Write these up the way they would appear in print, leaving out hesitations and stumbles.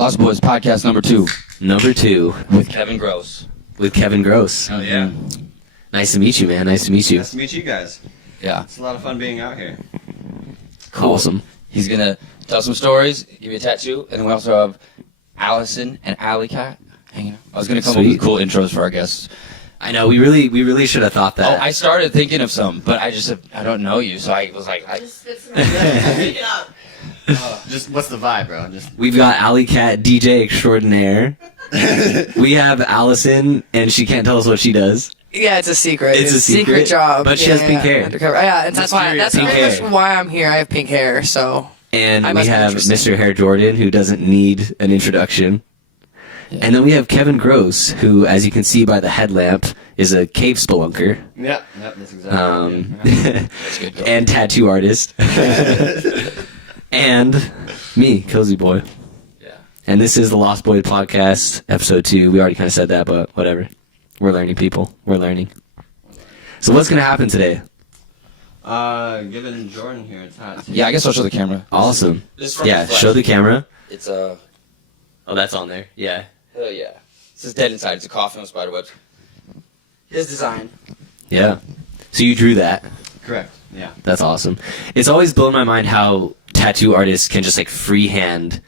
Lost Boys podcast number 2. Number 2. With Kevin Gross. With Kevin Gross. Oh, yeah. Nice to meet you, man. Nice to meet you. Nice to meet you guys. Yeah. It's a lot of fun being out here. Cool. Awesome. He's going to tell some stories, give you a tattoo, and then we also have Allison and Alley Cat hanging out. I was going to come up with cool intros for our guests. I know, we really should have thought that. Oh, I started thinking of some, but I don't know you, so I was like... Just spit some pick it up. Just what's the vibe, bro? We've got Alley Cat, DJ extraordinaire. We have Allison, and she can't tell us what she does. Yeah, it's a secret. It's a secret job. but she has pink hair. Undercover. Yeah, and that's Pink pretty hair. much why I'm here. I have pink hair, so. And I we must be have interesting. Mr. Hair Jordan, who doesn't need an introduction. Yeah. And then we have Kevin Gross, who, as you can see by the headlamp, is a cave spelunker. Yep, that's exactly That's good. And tattoo artist. And me, cøzybøy. Yeah. And this is the Lost Boy podcast, episode 2. We already kind of said that, but whatever. We're learning, people. We're learning. So what's going to happen today? Giving Jordan here a tattoo. Yeah, I guess I'll show the camera. Awesome. This is from Yeah, the flesh. show the camera. It's Oh, that's on there. Yeah. hell yeah. This is Dead Inside. It's a coffin with spiderwebs. His design. Yeah. So you drew that. Correct. Yeah. That's awesome. It's always blown my mind how tattoo artists can just like freehand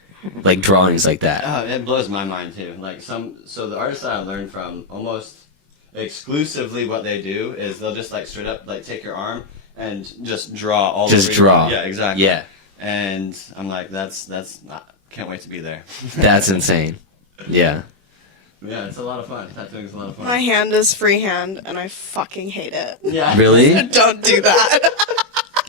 like drawings like that. Oh, it blows my mind too. So the artists that I learned from, almost exclusively what they do is they'll just like straight up like take your arm and just draw all Just the draw. Yeah, exactly. Yeah. And I'm like, that's not, can't wait to be there. That's insane. Yeah. Yeah, it's a lot of fun. Tattooing is a lot of fun. My hand is freehand, and I fucking hate it. Yeah. Really? Don't do that.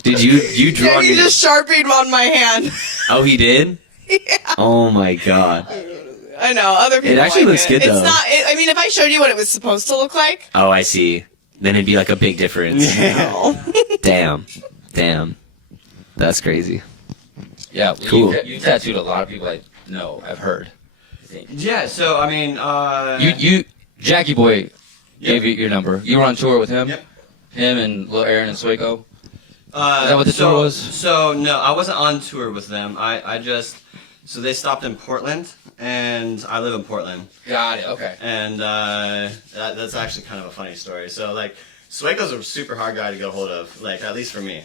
Did you drew Yeah, on he your... just Sharpied on my hand. Oh, he did? Yeah, Oh my god. I know. Other people. It actually like looks good, It's though. not. I mean, if I showed you what it was supposed to look like. Oh, I see. Then it'd be like a big difference. No. Damn. That's crazy. Yeah, Cool. You tattooed a lot of people I know, I've heard. I think. Yeah, so I mean, You Jackie Boy gave you your number. You were on tour with him? Yep. Him and Lil Aaron and Swaco? Is that what the tour was? So no, I wasn't on tour with them. I just, so they stopped in Portland, and I live in Portland, Got it, okay. and that's actually kind of a funny story. So like, Swaco's a super hard guy to get a hold of, like at least for me,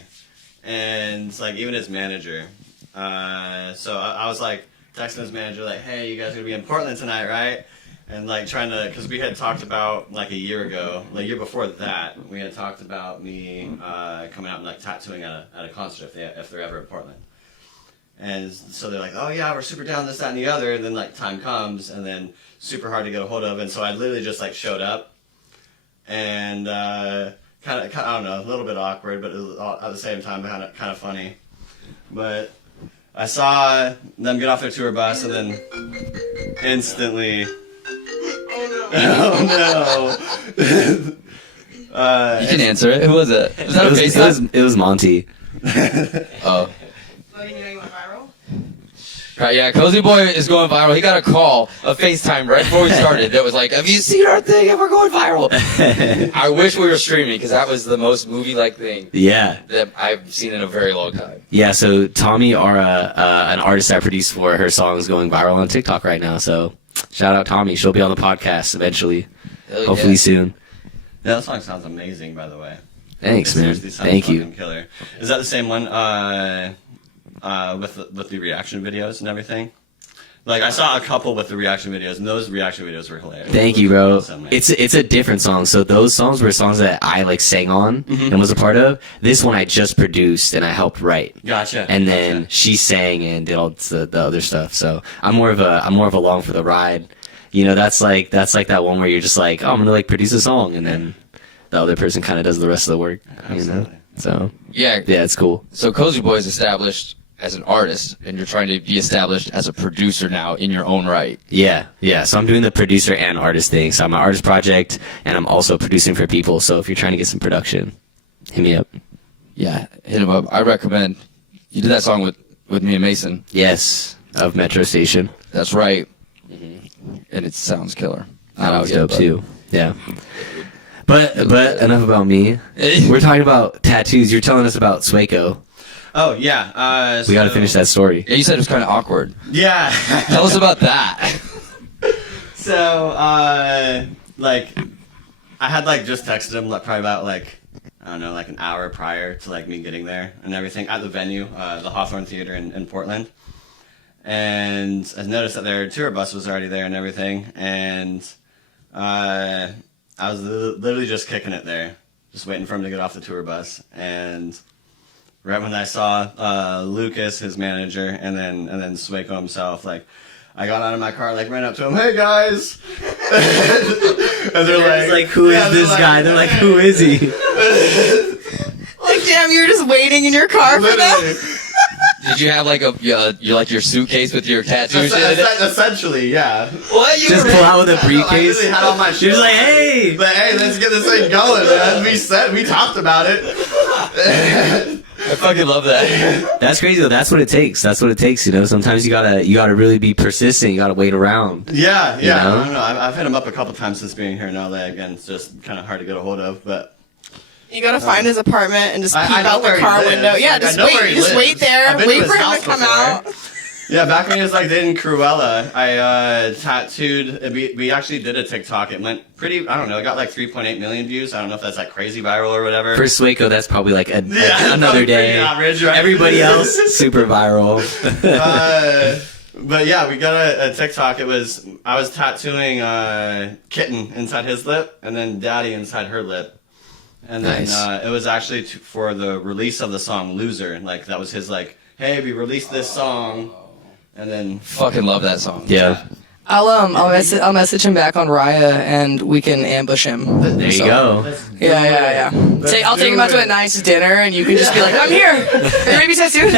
and like even his manager. So I was like texting his manager like, hey, you guys gonna be in Portland tonight, right? And like trying to, because we had talked about like a year ago, like a year before that, we had talked about me coming out and like tattooing at a concert if they're ever in Portland. And so they're like, oh yeah, we're super down, this, that, and the other. And then like time comes, and then super hard to get a hold of. And so I literally just like showed up, and kind of I don't know, a little bit awkward, but it was at the same time kind of funny. But I saw them get off their tour bus, and then instantly. Oh no! You can answer it. Who was it? Was that a FaceTime? It was Monty. Oh. Well, you know you went viral. Right, yeah, cøzybøy is going viral. He got a call, a FaceTime right before we started that was like, have you seen our thing? And we're going viral. I wish we were streaming because that was the most movie-like thing Yeah. that I've seen in a very long time. Yeah, so Tommy, an artist I produced for her song, is going viral on TikTok right now. So shout out Tommy. She'll be on the podcast eventually. Hell Hopefully yeah. soon. Yeah, that song sounds amazing, by the way. Thanks, It man. seriously sounds Thank you. fucking Killer. Is that the same one with the reaction videos and everything? Like I saw a couple with the reaction videos, and those reaction videos were hilarious. Thank you, bro. Awesome, man. It's a different song. So those songs were songs that I like sang on and was a part of. This one I just produced and I helped write. Gotcha. And then Gotcha. she sang and did all the other stuff. So I'm more of a along for the ride. You know, that's like that one where you're just like, oh, I'm gonna like produce a song, and then the other person kind of does the rest of the work. You know. Absolutely. So Yeah, yeah, it's cool. so cøzybøy is established as an artist, and you're trying to be established as a producer now in your own right. Yeah. So I'm doing the producer and artist thing. So I'm an artist project, and I'm also producing for people. So if you're trying to get some production, hit me up. Yeah, hit him up. I recommend. You did that song with me and Mason. Yes, of Metro Station. That's right. And it sounds killer. That Not was out yet, dope but- too. Yeah. But enough about me. We're talking about tattoos. You're telling us about Swaco. Oh yeah. We got to finish that story. Yeah, you said it was kind of awkward. Yeah. Tell us about that. So, like, I had like just texted him like probably about like I don't know like an hour prior to like me getting there and everything at the venue, the Hawthorne Theater in Portland, and I noticed that their tour bus was already there and everything, and I was literally just kicking it there, just waiting for him to get off the tour bus, and right when I saw Lucas, his manager, and then Sueco himself, like. I got out of my car, like, ran up to him, hey, guys! And they're like, who is this guy? They're like, who is he? Like, damn, you're just waiting in your car for them? literally. Did you have like your suitcase with your tattoos in it? Essentially, yeah. What? You Just were- pull out with a I briefcase. literally had all my shit. You're just like, hey! But hey, let's get this thing going, man. We talked about it. I fucking love that. That's crazy though. That's what it takes. That's what it takes. You know, sometimes you gotta really be persistent. You gotta wait around. Yeah. You know? I don't know. I've hit him up a couple times since being here in LA. Again, it's just kind of hard to get a hold of, but. You gotta find his apartment and just peek I know out where the he car lives. window. Yeah, Like, I just know where wait. he Just lives. wait there. I've been to Wait his for him house to come before. out. Yeah, back when he was like in Cruella, I tattooed. We actually did a TikTok. It went pretty. I don't know. It got like 3.8 million views. I don't know if that's like crazy viral or whatever. For Sueco, that's probably like Yeah, another probably day. pretty average, right? Everybody else, super viral. But yeah, we got a TikTok. I was tattooing Kitten inside his lip, and then Daddy inside her lip, and then Nice. it was actually for the release of the song "Loser." Like that was his like, hey, we released this song, and then Fucking love that song. Yeah, I'll message him back on Raya and we can ambush him. there you So, go. Yeah. I'll take him out to a nice dinner and you can just be like, I'm here. Are you ready to be tattooed?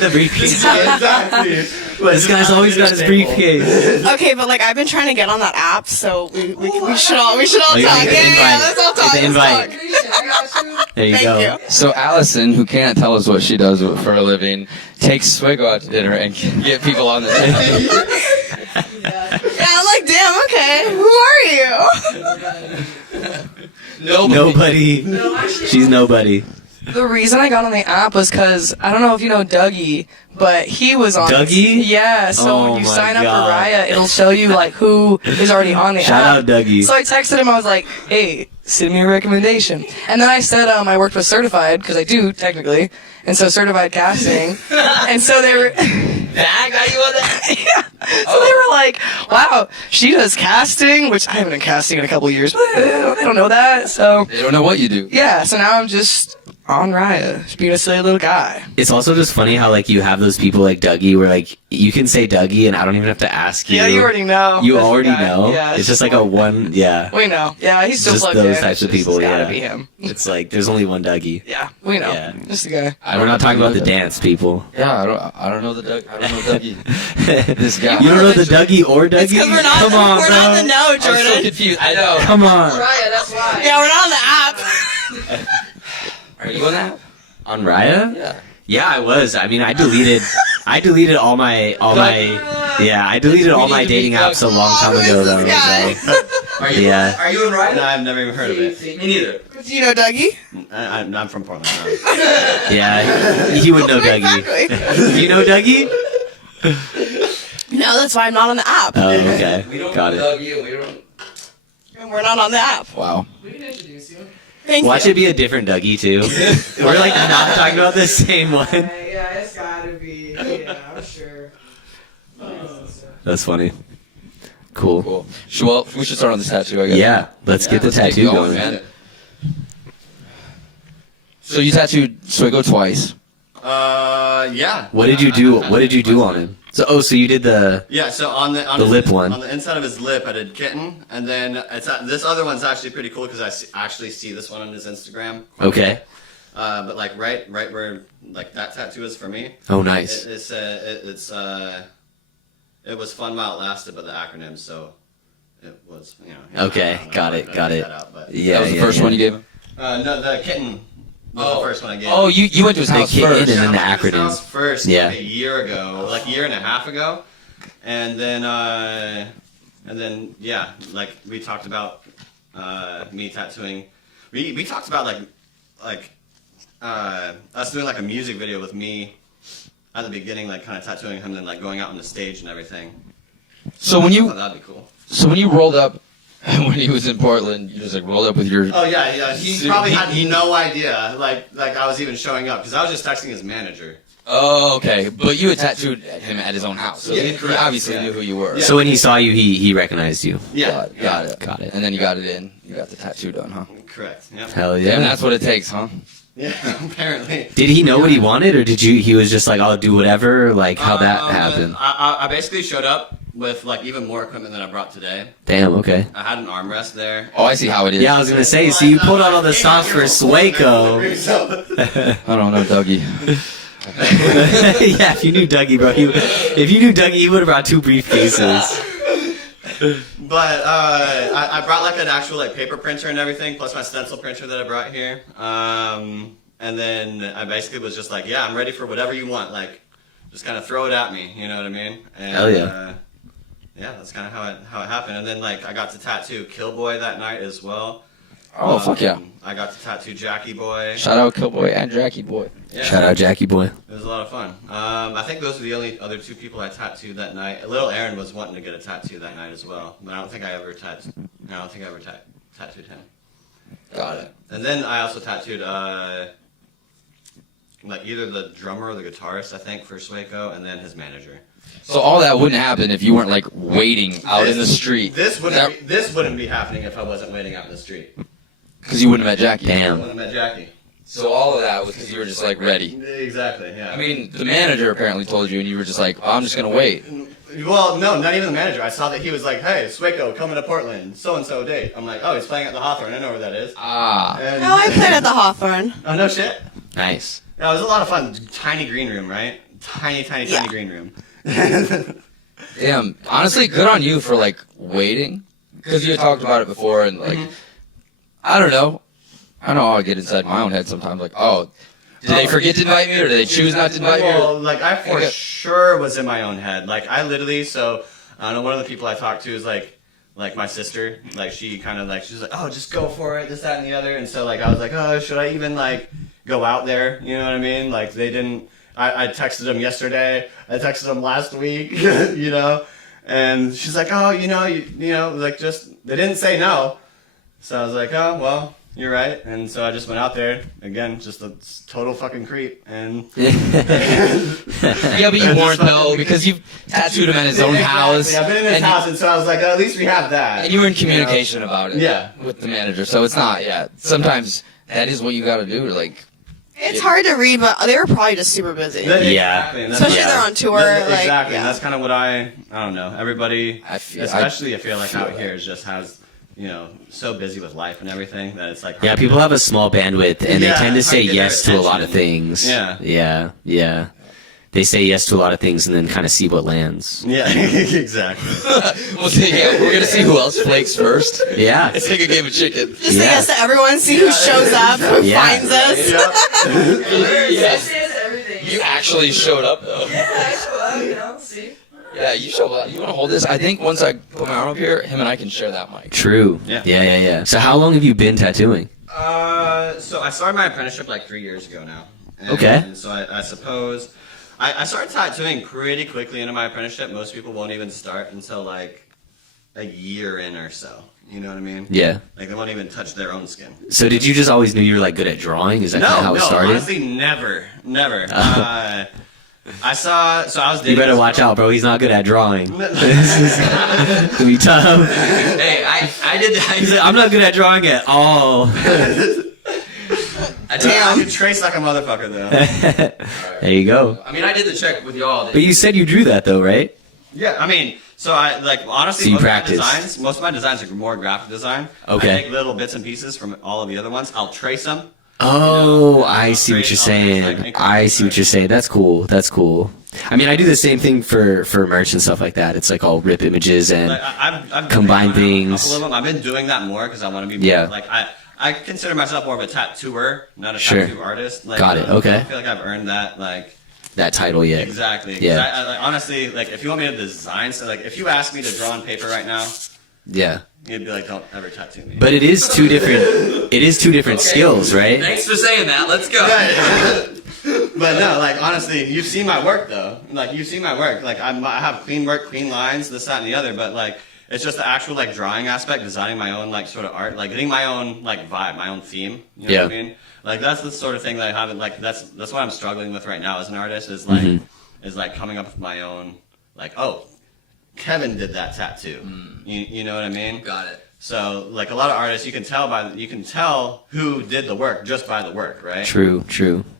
The briefcase. exactly. This guy's always got his briefcase. Okay, but like I've been trying to get on that app, so we should all you talk. get the Yeah, invite. let's all talk. Get the Let's invite. talk. There you Thank go. you. So Allison, who can't tell us what she does for a living, takes Swiggo out to dinner and can get people on the Yeah, I'm like, damn. Okay, who are you? Nobody. She's nobody. The reason I got on the app was because I don't know if you know Dougie, but he was on. Dougie? Yeah. So Oh when you my sign up God. for Raya, it'll show you like who is already on the Shout app. out Dougie. So I texted him. I was like, "Hey, send me a recommendation." And then I said I worked with Certified because I do technically, and so Certified Casting, and so they were. That got you on that? Yeah. So they were like, "Wow, she does casting," which I haven't done casting in a couple of years, but they don't know that. So They don't know what you do. yeah. So now I'm just on Raya, just being a silly little guy. It's also just funny how like you have those people like Dougie where like you can say Dougie and I don't even have to ask you. Yeah, you already know. You That's the already guy. know. Yeah, it's just like a one. Yeah. We know. Yeah, he's still Just plugged those in. types of It's just- people, It's gotta yeah. be him. It's like there's only one Dougie. Yeah, we know. Yeah. Just the guy. We're not talking about the dance people. Yeah, I don't know the Doug. I don't know Dougie. This guy. You don't know the Dougie or Dougie? Because we're not. Come on, we're bro. not in the know, I'm so Jordan. confused. I know. Come on. Raya, that's why. Yeah, we're not on the app. Are you on that? On Raya? Yeah. Yeah, I was. I mean, I deleted all my yeah, I deleted all my dating apps a long time ago though. Guy. So, Are you? Yeah. Are you in No, Ryan? I've never even heard of it. Me neither. Do you know Dougie? I'm from Portland. yeah, he would know Dougie. Exactly. You know Dougie? No, that's why I'm not on the app. Oh, okay. We don't Got know it. Dougie. We don't. And we're not on the app. Wow. Thank Watch you. it be a different Dougie too. We're like not talking about the same one. Yeah, it's gotta be. Yeah, I'm sure. That's funny. Cool. Cool. Well, we should start on this tattoo. I guess. Yeah, let's get the Let's tattoo get going. man. So you tattooed Swiggo twice. Yeah. What did you do? What did you do on him? So you did the Yeah, so on the The lip one. on the inside of his lip, I did Kitten, and then this other one's actually pretty cool because actually see this one on his Instagram. okay. But like right where like that tattoo is for me. Oh, nice. It was fun while it lasted, but the acronym, so it was Okay, I don't know got if it, I got figured it. that out, but- Yeah, That was the yeah, first yeah. one you gave him. No, the Kitten was the first one I gave. Oh, you went to his The house kitten first. and then the I went to his acronym. house first, Yeah. like a year ago, like a year and a half ago, and then yeah, like we talked about me tattooing. We talked about like us doing like a music video with me at the beginning, like kind of tattooing him, and then like going out on the stage and everything. So when I you thought that'd be cool. rolled up when he was in Portland, you just like rolled up with your. Oh yeah. He probably had no idea, like I was even showing up, because I was just texting his manager. Oh, okay. But you had tattooed him at his own house, so Yeah, he correct. obviously knew who you were. Yeah. So when he saw you, he recognized you. Yeah, Got it. Got it. And then you got it in. You got the tattoo done, huh? correct. Yeah, Hell Yeah. yeah. And that's what it takes, huh? yeah. Apparently. Did he know what he wanted, or he was just like, I'll do whatever? Like, how that happened? I basically showed up with like even more equipment than I brought today. Damn, okay. I had an armrest there. Oh, I see how it is. Yeah, I was gonna say, so you pulled out all the stops for Swaco. I don't know, Dougie. Yeah, if you knew Dougie, bro, if you knew Dougie, you would have brought 2 briefcases. But I brought like an actual like paper printer and everything, plus my stencil printer that I brought here. And then I basically was just like, yeah, I'm ready for whatever you want. Like, just kind of throw it at me. You know what I mean? And, Hell yeah. Yeah, that's kind of how it happened. And then like I got to tattoo Killboy that night as well. Oh, fuck yeah. I got to tattoo Jackie Boy. Shout out Killboy and Jackie Boy. Yeah. Shout out Jackie Boy. It was a lot of fun. I think those are the only other 2 people I tattooed that night. Little Aaron was wanting to get a tattoo that night as well, but I don't think I ever tattooed him. Got it. And then I also tattooed like either the drummer or the guitarist, I think, for Swaco, and then his manager. So all that wouldn't happen if you weren't like waiting out in the street. This wouldn't be happening if I wasn't waiting out in the street. Because you wouldn't have met Jackie. I Damn. wouldn't have met Jackie. So all of that was because you were just like ready. Exactly. Yeah. I mean, the manager apparently told you, and you were just like, oh, I'm just gonna wait. Well, no, not even the manager. I saw that he was like, "Hey, Swaco, coming to Portland, so and so date." I'm like, "Oh, he's playing at the Hawthorne. I know where that is." Ah. And, Oh, I played at the Hawthorne. oh no shit. Nice. Yeah, it was a lot of fun. Tiny green room, right? Tiny Yeah. green room. Damn. Honestly, good on you for like waiting, because you had talked about it before, and like, I don't know. I know I'll get inside my own head sometimes. Like, oh, did they forget to invite me, or did they choose not to invite me? Well, Or- like I for sure was in my own head. Like I literally, so I don't know. One of the people I talked to is like my sister. Like she kind of like she's like, "Oh, just go for it, this, that, and the other." And so like I was like, "Oh, should I even like go out there?" You know what I mean? Like they didn't. I texted them yesterday. I texted them last week. You know, and she's like, "Oh, you know, like just they didn't say no." So I was like, "Oh, well." You're right, and so I just went out there again, just a total fucking creep, and Yeah, but you weren't though, because you tattooed him at his own house. I've been in his and house, and so I was like, oh, at least we have that. And you were in communication about it. Yeah. With the manager, so it's not. Yeah. Sometimes that is what you got to do. Like. It's hard to read, but they were probably just super busy. Yeah. Exactly, and that's Especially what- if they're on tour. Exactly, Like, and yeah. that's kind of what I don't know. Everybody, I feel like out that. here is just has, so busy with life and everything that it's like. Yeah, people have a small bandwidth, and Yeah, they tend to it's hard say to get their yes to a lot of attention. things. Yeah. Yeah. They say yes to a lot of things, and then kind of see what lands. Yeah, exactly. We'll see. Yeah, we're gonna see who else flakes first. Yeah. It's like a game of chicken. Just say Yeah. yes to everyone, see who shows up, who Yeah. finds us. You actually showed up though. Yeah, see. Yeah, you showed up. You want to hold this? I think once I put my arm up here, him and I can share that mic. True. Yeah. Yeah. So how long have you been tattooing? So I started my apprenticeship like 3 years ago now. Okay. And so I suppose I started tattooing pretty quickly into my apprenticeship. Most people won't even start until like a year in or so. You know what I mean? Yeah. Like they won't even touch their own skin. So did you just always knew you were like good at drawing? Is that kind of how it started? Honestly, never. I was dating. You better watch out, bro. He's not good at drawing. This is gonna be tough. Hey, I did. He's like, I'm not good at drawing at all. I could trace like a motherfucker though. There you go. I mean, I did the check with y'all. But you said you drew that though, right? Yeah, I mean, so I like honestly So you most practiced. of my designs are more graphic design. Okay. I take little bits and pieces from all of the other ones. I'll trace them. Oh, I see what you're saying. I see what you're saying. That's cool. I mean, I do the same thing for merch and stuff like that. It's like I'll rip images and Like I've combine written down things. A couple of them. I've been doing that more because I want to be Yeah. more, like I consider myself more of a tattooer, not a Sure. tattoo artist. Like, Got it, okay. I feel like I've earned that. Like that title yet. exactly. 'Cause Yeah. I, like, honestly, like if you want me to design, so like if you ask me to draw on paper right now, Yeah. You'd be like, don't ever tattoo me. But it is two different skills, right? Thanks for saying that. Let's go. But no, like honestly, you've seen my work though. Like you've seen my work. Like I have clean work, clean lines, this, that, and the other. But like it's just the actual like drawing aspect, designing my own like sort of art, like getting my own like vibe, my own theme. You know what I mean? Like that's the sort of thing that I haven't like. That's what I'm struggling with right now as an artist. Is like is like coming up with my own like Kevin did that tattoo. You know what I mean? Got it. So like a lot of artists, you can tell who did the work just by the work, right? True.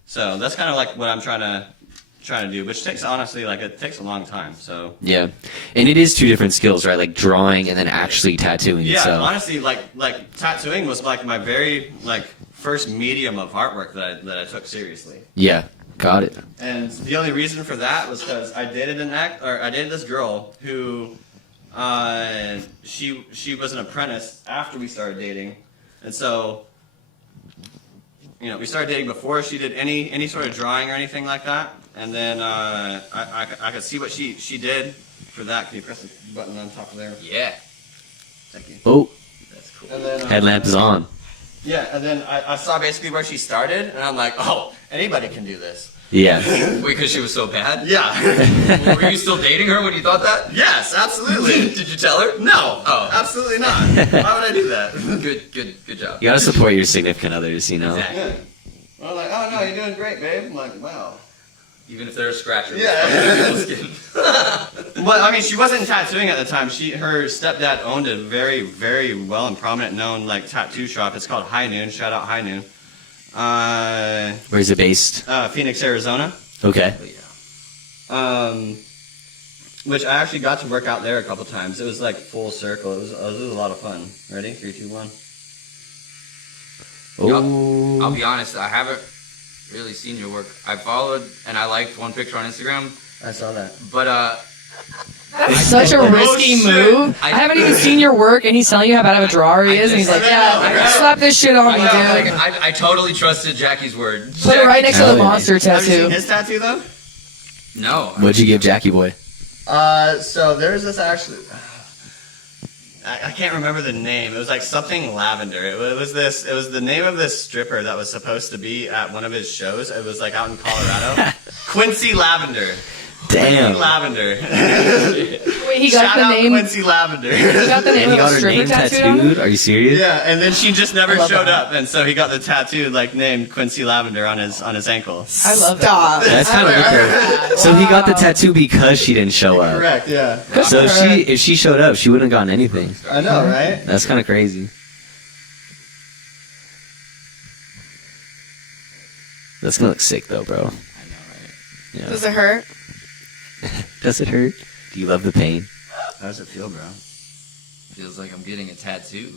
So that's kind of like what I'm trying to do, which takes honestly like it takes a long time. So Yeah, and it is two different skills, right? Like drawing and then actually tattooing yeah, itself. honestly, like tattooing was like my very like first medium of artwork that I took seriously. Yeah, got it. And the only reason for that was because I dated this girl who, she was an apprentice after we started dating, and so, you know, we started dating before she did any sort of drawing or anything like that, and then I could see what she did for that. Can you press the button on top of there? Yeah. Thank you. Oh, That's cool. And then, headlamp is on. Yeah, and then I saw basically where she started, and I'm like, oh, anybody can do this. Yeah. Wait, because she was so bad? Yeah. Were you still dating her when you thought that? Yes, absolutely. Did you tell her? No. Oh. Absolutely not. Why would I do that? Good job. You gotta support your significant others, you know. Exactly. Yeah. Well, like, oh no, you're doing great, babe. I'm like, wow. Even if they're a scratcher. Yeah. Skin. Well, I mean, she wasn't tattooing at the time. Her stepdad owned a very, very well and prominent known like tattoo shop. It's called High Noon. Shout out High Noon. Where's it based? Phoenix, Arizona. Okay. Which I actually got to work out there a couple times. It was like full circle. It was a lot of fun. Ready? 3, 2, 1. Oh. I'll be honest, I haven't really seen your work. I followed and I liked one picture on Instagram, I saw that. but That's such a risky shit. move. I haven't even seen your work, and he's telling you how bad of a drawer he is, and he's like, yeah, slap this shit on me, dude. I totally trusted Jackie's word. Put it right next to the monster Have you seen tattoo. his tattoo though? No. What'd you give Jackie Boy? So there's this actually. I can't remember the name. It was like something lavender. It was the name of this stripper that was supposed to be at one of his shows. It was like out in Colorado. Quincy Lavender. Damn. Quincy Lavender. Wait, he got Shout the out name. Quincy Lavender. He got the And name he of got a her stripper name tattooed on him? tattooed? Are you serious? Yeah, and then she just never I love showed that. up, and so he got the tattoo like named Quincy Lavender on his ankle. I love that. Stop. That's kind of weird. So he got the tattoo because she didn't show up. Correct. Yeah. So if she showed up, she wouldn't have gotten anything. I know, right? That's kind of crazy. That's gonna look sick though, bro. I know, right? Yeah. Does it hurt? Does it hurt? Do you love the pain? How does it feel, bro? Feels like I'm getting a tattoo.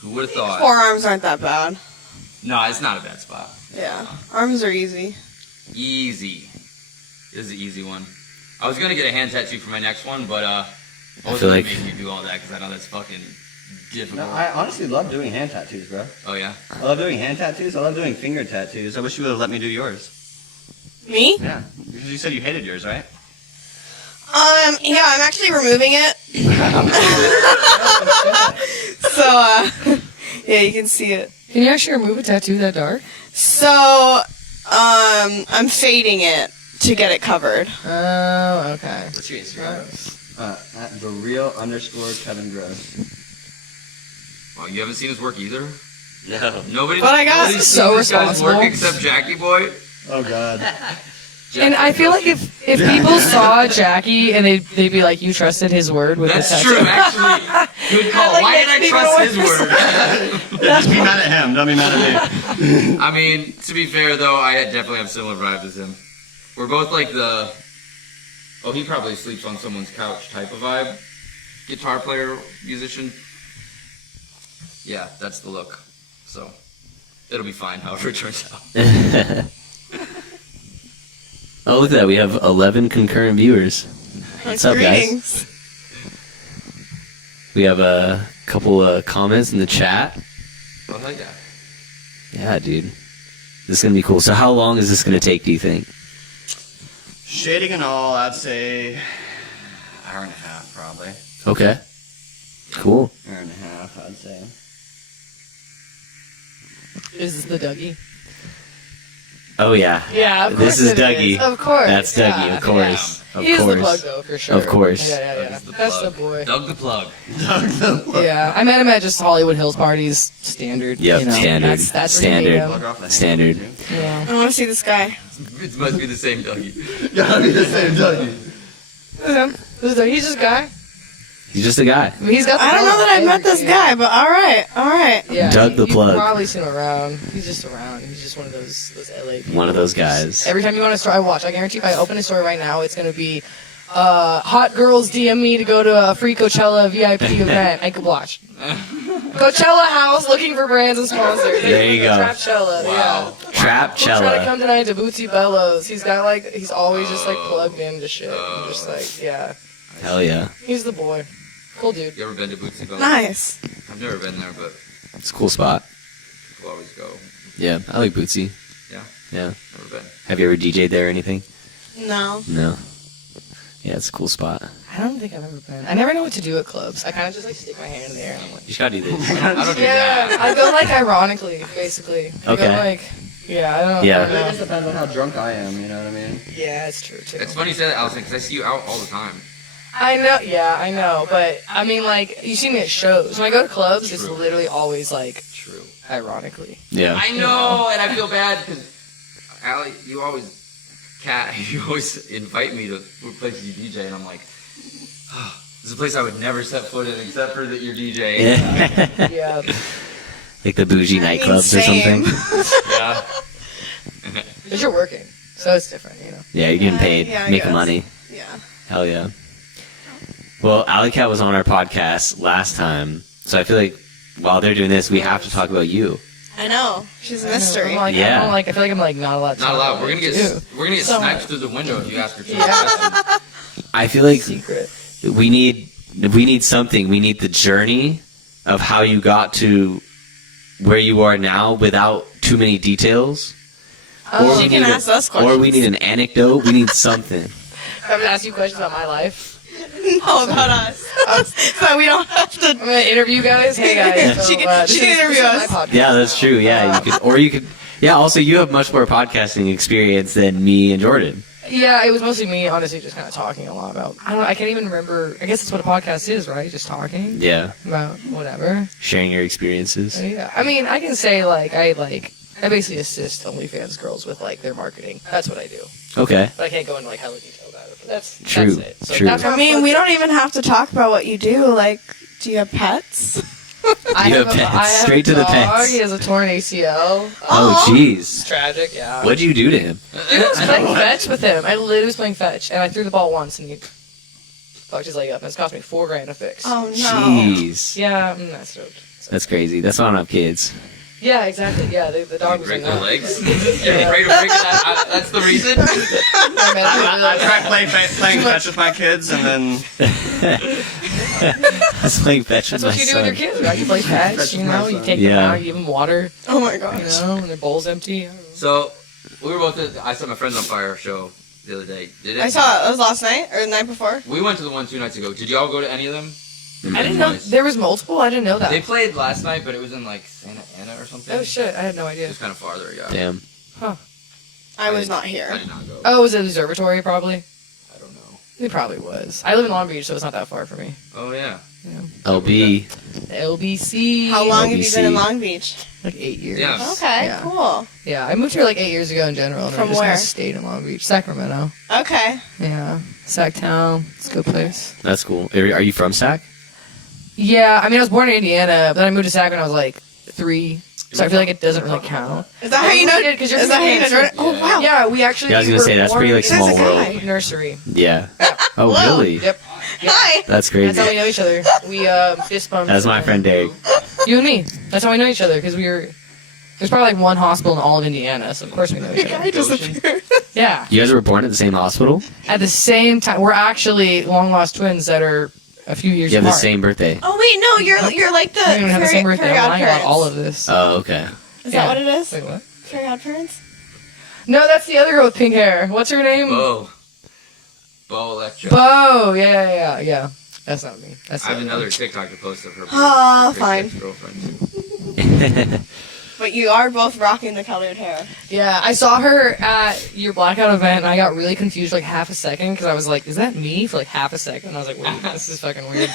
Who would have thought? Forearms aren't that bad. No, it's not a bad spot. Yeah. Arms are easy. Easy. This is an easy one. I was gonna get a hand tattoo for my next one, but I feel wasn't gonna like- make you do all that because I know that's fucking difficult. No, I honestly love doing hand tattoos, bro. Oh yeah. I love doing hand tattoos. I love doing finger tattoos. I wish you would have let me do yours. Me? Yeah. Because you said you hated yours, right? Yeah, I'm actually removing it. So, yeah, you can see it. Can you actually remove a tattoo that dark? So, I'm fading it to get it covered. Oh, okay. What's your Instagram? At @thereal_Kevin Gross. Wow, you haven't seen his work either. No. Nobody. But I got nobody's so seen this guy's responsible. work except Jackie Boy. Oh God. And I feel like if people saw Jackie and they'd be like, you trusted his word with That's the tattoo. true, actually. Good call. Like, Why did makes I me trust more his word? Yeah, just be mad at him. Don't be mad at me. I mean, to be fair though, I definitely have similar vibes as him. We're both like the. Oh, he probably sleeps on someone's couch type of vibe. Guitar player, musician. Yeah, that's the look. So, it'll be fine however it turns out. Oh, look at that. We have 11 concurrent viewers. What's up, guys? Greetings. We have a couple comments in the chat. Oh, hell yeah. Yeah, dude. This is going to be cool. So how long is this going to take, do you think? Shading and all, I'd say hour and a half probably. Okay. Cool. Hour and a half, I'd say. Is this the Dougie? Oh yeah. Yeah, of This course is it Dougie. is. Of course. That's Dougie, yeah. of course. Of He's course. the plug though, for sure. Of course. Yeah. That's the boy. Doug the plug. Yeah, I met him at just Hollywood Hills parties. Standard. Yep, you know, standard. That's where you meet Standard. him. Standard. Yeah. I want to see this guy. It must be the same Dougie. Gotta be the same Dougie. He's just a guy. He's just a guy. I mean, he's got. I don't know that I've met this guy, but all right. Yeah, Doug the you've plug. probably seen him around. He's just around. He's just one of those LA people. One of those guys. Every time you want a store, I watch. I guarantee if I open a store right now, it's going to be hot girls DM me to go to a free Coachella VIP event. I could watch. Coachella house looking for brands and sponsors. There you go. Trapchella, Wow. yeah. Trying to Trapchella. come tonight to Bootsy Bellows. He's always just like plugged into shit. I'm just like, yeah. Hell yeah. He's the boy. Cool dude. You ever been to Bootsy Bellows? Nice. I've never been there, but It's a cool spot. we'll always go. Yeah, I like Bootsy. Yeah. Yeah. Never been. Have you ever DJ'd there or anything? No. No. Yeah, it's a cool spot. I don't think I've ever been. I never know what to do at clubs. I kind of just like stick my hand in the air and I'm like, You just gotta do this. I don't do yeah. that. I go like ironically, basically. I Okay. go like, yeah, I don't. Yeah. I don't know. It just depends on how drunk I am, you know what I mean? Yeah, it's true too. It's funny you say that, Allison, because I see you out all the time. I know, yeah, I know, but I mean, like, you see me at shows. When I go to clubs, it's True. literally always like, True. ironically. Yeah. I know, and I feel bad because Allie, you always invite me to places you DJ, and I'm like, oh, this is a place I would never set foot in except for that you're DJing. Yeah. Yeah. Like the bougie I mean, nightclubs or same. something. Yeah. But you're working, so it's different, you know. Yeah, you're getting Yeah, paid, yeah, I making guess. money. Yeah. Hell yeah. Well, Alley Cat was on our podcast last time, so I feel like while they're doing this, we have to talk about you. I know. She's a I'm mystery. like, Yeah. I feel like I'm like not allowed to. Not talk allowed. about We're it, gonna get too. sniped through the window if you ask her too Yeah. questions. I feel like Secret. we need something. We need the journey of how you got to where you are now without too many details. Oh, we She can need ask us questions. Or we need an anecdote. We need something. I'm gonna ask you questions about my life. No, about us. So we don't have to. I'm gonna interview you guys. Hey guys, so, She can this interview is my us. podcast. Yeah, that's true. Yeah, you could. Yeah. Also, you have much more podcasting experience than me and Jordan. Yeah, it was mostly me, honestly, just kind of talking a lot about. I don't know. I can't even remember. I guess that's what a podcast is, right? Just talking Yeah, about whatever. sharing your experiences. Yeah, I mean, I can say I basically assist OnlyFans girls with like their marketing. That's what I do. Okay. But I can't go into like hella detail about it. But that's True, That's it. So true. that's I how mean, fuck we it- don't even have to talk about what you do. Like, do you have pets? I You have have a- pets. I have Straight a to the dog. pets. He has a torn ACL. Oh, Aw. jeez. Tragic. Yeah. What'd you do to him? Dude, I was playing fetch with him. I literally was playing fetch, and I threw the ball once, and he fucked his leg up, and it's cost me $4,000 to fix. Oh no. Jeez. Yeah, I'm not stoked. So- That's crazy. That's why I don't have kids. Yeah, exactly. Yeah, the dog You was break in their that. legs? You're afraid of breaking that? That's the reason? I tried playing fetch with my kids, and then I was playing fetch with That's my what you do son. with your kids, right? You play fetch, Fetch you with my know, you son. take them Yeah. out, you give them water, Oh my you gosh. know, and their bowl's empty. I don't know. So, we were both at I Set My Friends on Fire show the other day. Did it? I saw it. It was last night or the night before. We went to the one 2 nights ago. Did y'all go to any of them? I didn't know Nice. there was multiple. I didn't know They that. played last night, but it was in like Santa Ana or something. Oh shit, I had no It idea. was kind of farther, yeah. Damn. I was not I here. did not go. Oh, was it observatory? Probably. I don't know. It probably was. I live in Long Beach, so it's not that far for me. Oh, yeah. LB. LBC. How long have you been in LBC. Long Beach? Like 8 years. Yeah. Okay, Yeah. cool. Yeah, I moved here like 8 years ago in general. And From I just kinda where? stayed in Long Beach, Sacramento. Okay. Yeah, Sacktown. It's a good place. That's cool. Are you from Sac? Yeah, I mean, I was born in Indiana, but then I moved to Sac when I was like 3. So I feel like it doesn't really count. Is that how you know? Yeah, 'cause you're Is that how you know? from Jordan? Kansas. Oh wow. Yeah, we actually. Yeah, I was gonna were say, that's pretty, born like, small in the world. Nursery. Yeah. Oh, Hello. really? Yep. Hi. That's crazy. That's how we know each other. We fist bumped. That's my friend Derek. You and me. That's how we know each other because we were. There's probably like one hospital in all of Indiana, so of course we know The each guy other. disappeared. Yeah. You guys were born at the same hospital? At the same time, we're actually long lost twins that are a few years You have the apart. same birthday. Oh wait, no, you're like the We don't even have the same fairy birthday. I'm lying about godparents. all of this. Oh, okay. Is Yeah. that what it is? Wait, what? Fairy godparents? No, that's the other girl with pink hair. What's her name? Bo. Bo Electra. Bo. Yeah. That's not me. That's I have not me. another TikTok to post of her. Ah, her fine. ex-girlfriend. But you are both rocking the colored hair. Yeah, I saw her at your blackout event, and I got really confused for like half a second because I was like, "Is that me?" for like half a second. And I was like, "Wait, this is fucking weird."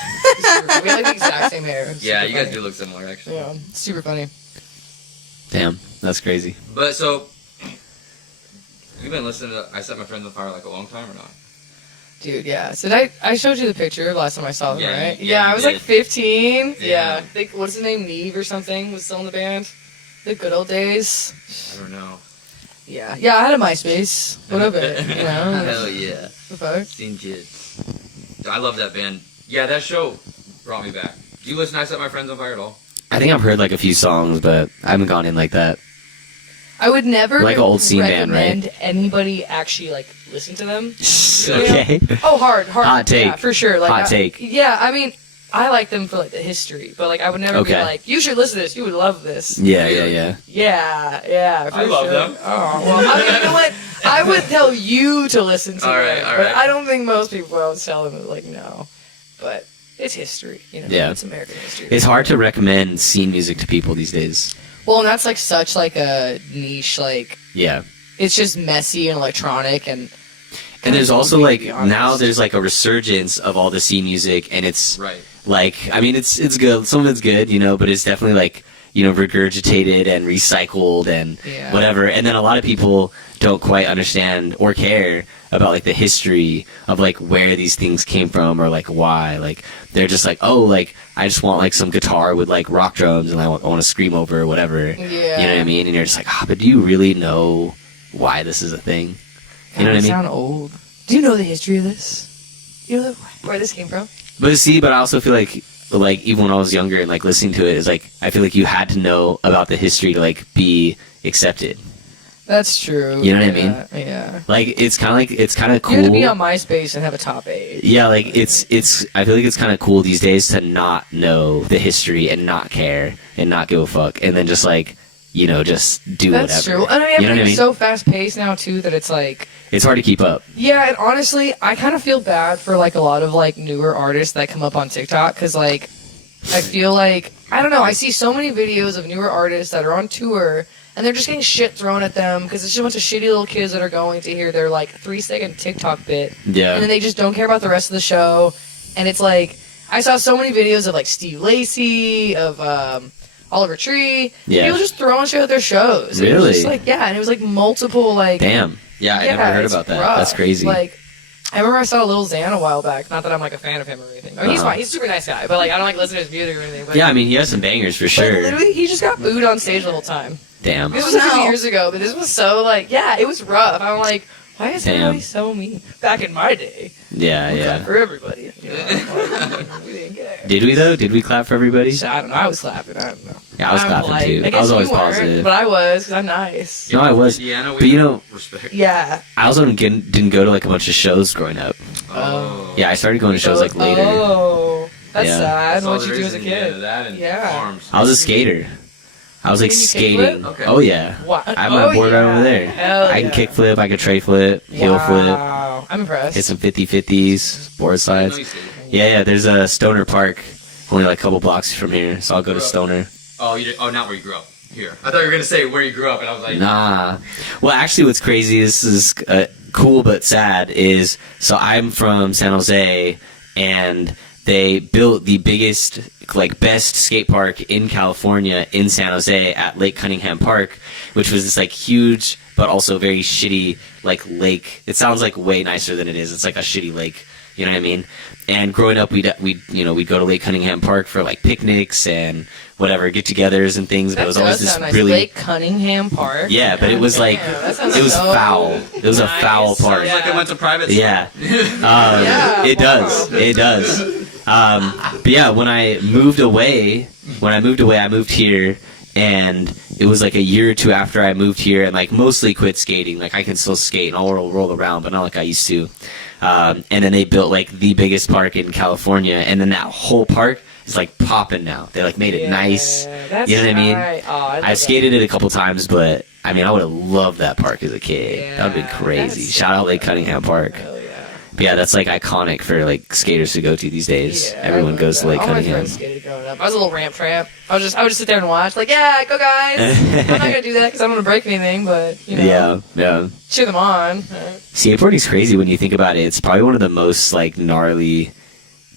We have like the exact same hair. It's Yeah, super you guys funny. do look similar, actually. Yeah, it's super funny. Damn, that's crazy. But so, you've been listening to I Set My Friends on Fire like a long time or not? Dude, yeah. So I showed you the picture last time I saw them, Yeah, right? yeah, Yeah, I you was did. like 15. Yeah. Yeah. I think, what's his name? Neve or something was still in the band. The good old days. I don't know. Yeah. Yeah, I had a MySpace. What of it? You know? Hell yeah. The fuck? Seen Kids. I love that band. Yeah, that show brought me back. Do you listen to I Set My Friends on Fire at all? I think I've heard like a few songs, but I haven't gone in like that. I would never Like an old scene band, right? recommend anybody actually like listen to them. Okay. Oh, hard. Hot take. Yeah, for sure. Like, Hot take. Yeah, I mean, I like them for like the history, but like I would never be Okay. like, you should listen to this. You would love this. Yeah, yeah, yeah. Yeah, for I love sure. them. Oh, well, I mean, you know what? I would tell you to listen to All them, right, all but right. I don't think most people would tell them like no. But it's history, you know. Yeah. It's American history. It's hard to recommend scene music to people these days. Well, and that's like such like a niche, like Yeah. it's just messy and electronic and. And there's also to like be honest. now there's like a resurgence of all the scene music, and it's Right. like, I mean, it's good. Some of it's good, you know, but it's definitely like, you know, regurgitated and recycled and Yeah. whatever. And then a lot of people don't quite understand or care about like the history of like where these things came from or like why. Like they're just like, oh, like I just want like some guitar with like rock drums and I want to scream over or whatever. Yeah. You know what I mean? And you're just like, but do you really know why this is a thing? You know what I mean? Sound old. Do you know the history of this? You know where this came from? But see, but I also feel like even when I was younger and like listening to it, is like I feel like you had to know about the history to like be accepted. That's true. You know what I mean? Yeah. Like it's kind of cool. You have to be on MySpace and have a top 8. Yeah, like it's I feel like it's kind of cool these days to not know the history and not care and not give a fuck and then just like, you know, just do That's whatever. true. And I mean, You know what I everything's mean? so fast paced now too that it's like, It's hard to keep up. yeah. And honestly, I kind of feel bad for like a lot of like newer artists that come up on TikTok because like I feel like I don't know. I see so many videos of newer artists that are on tour and they're just getting shit thrown at them because it's just a bunch of shitty little kids that are going to hear their like 3-second TikTok bit. Yeah. And then they just don't care about the rest of the show. And it's like, I saw so many videos of like Steve Lacy, of Oliver Tree. Yeah. People just throwing shit at their shows. And It was Really? just like, yeah, and it was like multiple like. Damn. Yeah, I never heard it's about that. rough. That's crazy. Like, I remember I saw Lil Xan a while back. Not that I'm like a fan of him or anything. I mean, he's Uh-huh. fine. He's a super nice guy. But like, I don't like listen to his music or anything. But, Yeah, I mean, he has some bangers for but sure. literally, he just got booed on stage the whole time. Damn. This was a few No. years ago, but this was so like, yeah, it was rough. I'm like, why is Damn. everybody so mean? Back in my day, Yeah, we yeah. clapped for everybody. You know, we didn't care. Did we though? Did we clap for everybody? I don't know. I was clapping. I don't know. Yeah, I was I'm clapping polite. too. I guess I was you always weren't, positive. but I was because I'm nice. No, I was. Yeah, no, But you know, respect. Yeah. I also didn't go to like a bunch of shows growing up. Oh. Yeah, I started going to shows like later. Oh, that's Yeah. sad. That's all What'd you there do is as a in the end kid? of that and Yeah. farms. I was a skater. I was like Can you skating. kickflip? Okay. Oh yeah. Wow. I have my board right over there. Hell I can yeah. kick flip, I can tray flip, heel flip, Wow. I'm impressed. hit some 50-50s, board I know slides. you said- Yeah, there's a Stoner Park, only like a couple blocks from here, so I'll go to Stoner. Oh, you did, oh, not where you grew up. Here. I thought you were gonna say where you grew up, and I was like, Nah. Well, actually, what's crazy, this is cool but sad, is so I'm from San Jose, and they built the biggest, like, best skate park in California in San Jose at Lake Cunningham Park, which was this, like, huge but also very shitty, like, lake. It sounds, like, way nicer than it is. It's like a shitty lake. You know what I mean? And growing up, we'd go to Lake Cunningham Park for, like, picnics and whatever, get-togethers and things. But That it was always does this sound nice. really... Lake Cunningham Park. Yeah, but it was like, Damn, that sounds it was so foul. It was a nice. foul park. sounds like it went to private. Yeah. Yeah, It does. wow. It does. But yeah, when I moved away, I moved here, and it was like a year or two after I moved here, and like mostly quit skating. Like I can still skate and I'll roll around, but not like I used to. And then they built like the biggest park in California, and then that whole park is like popping now. They like made it nice. That's You know what I mean? right. Oh, I love I've skated it a couple times, but I mean, I would have loved that park as a kid. Yeah, That would have been crazy. that's Shout out Lake Cunningham Park. Hell yeah. But yeah, that's like iconic for like skaters to go to these days. Yeah, Everyone goes to Lake all my Cunningham. friends skated growing up. I was a little ramp tramp. I would just sit there and watch. Like, yeah, go guys. I'm not gonna do that because I don't want to break anything, but you know, Yeah. cheer them on. Skateboarding's crazy when you think about it. It's probably one of the most like gnarly,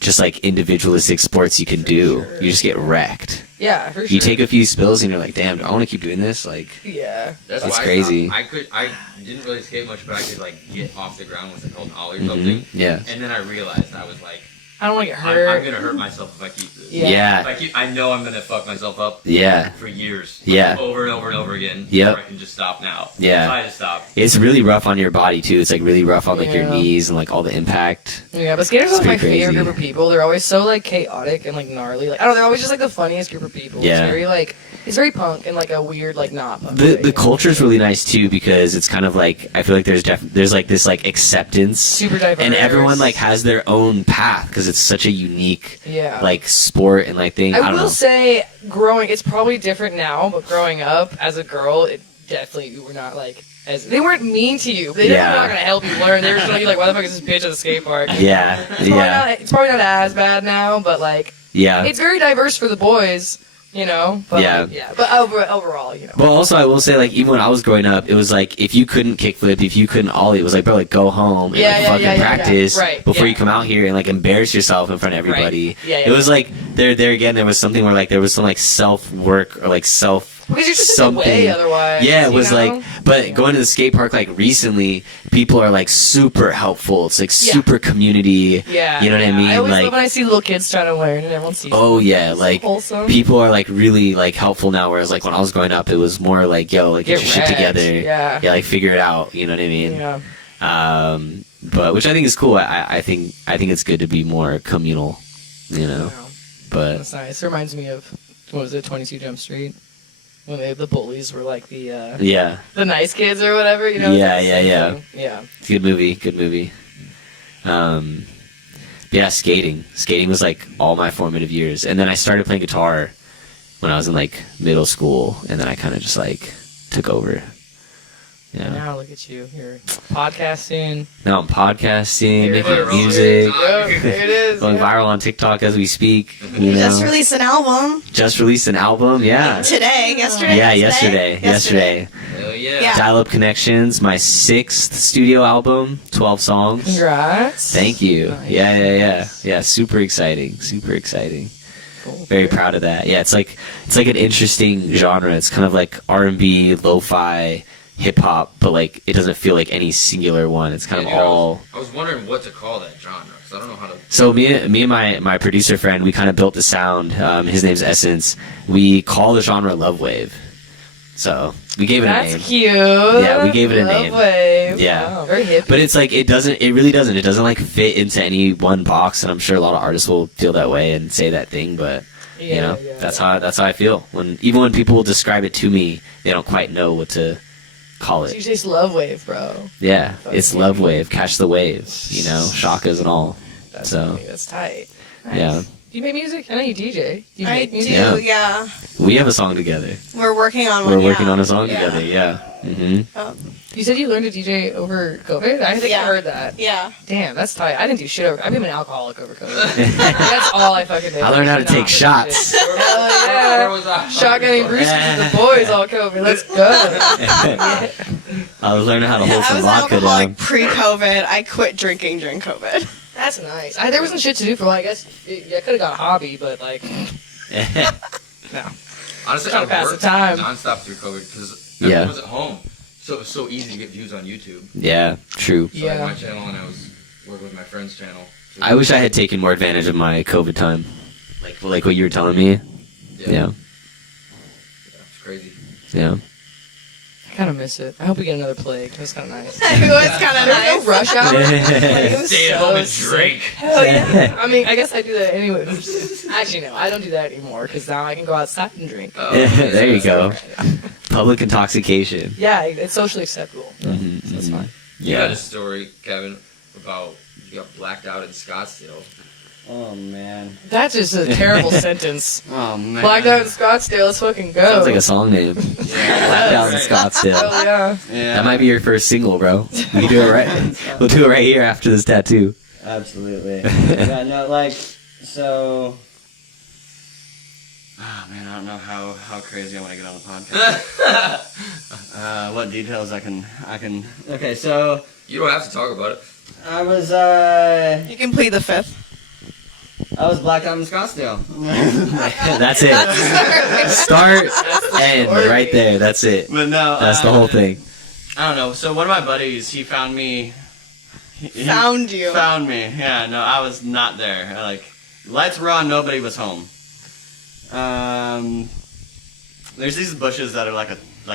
just like individualistic sports you can do. Sure. You just get wrecked. Yeah, for sure. You take a few spills and you're like, damn, I want to keep doing this. Like, Yeah. That's That's why crazy. I didn't really skate much, but I could like get off the ground with an old ollie or something. yeah. And then I realized I was like, I don't want to get I'm hurt. gonna hurt myself if I keep this. Yeah. If I know I'm gonna fuck myself up Yeah. for years. Yeah. Over and over and over again. Yep. Or I can just stop now. Yeah. Try to stop. It's really rough on your body too. It's like really rough on like your Yeah. knees and like all the impact. Yeah, but skaters are It's like my pretty favorite crazy. group of people. They're always so like chaotic and like gnarly. Like I don't know, they're always just like the funniest group of people. Yeah. It's very like it's very punk and like a weird like not punk. The way, the you know? culture's really nice too because it's kind of like I feel like there's like this like acceptance super diverse. and everyone like has their own path because it's such a unique yeah. like sport and like thing. I I don't will know. say growing it's probably different now, but growing up as a girl, it definitely you were not like as they weren't mean to you. They Yeah. were not gonna help you learn. They were just gonna be like, why the fuck is this bitch at the skate park? Yeah, yeah, It's probably not as bad now, but like yeah. it's very diverse for the boys, you know. But Yeah. like, yeah. But overall, you know. But also, I will say, like, even when I was growing up, it was like, if you couldn't kickflip, if you couldn't ollie, it was like, bro, like, go home and Yeah, like, yeah, fucking yeah, yeah, practice yeah. Right, before yeah. you come out here and like embarrass yourself in front of everybody. Right. Yeah, yeah, it was yeah. like there again, there was something where like there was some like self work or like self Because you're just something. in the way otherwise. Yeah, it you was know? like, but Yeah. going to the skate park like recently, people are like super helpful. It's like Yeah. super community. Yeah. You know what I mean? I always Like, love when I see little kids trying to learn and everyone sees oh them. yeah, It's like wholesome. people are like really like helpful now. Whereas like when I was growing up, it was more like, yo, like get your shit wrecked. together. Yeah. Yeah, like figure it out. You know what I mean? Yeah. But which I think is cool. I think it's good to be more communal. You know, Wow. but That's nice. It reminds me of what was it, 22 Jump Street, when the bullies were like the yeah, nice kids or whatever. You know? Yeah, It's yeah, the yeah. same thing. Yeah. it's a good movie. Good movie. Yeah, skating. Skating was like all my formative years, and then I started playing guitar when I was in like middle school, and then I kind of just like took over. And Yeah. now look at you. You're podcasting. Now I'm podcasting, There it making is. music, Yep, there it is. going yeah. viral on TikTok as we speak. You You know, just released an album just released an album. Yeah. yesterday. Yeah, Yesterday. yesterday. Hell yeah. Yeah. Dial Up Connections, my 6th studio album, 12 songs. Congrats. Thank you. Nice. Yeah. Super exciting. Cool. Very proud of that. Yeah, it's like an interesting genre. It's kind of like R&B, lo-fi, hip hop, but like it doesn't feel like any singular one. It's kind of Yeah, all. I was wondering what to call that genre because I don't know how to. So me and my producer friend, we kind of built the sound. His name's Essence. We call the genre Love Wave. So we gave it a That's name. cute. Yeah, we gave it a Love name. Wave. Yeah. Wow, very hip. But it's like it really doesn't. It doesn't like fit into any one box, and I'm sure a lot of artists will feel that way and say that thing. But you know, that's how I feel. Even when people will describe it to me, they don't quite know what to call So it. you say Love Wave, bro. Yeah, it's Love Wave, catch the wave. You know, shakas and all. That's So, funny. That's tight. Nice. Yeah. Do you make music? I know you DJ. Do you I make do, music? yeah. We have a song together. We're working on one. We're working yeah. on a song Yeah. together. Yeah. hmm You said you learned to DJ over COVID? I think I Yeah. heard that. Yeah. Damn, that's tight. I didn't do shit over. I've been an alcoholic over COVID. That's all I fucking did. I learned how to Did not take do shots. shit. Hell yeah. Where was I? Shotgunning Bruce with the boys all COVID. Let's go. I was learning how to hold I some was an vodka alcoholic down. pre-COVID. I quit drinking during COVID. That's nice. There wasn't shit to do for a while. I guess I could have got a hobby, but like, no. Honestly, Trying I to pass worked the time. nonstop through COVID because Yeah. everyone was at home, so it was so easy to get views on YouTube. Yeah, true. So like Yeah. my channel, and I was working with my friend's channel. So I wish I had taken more advantage of my COVID time. Like what you were telling me. Yeah. It's crazy. Yeah. I kind of miss it. I hope we get another plague. That's kind of nice. It was kind of There was no nice. rush hour. Like, it was Stay at so home and sick. drink. Hell yeah. I mean, I guess I do that anyway. Actually, no, I don't do that anymore because now I can go outside and drink. Oh, There you go. Public intoxication. Yeah, it's socially acceptable. Mhm, So that's mhm. fine. You had Yeah. a story, Kevin, about you got blacked out in Scottsdale. Oh man. That's just a terrible sentence. Oh man. Blacked out in Scottsdale, let's fucking go. Sounds like a song name. Blacked Out in Scottsdale. Oh, yeah. Yeah. That might be your first single, bro. We can do it right. We'll do it right here after this tattoo. Absolutely. Yeah, no, like, so. Oh man, I don't know how crazy I want to get on the podcast. What details I can. Okay, so You don't have to talk about it. I was You can plead the fifth. blacked out in Scottsdale. That's it. Start, end, right there. That's it. But no, That's the whole thing. I don't know. So one of my buddies, he found me. He Found you. Found me. Yeah, no, I was not there. Like, lights were on, nobody was home. There's these bushes that are like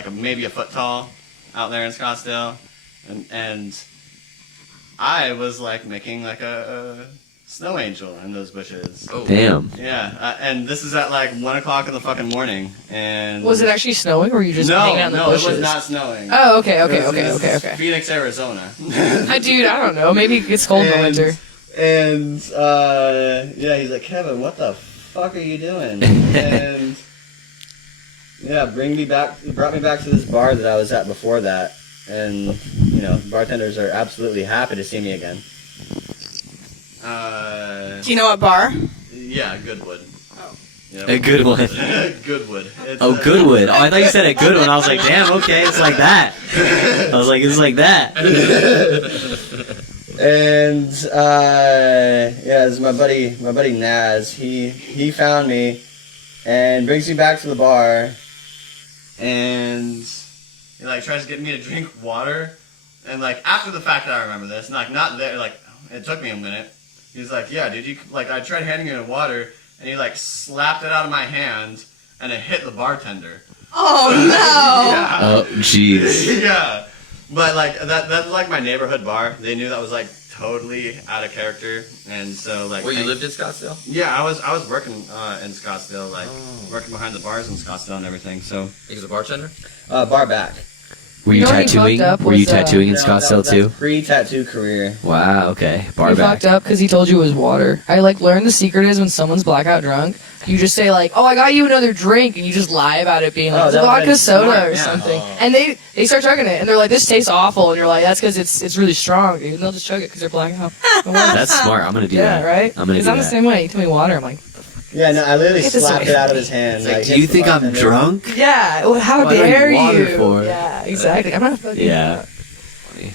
a maybe a foot tall out there in Scottsdale, and I was like making like a snow angel in those bushes. Oh. Damn. Yeah, and this is at like 1 o'clock in the fucking morning. And Was it actually snowing, or were you just hanging out in the bushes? it was not snowing. Oh, okay. This is Phoenix, Arizona. Dude, I don't know. Maybe it gets cold in the winter. And yeah, he's like, Kevin, what the fuck are you doing? And yeah, he brought me back to this bar that I was at before that. And you know, bartenders are absolutely happy to see me again. Do you know what bar? Yeah, Goodwood. Oh. Yeah, A good one. Goodwood. It's, Oh, Goodwood. Oh, I thought you said a good one. I was like, damn, okay, it's like that. I was like, it's like that. And yeah, this is my buddy Naz. He found me and brings me back to the bar, and he like tries to get me to drink water. And like after the fact that I remember this, like not there, like it took me a minute. He's like, yeah, dude, I tried handing you water, and he like slapped it out of my hand, and it hit the bartender. Oh no! Yeah. Oh, jeez. Yeah, but like that's like my neighborhood bar. They knew that was like totally out of character, and so like. Where you lived in Scottsdale? Yeah, I was working in Scottsdale, like working behind the bars in Scottsdale and everything. So He was a bartender? bar back. Were you You know what he tattooing? fucked up Were you was, tattooing in Scottsdale too? Pre-tattoo career. Wow. Okay. Bar He back. fucked up because he told you it was water. I like learned the secret is when someone's blackout drunk, you just say like, "Oh, I got you another drink," and you just lie about it being like, Oh, "It's a that would've vodka been soda smart, or yeah. something," Oh. and they start chugging it, and they're like, "This tastes awful," and you're like, "That's because it's really strong, dude." And they'll just chug it because they're blackout. That's smart. I'm gonna do Yeah, that. right. I'm gonna do I'm the that. same way. You tell me water, I'm like, Yeah, no, I literally Get this slapped away it out from of his hand. like, like, Do you hit the think I'm bartender. drunk? "Yeah, well, how What do I need dare water you?" for? Yeah, exactly. I'm not fucking. Yeah.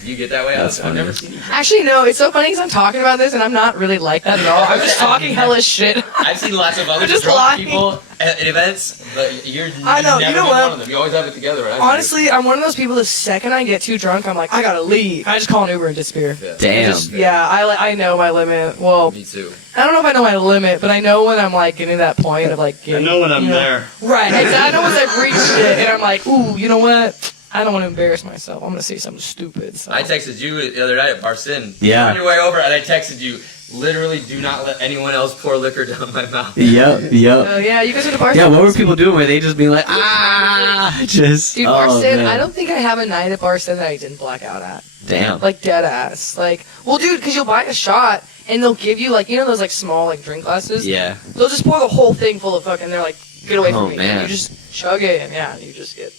You get that way? That's I've never funny. seen you. Actually, no. It's so funny because I'm talking about this and I'm not really like that at all. I'm just talking hella shit. I've seen lots of other just drunk lying. people at events, but you're I know, never you know been what? one of them. You always have it together, right? Honestly, I'm one of those people. The second I get too drunk, I'm like, I gotta leave. I just call an Uber and disappear. Damn. Yeah, I know my limit. Well, Me too. I don't know if I know my limit, but I know when I'm like getting to that point of like. I Getting, know when I'm you know- there. Right. Exactly. I know once I've reached it, and I'm like, ooh, you know what? I don't want to embarrass myself. I'm gonna say something stupid. So. I texted you the other night at Bar Sin. Yeah. On your way over, and I texted you, literally, do not let anyone else pour liquor down my mouth. Yep. Yep. Oh yeah, you guys are the bar. Yeah. What were people doing? Were they just being like, ah, just? Dude, oh, Barson, man. I don't think I have a night at Barson that I didn't black out at. Damn. Like, dead ass. Like, well, dude, because you'll buy a shot, and they'll give you, like, you know those, like, small, like, drink glasses? Yeah. They'll just pour the whole thing full of fucking, they're like, get away from Oh, me. man. And you just chug it, and yeah, you just get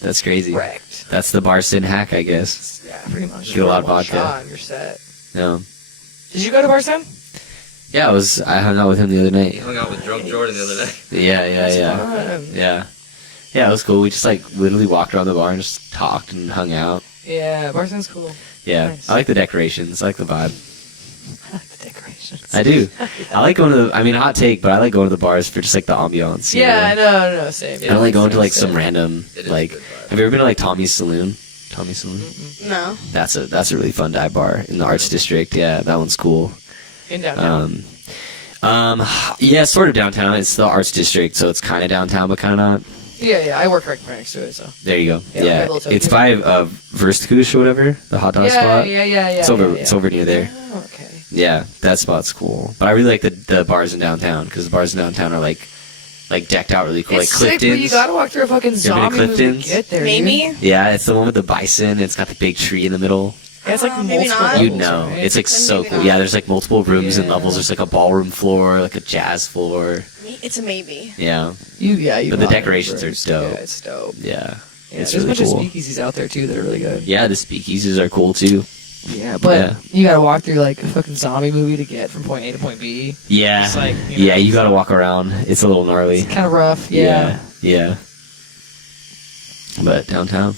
That's crazy. wrecked. That's the bar sin hack, I guess. Yeah, pretty much. Get a lot of One vodka. shot and you're set. No. Did you go to Barson? Yeah, I hung out with him the other He night. hung out with drunk Jordan the other day. Yeah. Fun. Yeah. Yeah, it was cool. We just like literally walked around the bar and just talked and hung out. Yeah, Barson's cool. Yeah. Nice. I like the decorations. I like the vibe. I like the decorations. I do. I like going to the, I mean, hot take, but I like going to the bars for just like the ambiance. you Yeah, know? no, same. I don't like going to like Same. some random, It is like, a good vibe. have you ever been to like Tommy's Saloon? Tommy's Saloon? No. That's a really fun dive bar in the Arts District. Yeah, that one's cool. In downtown. Yeah, sort of downtown. It's the Arts District, so it's kind of downtown, but kind of not. Yeah, I work right next to it, so. There you go. Yeah, Yeah, okay, little it's token. by Verstkush or whatever, the hot dog spot. Yeah. It's over near there. Oh, okay. Yeah, that spot's cool. But I really like the bars in downtown because the bars in downtown are like decked out really cool, It's like sick, but Clifton's. you gotta walk through a fucking You ever been to zombie movie to Clifton's? get there. Maybe. Yeah, it's the one with the bison. It's got the big tree in the middle. Dude. Yeah, it's like Maybe multiple not. levels, You know, right? it's like Then so maybe cool. not. Yeah, there's like multiple rooms and Yeah. levels. There's like a ballroom floor, like a jazz floor. It's a maybe. Yeah, You But the bought it, decorations bro. are dope. Yeah, it's dope. yeah, Yeah, it's there's a really bunch cool. of speakeasies out there too that are really good. Yeah, the speakeasies are cool too. Yeah, but Yeah. you gotta walk through like a fucking zombie movie to get from point A to point B. Yeah, It's like, yeah, you gotta walk around. It's a little gnarly. Kind of rough. Yeah. yeah. But downtown.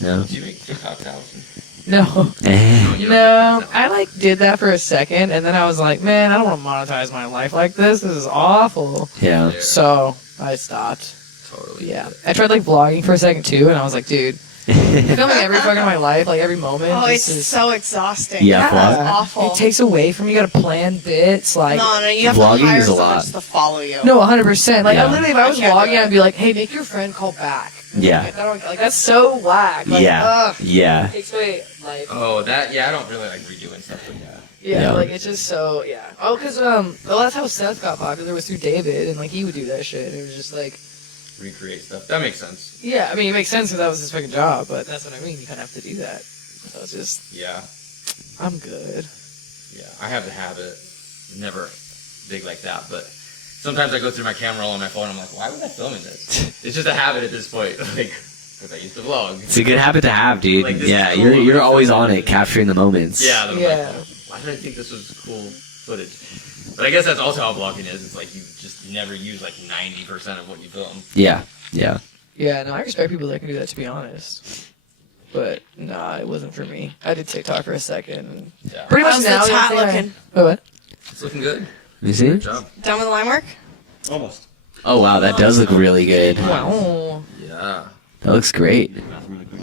No. Do you make TikTok Allison? No. Eh. No, I like did that for a second, and then I was like, man, I don't want to monetize my life like this. This is awful. Yeah. So I stopped. Totally. Yeah, I tried like vlogging for a second too, and I was like, dude, filming every fucking my life, like every moment. Oh, this it's is, so exhausting. Yeah, That's vlog. awful. It takes away from you. Gotta plan bits, like. no, you have Vlogging to hire is a someone lot. just to follow you. No, 100%. Like, Yeah. I literally, if I was I can't do vlogging, it. I'd be like, hey, make your friend call back. Yeah. Like, like that's so whack. Like, Yeah. ugh. Yeah. Takes away life. Oh, that, yeah, I don't really like redoing stuff like that. Yeah, Yeah. like it's just so yeah. Oh, because well, that's how Seth got popular was through David, and like he would do that shit. It was just like, Recreate stuff. That makes sense. yeah. I mean, it makes sense because that was his fucking job, but that's what I mean. You kind of have to do that. So it's just, Yeah. I'm good. Yeah. I have the habit. Never big like that, but sometimes I go through my camera roll on my phone. I'm like, why was I filming this? It's just a habit at this point. Like, because I used to vlog. It's a good habit to have, dude. Like, this Yeah, is cool. you're always on it, capturing the moments. Yeah. then I'm Yeah. like, why did I think this was cool footage? But I guess that's also how vlogging is. It's like you just never use like 90% of what you film. Yeah. Yeah. Yeah, no, I respect people that can do that. To be honest, but nah, it wasn't for me. I did TikTok for a second. And Yeah. pretty much How's the now. tat everything looking? Oh, what? It's looking good. You see? Good job. Done with the line work? Almost. Oh wow, that does look really good. Wow. Yeah. That looks great.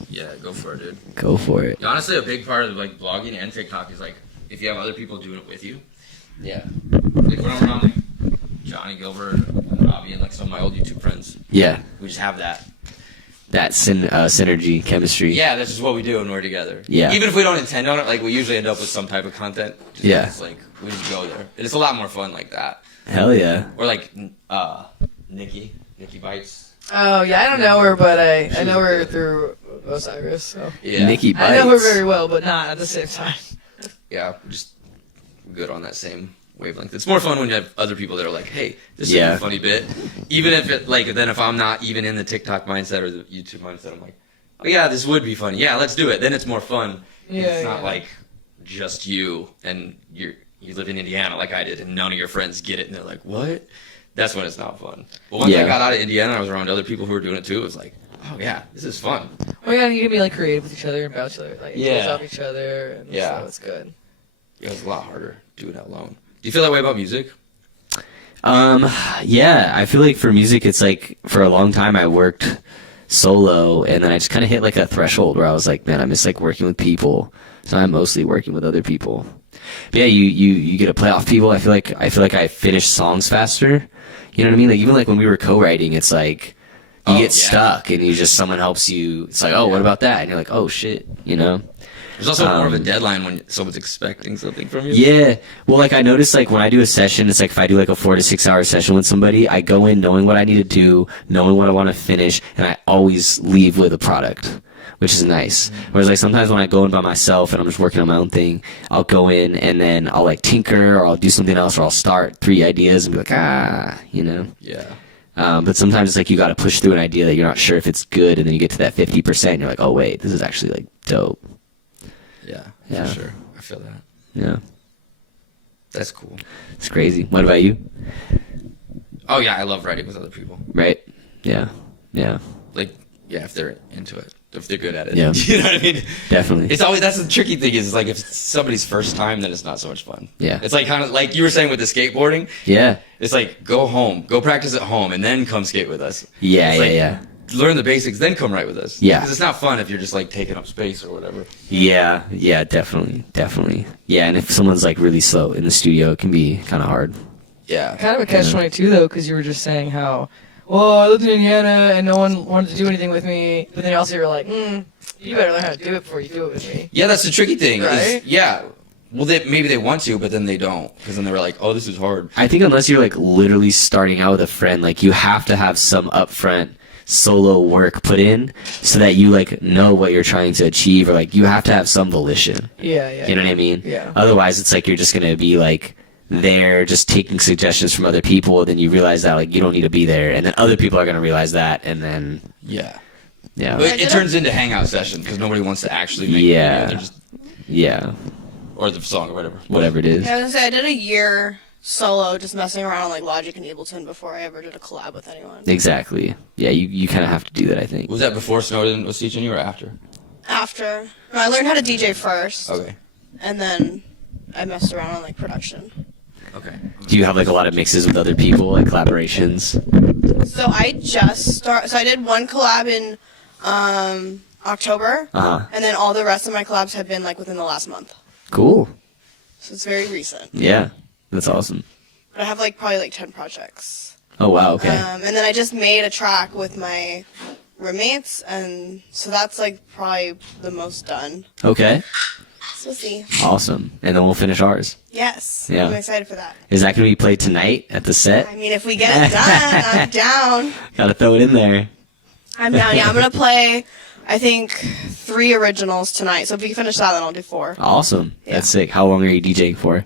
Yeah, go for it, dude. Go for it. Honestly, a big part of like vlogging and TikTok is like if you have other people doing it with you. Yeah. Like when I'm around like Johnny Gilbert and Robbie and like some of my old YouTube friends, Yeah. we just have that. That synergy, chemistry. Yeah, that's just what we do when we're together. Yeah. Even if we don't intend on it, like we usually end up with some type of content. Just Yeah. It's like we just go there. And it's a lot more fun like that. Hell yeah. Or like Nikki Bites. Oh yeah, I don't know her, but I know her through Osiris. So Yeah. Nikki Bites. I know her very well, but not at the same time. Yeah, we're just good on that same wavelength. It's more fun when you have other people that are like, hey, this is Yeah. a funny bit. Even if it like then if I'm not even in the TikTok mindset or the YouTube mindset, I'm like, oh yeah, this would be funny. Yeah, let's do it. Then it's more fun. Yeah, It's not yeah. like just you and you live in Indiana like I did and none of your friends get it and they're like, what? That's when it's not fun. But once I Yeah. got out of Indiana and I was around other people who were doing it too, it was like, oh yeah, this is fun. Well, yeah, you can be like creative with each other and bounce each other, like Yeah. off each other, and Yeah. so it's good. It was a lot harder doing it alone. Do you feel that way about music? Yeah, I feel like for music, it's like for a long time I worked solo, and then I just kind of hit like a threshold where I was like, man, I miss like working with people. So I'm mostly working with other people. But yeah, you get to play off people. I feel like I finish songs faster. You know what I mean? Like even like when we were co-writing, it's like you Oh, get yeah. stuck, and you just someone helps you. It's like, oh, what about that? And you're like, oh shit, you know. There's also more of a deadline when someone's expecting something from you. Yeah. Well, like I noticed, like when I do a session, it's like if I do like a 4 to 6 hour session with somebody, I go in knowing what I need to do, knowing what I want to finish, and I always leave with a product, which is nice. Whereas like sometimes when I go in by myself and I'm just working on my own thing, I'll go in and then I'll like tinker or I'll do something else or I'll start 3 ideas and be like, you know. Yeah. But sometimes it's like you got to push through an idea that you're not sure if it's good, and then you get to that 50% and you're like, oh wait, this is actually like dope. Yeah. Yeah. For sure. I feel that. Yeah. That's cool. It's crazy. What about you? Oh yeah, I love writing with other people. Right? Yeah. Yeah. Like, yeah, if they're into it, if they're good at it. Yeah. You know what I mean? Definitely. It's always that's the tricky thing is like if it's somebody's first time, then it's not so much fun. Yeah. It's like kind of like you were saying with the skateboarding. Yeah. It's like go home, go practice at home, and then come skate with us. Yeah, It's yeah, like, yeah. Learn the basics, then come write with us. Yeah. Because it's not fun if you're just like taking up space or whatever. Yeah, yeah, definitely. Yeah, and if someone's like really slow in the studio, it can be kind of hard. Yeah. Kind of a catch-22 though, because you were just saying how, well, I lived in Indiana and no one wanted to do anything with me, but then also you were like, you better learn how to do it before you do it with me. Yeah, that's the tricky thing. is- Right? yeah. Well, maybe they want to, but then they don't, because then they were like, "Oh, this is hard." I think unless you're like literally starting out with a friend, like you have to have some upfront solo work put in so that you like know what you're trying to achieve, or like you have to have some volition. Yeah. You know what I mean? Yeah. Otherwise, it's like you're just gonna be like there, just taking suggestions from other people. And then you realize that like you don't need to be there, and then other people are gonna realize that, and then Yeah. yeah, But it turns into hangout session because nobody wants to actually make Yeah. the video. They're just, yeah, or the song or whatever it is. Yeah, I was gonna say, I did a year solo just messing around on like Logic and Ableton before I ever did a collab with anyone. Exactly. Yeah, you kind of have to do that, I think. Was that before Snowden was teaching you or after? After. No, I learned how to DJ first, Okay. and then I messed around on like production. Okay. Do you have like a lot of mixes with other people, like collaborations? So I just So I did one collab in October, Uh-huh. and then all the rest of my collabs have been like within the last month. Cool. So it's very recent. Yeah, that's awesome. But I have like probably like 10 projects. Oh wow. Okay. And then I just made a track with my roommates, and so that's like probably the most done. Okay. So we'll see. Awesome. And then we'll finish ours. Yes. Yeah. I'm excited for that. Is that gonna be played tonight at the set? I mean, if we get it done, I'm down. Gotta throw it in there. I'm down. Yeah, I'm gonna play, I think, 3 originals tonight. So if we can finish that, then I'll do 4. Awesome. Yeah. That's sick. How long are you DJing for?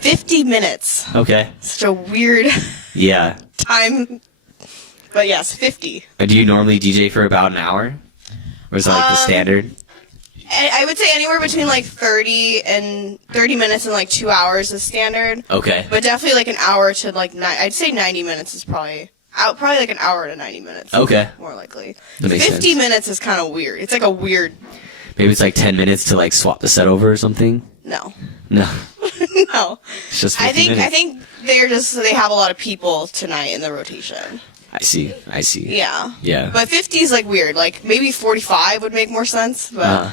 50 minutes. Okay. Such a weird Yeah. time. But yes, 50. Do you normally DJ for about an hour? Or is that like the standard? I would say anywhere between like 30 minutes and like 2 hours is standard. Okay. But definitely like an hour to like I'd say 90 minutes is probably like an hour to 90 minutes. Okay. More likely. That makes 50 sense. minutes is kind of weird. It's like a weird. Maybe it's like 10 minutes to like swap the set over or something? No. No. No. It's just 50 I minutes. think they have a lot of people tonight in the rotation. I see. Yeah. Yeah. But 50 is like weird. Like maybe 45 would make more sense, but Uh,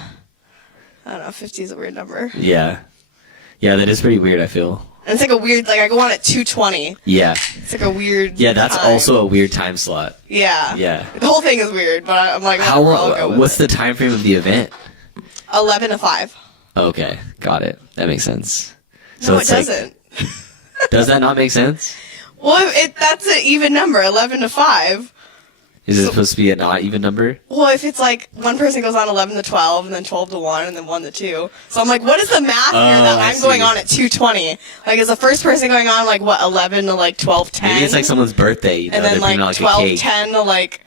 I don't know. 50 is a weird number. yeah. Yeah, that is pretty weird, I feel. And it's like a weird, like I go on at 2:20. Yeah. It's like a weird. Yeah, that's time. also a weird time slot. Yeah. Yeah. The whole thing is weird, but I'm like, How whatever, I'll go with what's it. the time frame of the event? 11 to 5. Okay, got it. That makes sense. No, it it's like- doesn't. does that not make sense? Well, that's an even number, 11 to 5. Is it supposed to be an odd even number? Well, if it's like one person goes on 11 to 12, and then 12 to 1, and then 1 to 2. So I'm like, what is the math here that I I'm going see. on at 2:20? Like, is the first person going on like what 11 to like 12:10? Maybe it's like someone's birthday. You know, and then they're like bringing out like a cake. 12:10 to like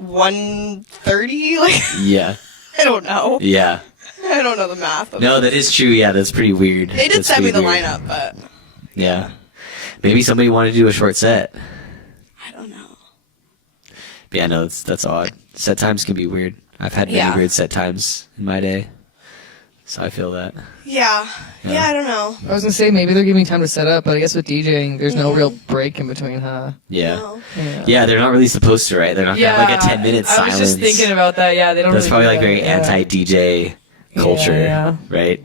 1:30. Like Yeah, I don't know. yeah. I don't know the math. Of No, it. that is true. Yeah, that's pretty weird. They did That's send me pretty the weird. lineup, but Yeah. Maybe somebody wanted to do a short set. I don't know. But yeah, no, that's odd. Set times can be weird. I've had many Yeah. weird set times in my day. So I feel that. Yeah. I don't know. I was gonna say maybe they're giving you time to set up, but I guess with DJing, there's no real break in between, huh? Yeah. No. Yeah, they're not really supposed to, right? They're not gonna have like a 10-minute silence. I was just thinking about that. Yeah, they don't. That's really probably do like very that, yeah. anti-DJ culture, Yeah. right?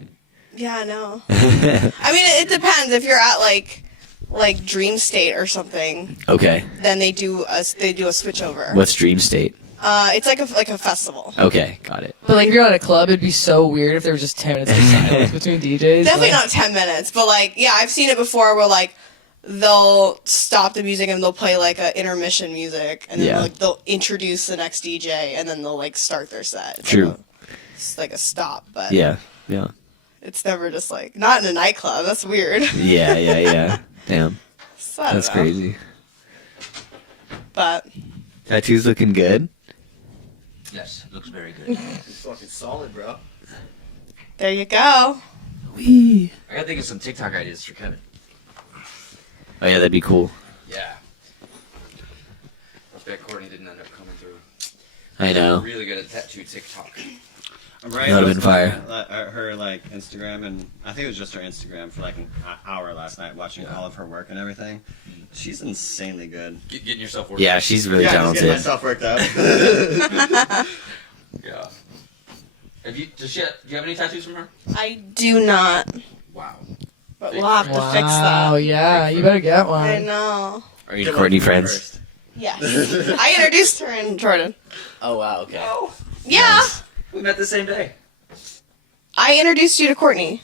Yeah, I know. I mean, it depends. If you're at like Dream State or something, Okay. then they do a switch over. What's Dream State? It's like a festival. Okay, got it. But like if you're at a club, it'd be so weird if there was just 10 minutes of silence between DJs. Definitely like, not 10 minutes, but like yeah, I've seen it before where like they'll stop the music and they'll play like a intermission music, and then Yeah. like they'll introduce the next DJ, and then they'll like start their set. It's True. Like it's like a stop, but Yeah, yeah. it's never just like not in a nightclub. That's weird. Yeah. Damn, So, I don't that's know. crazy. But Tattoos looking good. Yes, looks very good. It's fucking solid, bro. there you go. Wee. I gotta think of some TikTok ideas for Kevin. Oh yeah, that'd be cool. Yeah. I bet Courtney didn't end up coming through. I know. Really good at tattoo TikTok. Right, That'd I have was been fire. looking at her like Instagram, and I think it was just her Instagram for like an hour last night, watching all of her work and everything. She's insanely good. Getting yourself worked. Yeah, she's really Yeah, just getting talented. myself worked up. Yeah. Do you have any tattoos from her? I do not, Wow. but we'll have to fix wow, that. yeah, you better get I one. know. Are you and Courtney friends? First. Yes. I introduced her in Jordan. Oh wow, okay. Yeah. We met the same day. I introduced you to Courtney.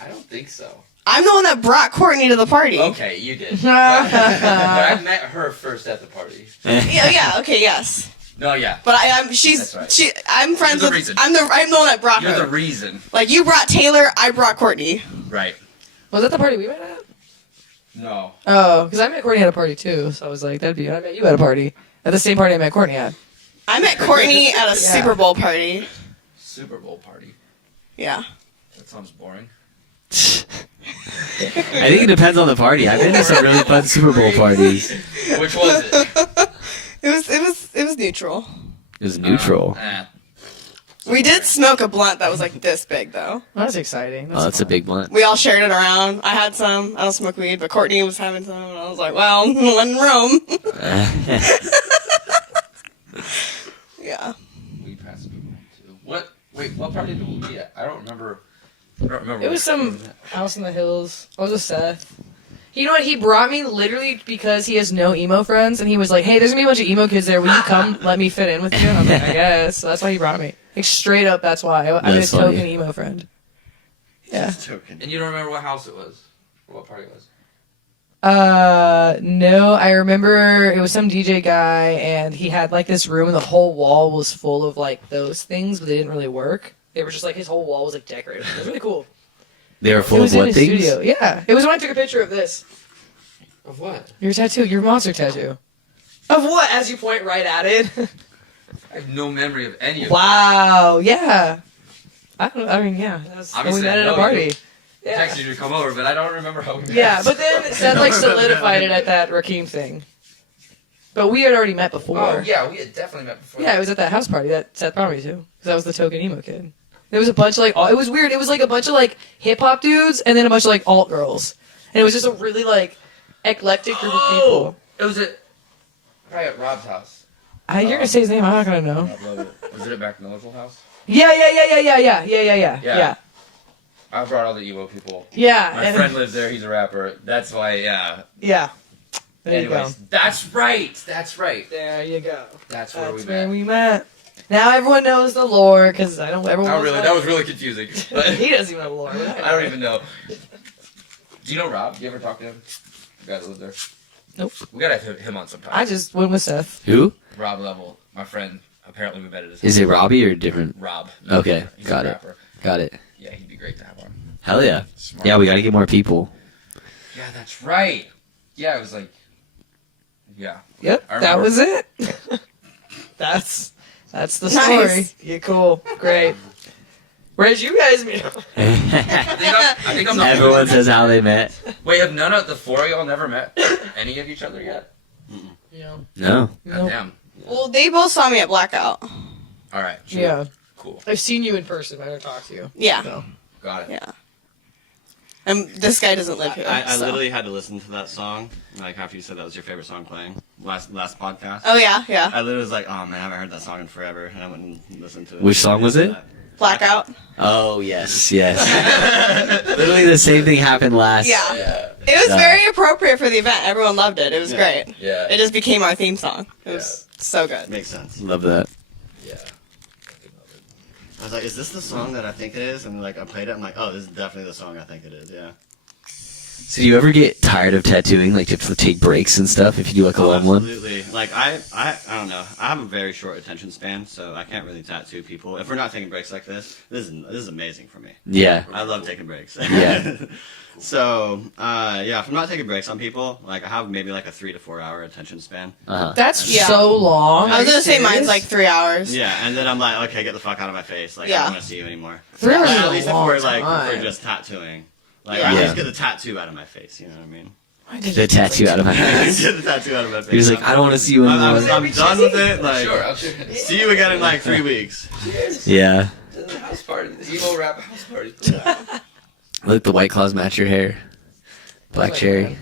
I don't think so. I'm the one that brought Courtney to the party. Okay, you did. But I met her first at the party. Yeah. Okay. Yes. No, yeah. But That's right. I'm friends You're the with. reason. I'm the one that brought You're her. the reason. Like you brought Taylor, I brought Courtney. Right. Was that the party we met at? No. Oh, because I met Courtney at a party too, so I was like, that'd be. I met you at a party. At the same party I met Courtney at. I met Courtney at a Super Bowl party. Super Bowl party. Yeah. That sounds boring. I think it depends on the party. I've been to some really fun Super Bowl parties. Which was it? It was neutral. It was neutral. We did smoke a blunt that was like this big though. That's exciting. Oh, that's a big blunt. We all shared it around. I had some. I don't smoke weed, but Courtney was having some, and I was like, well, one room. Yeah. We passed people too. What? Wait, what party did we be at? I don't remember. It was some house in the hills. I was with Seth. You know what? He brought me literally because he has no emo friends, and he was like, "Hey, there's gonna be a bunch of emo kids there. Will you come? Let me fit in with you." And I was like, "I guess." So that's why he brought me. Like straight up, that's why. I'm his That's funny. token emo friend. Yeah. And you don't remember what house it was? Or what party it was? No, I remember it was some DJ guy, and he had like this room, and the whole wall was full of like those things, but they didn't really work. They were just like his whole wall was like decorated. It was really cool. They were It full was of in what his things? studio. Yeah, it was when I took a picture of this. Of what? Your tattoo, your monster tattoo. Of what? As you point right at it. I have no memory of any of Wow. Yeah. I mean, yeah. That's when we Obviously, met I at a know party. it. Yeah. Texted you to come over, but I don't remember how we met. Yeah, but then Seth like solidified it at that Rakeem thing. But we had already met before. Oh, yeah, we had definitely met before. Yeah, it was at that house party that Seth brought me to. Because I was the token emo kid. There was a bunch of like, it was weird. It was like a bunch of like hip hop dudes and then a bunch of like alt girls. And it was just a really like eclectic group of people. It was probably at Rob's house. You're going to say his name, I'm not going to know. I love it. Was it at back Millersville house? Yeah. Yeah. I brought all the emo people. Yeah. My friend lives there. He's a rapper. That's why, yeah. Yeah. There Anyways, you go. that's right. That's right. There you go. That's where That's we where met. we met. Now everyone knows the lore because I don't. Everyone. Not knows really. like- That was really confusing. But he doesn't even know the lore. I don't even know. Do you know Rob? You ever talk to him? The guy that lives there? Nope. We gotta have him on sometime. I just went with Seth. Who? Rob Level, my friend. Apparently we met at his Is it Robbie or different? Rob. Okay, He's got a it. rapper. Got it. Yeah, he'd be great to have on. Hell yeah. Smart. Yeah, we gotta get more people. Yeah, that's right. Yeah, it was like. Yeah. Yep, I that remember. was it. That's the story. Nice. Yeah, cool, great. Where'd you guys meet? I think I'm the Everyone says how they met. Wait, have none of the four of y'all never met any of each other yet? Yeah. No. God Nope. damn. Well, they both saw me at Blackout. All right. Sure. Yeah. Cool. I've seen you in person, but I don't talk to you. Yeah. So. Got it. Yeah. And this guy doesn't live here. I so. literally had to listen to that song, like after you said that was your favorite song playing last podcast. Oh yeah, yeah. I literally was like, oh man, I haven't heard that song in forever, and I went and listened to it. Which song was it? Blackout. Oh, yes. Literally the same thing happened last. Yeah. Yeah. It was Yeah. very appropriate for the event. Everyone loved it. It was Yeah. great. Yeah. It just became our theme song. It was so good. Makes sense. Love that. Yeah. I was like, is this the song that I think it is? And like I played it, I'm like, oh, this is definitely the song I think it is. Yeah. So do you ever get tired of tattooing? Like, do you have to take breaks and stuff if you do like a long one? Absolutely. Like I don't know. I have a very short attention span, so I can't really tattoo people. If we're not taking breaks like this is amazing for me. Yeah. I love taking breaks. Yeah. So, yeah, if I'm not taking breaks on people, like I have maybe like a 3 to 4 hour attention span. Uh-huh. That's Yeah. so long. I was gonna say mine's Serious? like 3 hours. Yeah, and then I'm like, okay, get the fuck out of my face. Like I Yeah. don't want to see you anymore. 3 hours But is at a least if long we're like time. if we're just tattooing. Like Yeah. or at Yeah. least get the tattoo out of my face, you know what I mean? The tattoo out of my face. Get the tattoo out of my face. He was like, I don't want to see you I'm anymore. done with it. Like, Sure. I'll do it. see you again in like 3 weeks. Yeah. The house party. The emo rap house party. Look, the White Claws match your hair. Black cherry.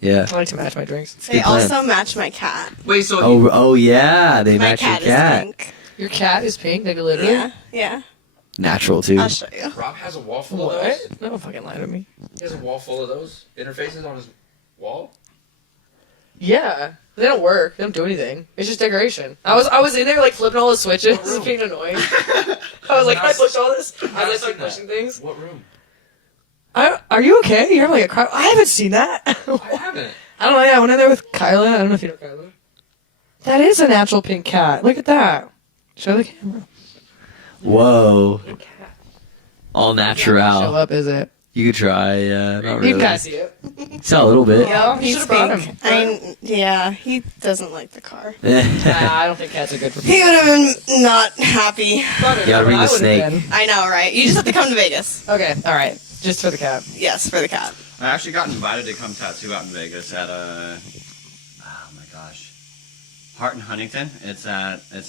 Yeah. I like to match my drinks. They Good plan. also match my cat. Wait, so Oh yeah, they My match your cat is cat. pink. Your cat is pink, like literally. Yeah, yeah. Natural too. I'll show you. Rob has a wall full of What? those? Don't fucking lie to me. He has a wall full of those interfaces on his wall? Yeah. They don't work. They don't do anything. It's just decoration. I was in there like flipping all the switches, What room? being annoying. I was like, can I push all this? I was like seen that. pushing things. What room? Are you okay? You're like a cry. I haven't seen that. I haven't. I don't know. Yeah, I went in there with Kyla. I don't know if you know Kyla. That is a natural pink cat. Look at that. Show the camera. Whoa. All Show natural. up, is it? You could try. Not You really. guys see it. Saw a little bit. Yeah, you He's should've brought pink. him. Yeah, he doesn't like the car. I don't think cats are good for He people. would have been not happy. gotta bring the snake. I know, right? You just have to come to Vegas. Okay, all right. Just for the cat. Yes, for the cat. I actually got invited to come tattoo out in Vegas at oh my gosh, Hart and Huntington. It's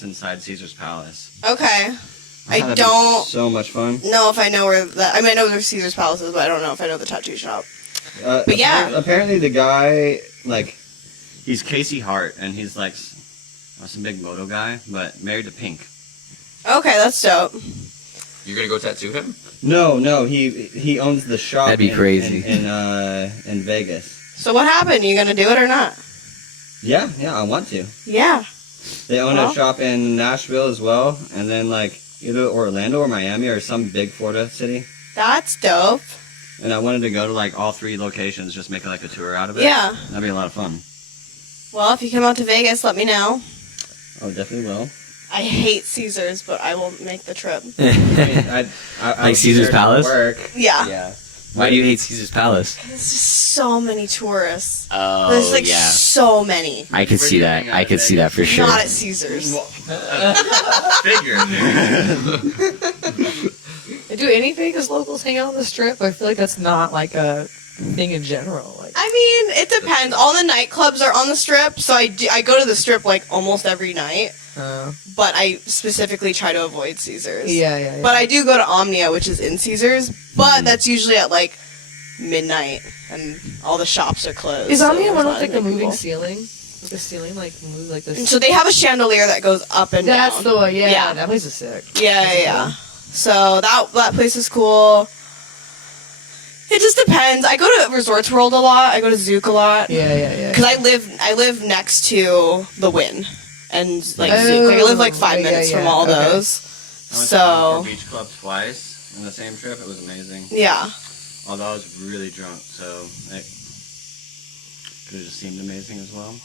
inside Caesar's Palace. Okay. I That'd be don't so much fun. know if I know where that. I mean, I know where Caesar's Palace is, but I don't know if I know the tattoo shop. But yeah. Apparently the guy, like, he's Casey Hart, and he's like some big moto guy, but married to Pink. Okay, that's dope. You're gonna go tattoo him? No, he owns the shop. That'd be crazy. in Vegas. So what happened? You gonna do it or not? Yeah, I want to. Yeah. They own Well. a shop in Nashville as well, and then like either Orlando or Miami or some big Florida city. That's dope. And I wanted to go to like all 3 locations, just make like a tour out of it. Yeah. That'd be a lot of fun. Well, if you come out to Vegas, let me know. Oh, definitely will. I hate Caesars, but I will make the trip. I mean, I Like would be Caesar's there to Palace? Work. Yeah. Yeah. Why do you hate Caesar's Palace? There's just so many tourists. Oh, There's like yeah. so many. I could see that. I could see that for sure. Not at Caesars. Figure. Do any Vegas locals hang out on the strip? I feel like that's not like a thing in general. Like, I mean, it depends. All the nightclubs are on the strip, so I go to the strip like almost every night. But I specifically try to avoid Caesars. yeah. But I do go to Omnia, which is in Caesars, but that's usually at like midnight, and all the shops are closed. Is so Omnia there's one not with like as the many moving people. ceiling? Like the ceiling like move like And this. so they have a chandelier that goes up and That's down. the one. Yeah, Yeah. that place is sick. Yeah. So that place is cool. It just depends. I go to Resorts World a lot. I go to Zouk a lot. Yeah. Because I live next to the Wynn, and like Zouk. Like, I live like 5 minutes from all okay. those. I went to So Encore Beach Club twice in the same trip. It was amazing. yeah, Although I was really drunk, so it could have just seemed amazing as well.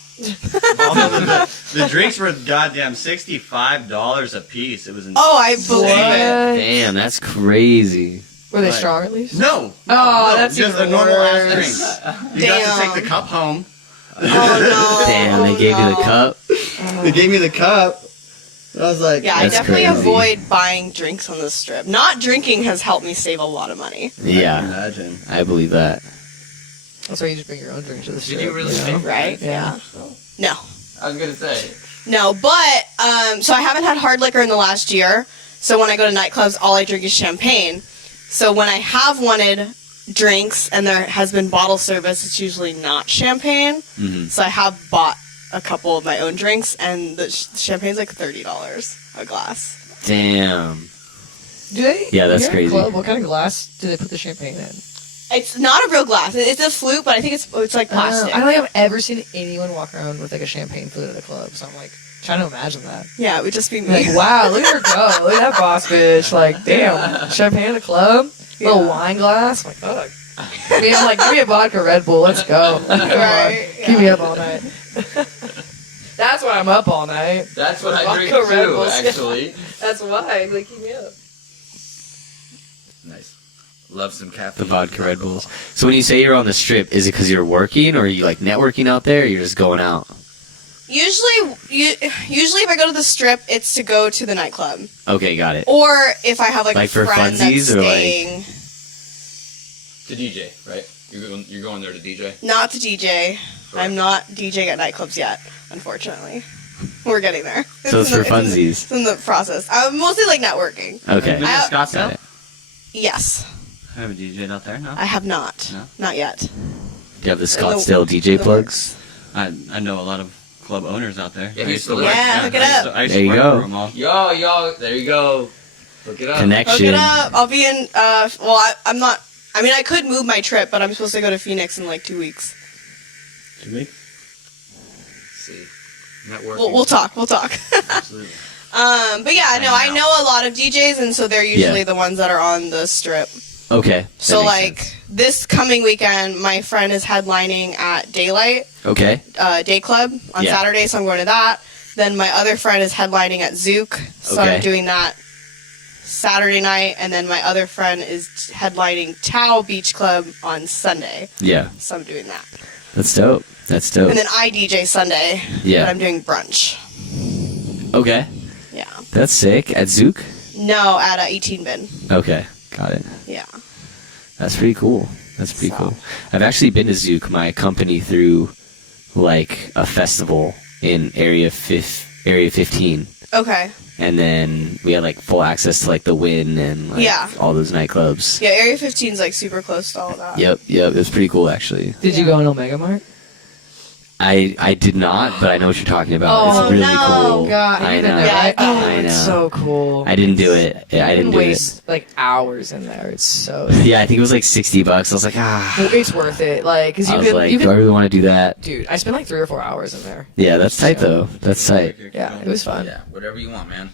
Although the drinks were goddamn $65 a piece. It was insane. Oh, I believe it. Damn, that's crazy. Were they Right. strong at least? No. Oh, no, that's just even a normal ass worse. drink. You got to Damn. take the cup home. Oh no. Damn, they gave you the cup. They gave me the cup. I was like, Yeah, I That's definitely crazy. avoid buying drinks on the strip. Not drinking has helped me save a lot of money. I can Yeah, imagine. I believe that. That's why you just bring your own drink to the strip. Did you really know? think Right? Yeah. No. I was gonna say. No, but so I haven't had hard liquor in the last year. So when I go to nightclubs, all I drink is champagne. So when I have wanted drinks and there has been bottle service, it's usually not champagne. Mhm. So I have bought a couple of my own drinks, and the champagne's like $30 a glass. Damn. Do they? Yeah, that's you're in a crazy. Club, what kind of glass do they put the champagne in? It's not a real glass. It's a flute, but I think it's like plastic. I don't think I've ever seen anyone walk around with like a champagne flute at a club. So I'm like trying to imagine that. Yeah, it would just be me. Like, wow, look at her go. Look at that boss bitch. Like, damn, champagne at a club? Little wine glass? I'm like, fuck. I mean, I'm like, give me a vodka Red Bull. Let's go. Come on. Right, Keep me up all night. That's why I'm up all night. That's what I Vodka drink Red too, Bulls. actually. That's why. Like, keep me up. Nice. Love some caffeine. The vodka Red Bulls. So when you say you're on the strip, is it because you're working, or are you like networking out there, or you're just going out? Usually if I go to the strip, it's to go to the nightclub. Okay, got it. Or if I have like Like a for friend that's funsies, or, like- staying. To DJ, right? You're going there to DJ? Not to DJ. I'm not DJing at nightclubs yet, unfortunately. We're getting there. So it's for in the- funsies. It's in the process. I'm mostly like networking. Okay. Been to I- Got Scottsdale? it. Yes, I have a DJ out there, no? I have not. No? Not yet. Do you have the Scottsdale DJ the plugs? I know a lot of club owners out there. Yeah, I he used to still work- works. Yeah, hook it I used up. to- I used There to you work go. for 'em all. Yo, there you go. Look it up. Hook Connection. it up. I'll be in. I'm not. I mean, I could move my trip, but I'm supposed to go to Phoenix in like 2 weeks. 2 weeks? Let's see. Networking. We'll talk. We'll talk. Absolutely. But yeah, no, I know a lot of DJs, and so they're usually Yeah. the ones that are on the strip. Okay. So that makes like sense. this coming weekend, my friend is headlining at Daylight Okay. Day Club on Yeah. Saturday, so I'm going to that. Then my other friend is headlining at Zook, so Okay. I'm doing that Saturday night. And then my other friend is headlining Tao Beach Club on Sunday, Yeah. so I'm doing that. That's dope. That's dope. And then I DJ Sunday, Yeah. but I'm doing brunch. Okay. Yeah. That's sick. At Zook? No, at 18 bin. Okay. Got it. Yeah. That's pretty cool. That's pretty cool. I've actually been to Zook, my company, through like a festival in Area 15. Okay. And then we had like full access to like the Win and like Yeah. all those nightclubs. Yeah, Area 15 is like super close to all that. Yep. It was pretty cool actually. Did you go in Omega Mart? I did not, but I know what you're talking about. Oh, it's really no. cool. God, I you've been know. there, right? Oh, I know. it's so cool. I didn't do it. Yeah, I You didn't can do it. waste like hours in there. It's so. Yeah, I think it was like $60. I was like, It's worth it. Like, cause I you was could, like, you do I could, really want to do that? dude. I spent like 3 or 4 hours in there. Yeah, that's tight though. That's tight. Yeah, it was fun. Yeah, whatever you want, man.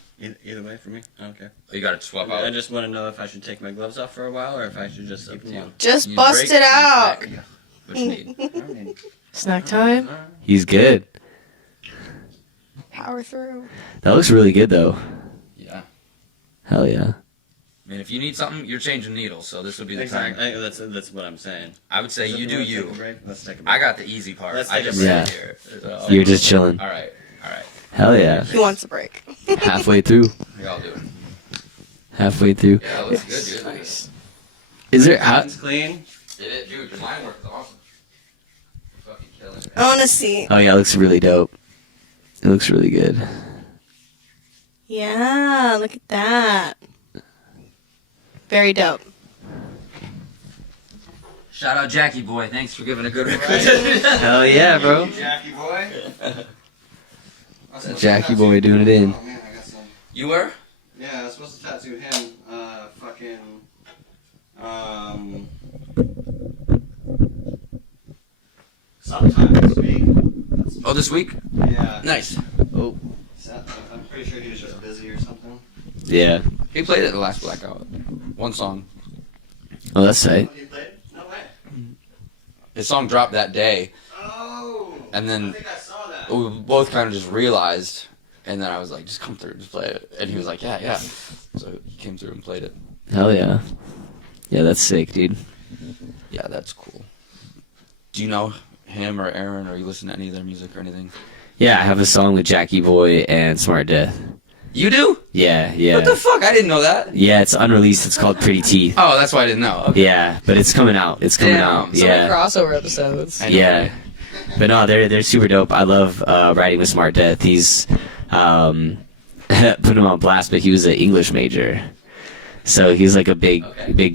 Either way for me. I don't care. Oh, you gotta swap out. I just want to know if I should take my gloves off for a while or if I should just keep them on. Just You bust break, it you out. snack. What you need. Snack time. He's good. Power through. That looks really good though. Yeah. Hell yeah. I mean, if you need something, you're changing needles, so this would be the Exactly. time. That's what I'm saying. I would say you do Let's you. take a break. Let's take a break. I got the easy part. Let's I take a just break. sit here. So- You're just chilling. All right. Hell yeah. He wants a break. Halfway through. How y'all doing? Halfway through. Yeah, it looks good, dude. Nice. Is there Hands clean. Did it, dude? Your line work is awesome. You're fucking killing it. I want to see. Oh yeah, it looks really dope. It looks really good. Yeah, look at that. Very dope. Shout out Jackie boy. Thanks for giving a good Hell yeah, bro. Jackie boy. Jackie boy doing it in. Oh man, I got some. You were? Yeah, I was supposed to tattoo him. Sometime this week. Oh, this week? Yeah. Nice. Oh. I'm pretty sure he was just busy or something. Yeah. He played it the last Blackout. One song. Oh, that's tight. You played? No way. His song dropped that day, Oh. and I then think I saw that. we both kind of just realized, and then I was like, just come through, just play it. And he was like, yeah. So he came through and played it. Hell yeah. Yeah, that's sick, dude. Yeah, that's cool. Do you know him or Aaron, or you listen to any of their music or anything? Yeah, I have a song with Jackie Boy and Smart Death. You do? Yeah, yeah. What the fuck? I didn't know that. Yeah, it's unreleased. It's called Pretty Teeth. Oh, that's why I didn't know. Okay. Yeah, but it's coming out. It's coming Damn. out. So Yeah. many crossover episodes. I know, Yeah. right? But no, they're super dope. I love writing with Smart Death. He's put him on blast, but he was an English major, so he's like a big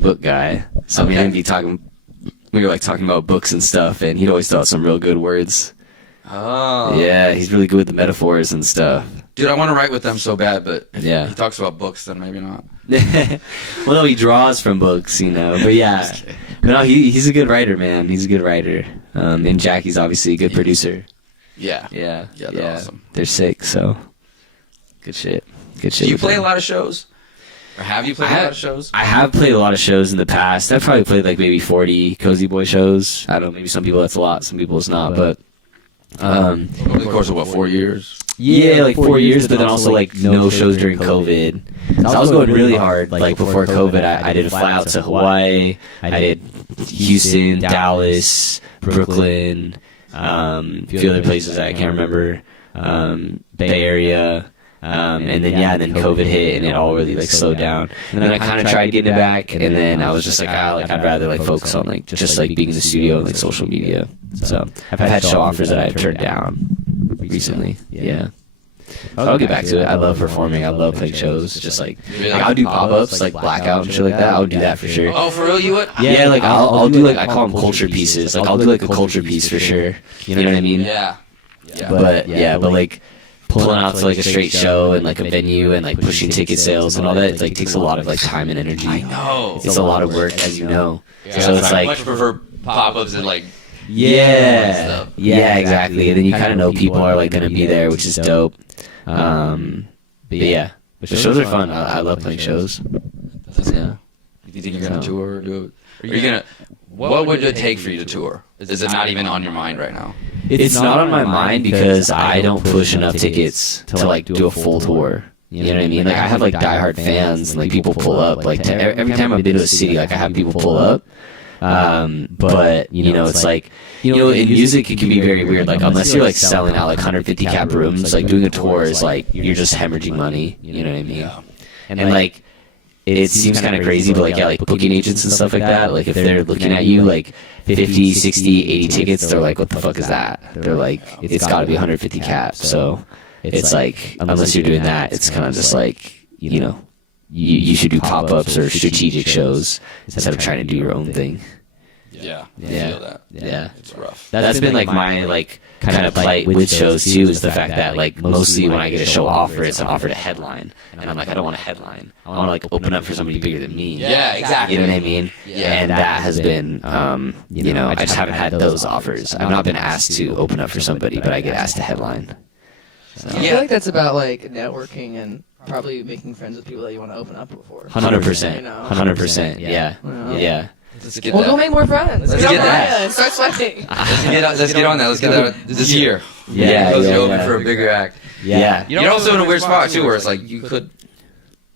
book guy. So me and him we were like talking about books and stuff, and he'd always throw out some real good words. Oh. Yeah, he's really good with the metaphors and stuff. Dude, I want to write with them so bad, but if Yeah. he talks about books, then maybe not. Well, no, he draws from books, you know. But yeah, Just kidding. but no, he's a good writer, man. He's a good writer. And Jackie's obviously a good producer. Yeah. Yeah, Yeah, they're awesome. They're sick, so good shit. Good shit. Do you with play them. a lot of shows? Or have you played a lot of shows? I have played a lot of shows in the past. I've probably played like maybe 40 cøzybøy shows. I don't know, maybe some people that's a lot, some people it's not, but Over the course of, what, 4 years? yeah, like 4 years, but then also like no shows during COVID. So I was going really hard. Like before COVID, I did a fly out to Hawaii. I did Houston, Dallas, Brooklyn, a few other places I can't remember, Bay Area. And then COVID hit and it all really like slowed down. And then I kind of tried getting it back, and then I was just like, I'd rather like focus on like just like being in the studio and like social media. So I've had show offers that I've turned down recently. Yeah. I'll get back to it. I love performing. I love playing shows. Just like I'll do pop-ups like Blackout and shit like that. I would do that for sure. Oh, for real? You would? Yeah, like I'll do like I call them culture pieces. Like I'll do like a culture piece for sure. You know what I mean? Yeah. But like pulling out to like a straight show and like a venue and like pushing ticket sales and all that, it like takes a lot of like time and energy. I know. It's a lot of work, as you know. Yeah, So it's I like much prefer pop-ups and like yeah, exactly. And then you kind of know people are like gonna be there, which is dope. But yeah, the shows are fun. I love playing shows. That's Yeah. You think you're gonna tour? Are you gonna? What would it take for you to tour? Is it not even on your mind right now? It's not on my mind because I don't push enough tickets to like do a full tour. You know what I mean? Like I have like diehard fans, and like people pull up. Like every time I've been to a city, like I have people pull up. But you know, it's like in music it can be very weird. Like unless you're like selling out like 150 cap rooms, like doing a tour is like you're just hemorrhaging money. You know what I mean? And like it seems kind of crazy, but like yeah, like booking agents and stuff like that. Like if they're looking at you like 50, 60, 80 tickets, they're like, what the fuck is that? They're like, it's got to be 150 cap. So it's like unless you're doing that, it's kind of just like you should do pop-ups or strategic shows instead of trying to do your own thing. Yeah. I Yeah. feel that. Yeah. It's rough. That's been like my like kind of plight with shows too, is the fact that like mostly when I get a show offer, it's an offer to headline, and I'm like, I don't want to headline. I want to like open up for somebody bigger than me. Yeah, exactly. You know what I mean? Yeah. And that has been, I just haven't had those offers. I've not been asked to open up for somebody, but I get asked to headline. So. I feel like that's about like networking and probably making friends with people that you want to open up for. 100%. 100%. Yeah. Yeah. Let's get We'll that. go make more friends. Let's Get get on that. Mariah and start sweating. Let's get on that. Let's get that this year. Yeah, Let's yeah, open yeah. for a bigger act. Yeah. You're also in a weird spot too, where it's like you could,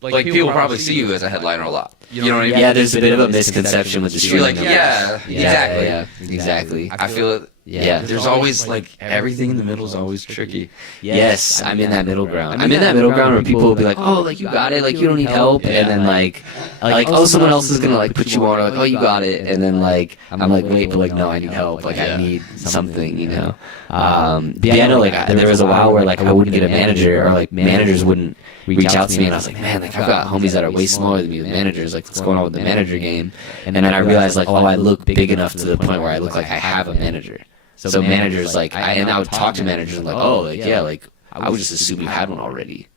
like people probably see you as a headliner a lot. You know what I mean? Yeah, there's a bit of a misconception with the You're streaming. like, yeah, exactly. Yeah, exactly. I feel it. Yeah. There's always like everything in the middle is always tricky. Yes, I'm in that middle ground. I'm in that middle ground where people will be like, oh, like you got it, like you don't need help, and then like oh, someone else is gonna like put you on, or like, oh, you got it, and then like I'm like, wait, but like no, I need help, like I need something, you know. But yeah, I know, like there was a while where like I wouldn't get a manager, or like managers wouldn't reach out to me, and I was like, man, like I've got homies that are way smaller than me with managers, like what's going on with the manager game? And then I realized like, oh, I look big enough to the point where I look like I have a manager. So managers, like, I would talk to managers and like, oh, like, yeah, like, I would just assume you had one already.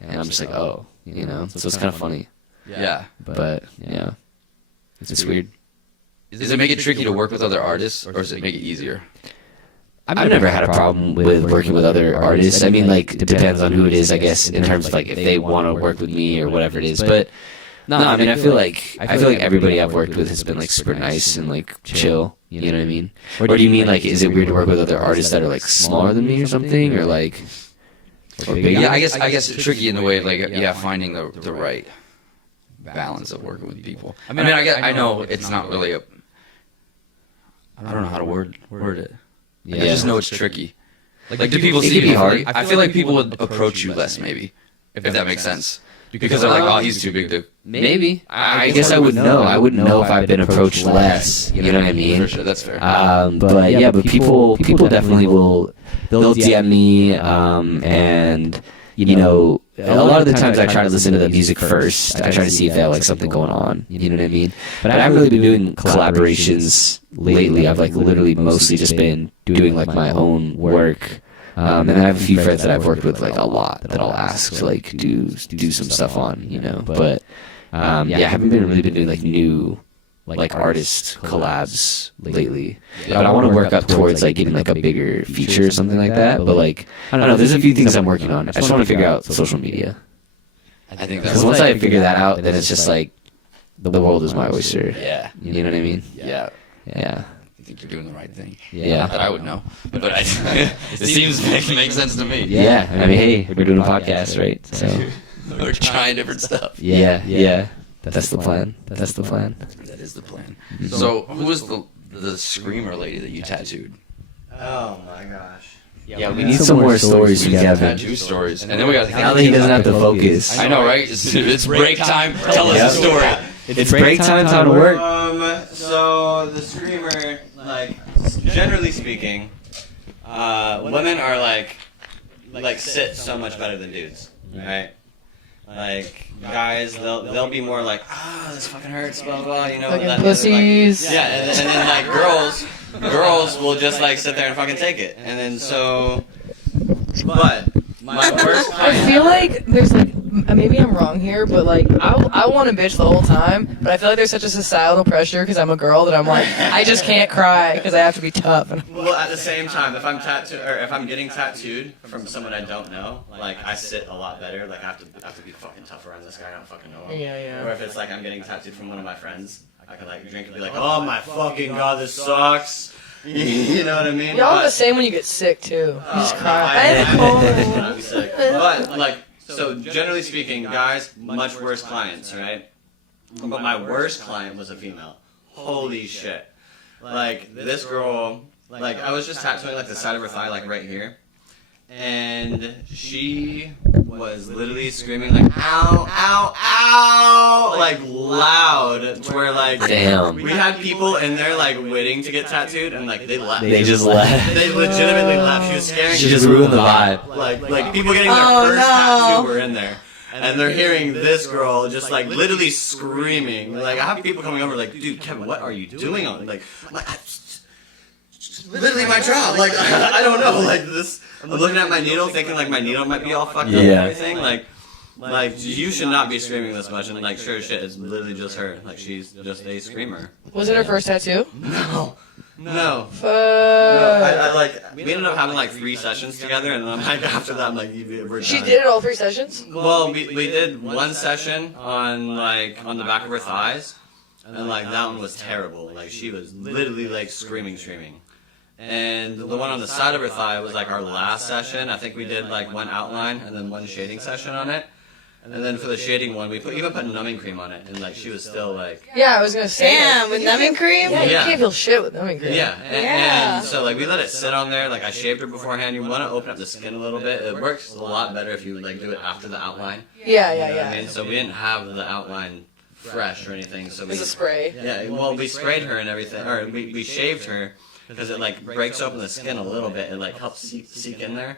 And I'm just like, oh, you know, so it's kind of funny. Yeah. But, yeah, it's weird. Does it make it tricky to work with other artists, or does it make it easier? I've never had a problem with working with other artists. I mean, like, it depends on who it is, I guess, in terms of, like, if they want to work with me or whatever it is. But, no, I mean, I feel like everybody I've worked with has been, like, super nice and, like, chill. You know what I mean? Or do you mean, like, is it weird to work with other artists that are, like, smaller than me or something? Or, like, or bigger? Yeah, I guess it's tricky in the way of, like, finding the right balance of working with people. I mean, I know it's not really I don't know how to word it. Yeah. I just know it's tricky. Like, do people It see can be you? hard. I feel like people would approach you less, maybe, if that makes sense. Because they're like, oh, he's too big to... Maybe. I guess I would know. I wouldn't know if I've been approached less. You know what I mean? For sure, that's fair. But yeah, but people definitely will. They'll DM me, and you know, a lot of the times I try to listen to the music first. I try to see if they have like something going on. You know what I mean? But I haven't really been doing collaborations lately. I've like literally mostly just been doing like my own work. And I have a few friends that I've worked with like a lot that I'll ask to like do some stuff on, you know. But yeah, I haven't really been doing like new like artist collabs lately. But I want to work up towards like getting like a bigger feature or something like that. But like I don't know, there's a few things I'm working on. I just want to figure out social media. I think Because once I figure that out, then it's just like the world is my oyster. Yeah. You know what I mean? Yeah. Yeah. I think you're doing the right thing. Yeah. Not that I would know, but it seems to make sense to me. Yeah. I mean, hey, we're doing a podcast, right? So We're trying different stuff. yeah. That's the plan. That's the plan. That is the plan. So, who was the screamer lady that you tattooed? Oh my gosh. Yeah, we need some more stories from Kevin. Tattoo stories, and then we got. Now that he doesn't have to focus. I know, right? It's break time. Tell us the story. It's break time to work. So the screamer, like, generally speaking, women are like sit so much better than dudes, right? Like guys, they'll be more like, this fucking hurts, blah blah, you know. Fucking pussies. Like, yeah, and then like girls will just like sit there and fucking take it, and then so. But my worst I feel like there's like maybe I'm wrong here, but like I want to bitch the whole time, but I feel like there's such a societal pressure because I'm a girl that I'm like I just can't cry because I have to be tough. And Well, at the same time, if I'm tattooed or if I'm getting tattooed from someone I don't know, like I sit a lot better. Like I have to be fucking tough around this guy. I don't fucking know him. Yeah. Or if it's like I'm getting tattooed from one of my friends, I can like drink and be like, oh my fucking god, this sucks. You know what I mean? Y'all are the same when you get sick too. You just Oh, cry. I hate it when I'm sick. But like, so generally speaking, guys, much worse clients, right? But my worst client was a female. Holy shit! Like this girl, like I was just tattooing like the side of her thigh, like right here, and she was literally screaming like ow, ow, ow, like loud, to where like Damn. we had people in there like waiting to get tattooed, and like they left. They just left. They legitimately left. She was scaring. She just ruined the vibe. Like people getting their Oh, first no. tattoo were in there. And they're hearing this girl just like literally screaming. Like I have people coming over like, dude, Kevin, what are you doing on? Like, I'm like, it's literally my job. Like I don't know. Like this, I'm looking at my needle, thinking like my needle might be all fucked up and Yeah. everything. Like you should not be screaming this much. And like, sure as shit, it's literally just her. Like she's just a screamer. Was it her first tattoo? No. Fuck. I like we ended up having like 3 sessions together, and then like after that, I'm like, we're She done. did it all 3 sessions? Well, we did one session on the back of her thighs, and like that one was terrible. Like she was literally like screaming. And the one on the side of her thigh was like our last session. I think we did like one outline and then one shading session on it. And then for the shading one, we even put numbing cream on it, and like she was still like. Yeah, I was gonna say. Damn, with numbing cream? Yeah, you Yeah. can't feel shit with numbing cream. Yeah, Yeah. and so like we let it sit on there. Like I shaved her beforehand. You want to open up the skin a little bit. It works a lot better if you like do it after the outline. Yeah, You know what I yeah. mean, so we didn't have the outline fresh or anything. So we It's a spray. yeah, well we sprayed her and everything, or we shaved her because it like breaks open the skin a little bit. It like helps seek in there.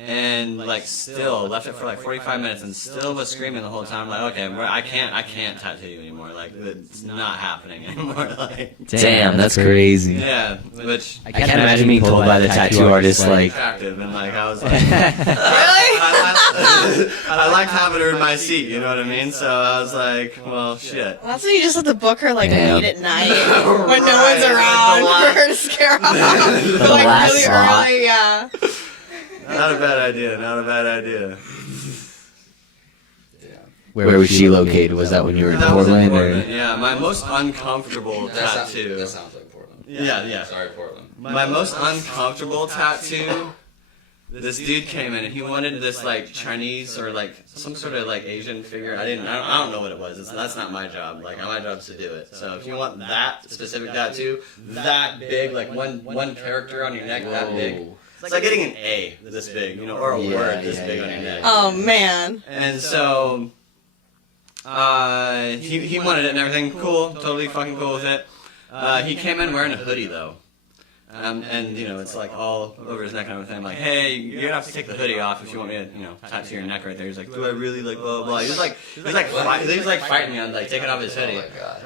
And like still left it for like 45 minutes and still was screaming the whole time. Like, okay, I can't tattoo you anymore. Like it's not happening anymore. Like Damn, that's crazy. yeah, which I can't imagine being told by the tattoo artist like, attractive and like I was like Really? I liked having her in my seat. You know what I mean? So I was like, well, shit. That's when you just have to book her like Damn. late at night when no Right, one's like the around last- for her to scare off. Like last really slot. early, yeah. Not a bad idea. Not a bad idea. where was she located? Was that when you were in That was in Portland? Portland. Or? Yeah, my most uncomfortable tattoo. That sounds like Portland. Yeah. Sorry, Portland. My most uncomfortable tattoo. This dude came in and he wanted this like Chinese or like some sort of like Asian figure. I don't know what it was. That's not my job. Like my job is to do it. So if you want that specific tattoo, that big, like one character on your neck, that big. It's like getting an A this big, you know, or a word this big on your neck. Oh man. And so he wanted it and everything. Cool, totally fucking cool with it. He came in wearing a hoodie though. And you know, it's like all over his neck and everything. I'm like, hey, you're gonna have to take the hoodie off if you want me to, you know, tattoo your neck right there. He's like, do I really, like, blah, blah, blah. He was like fighting me on, like, taking off his hoodie.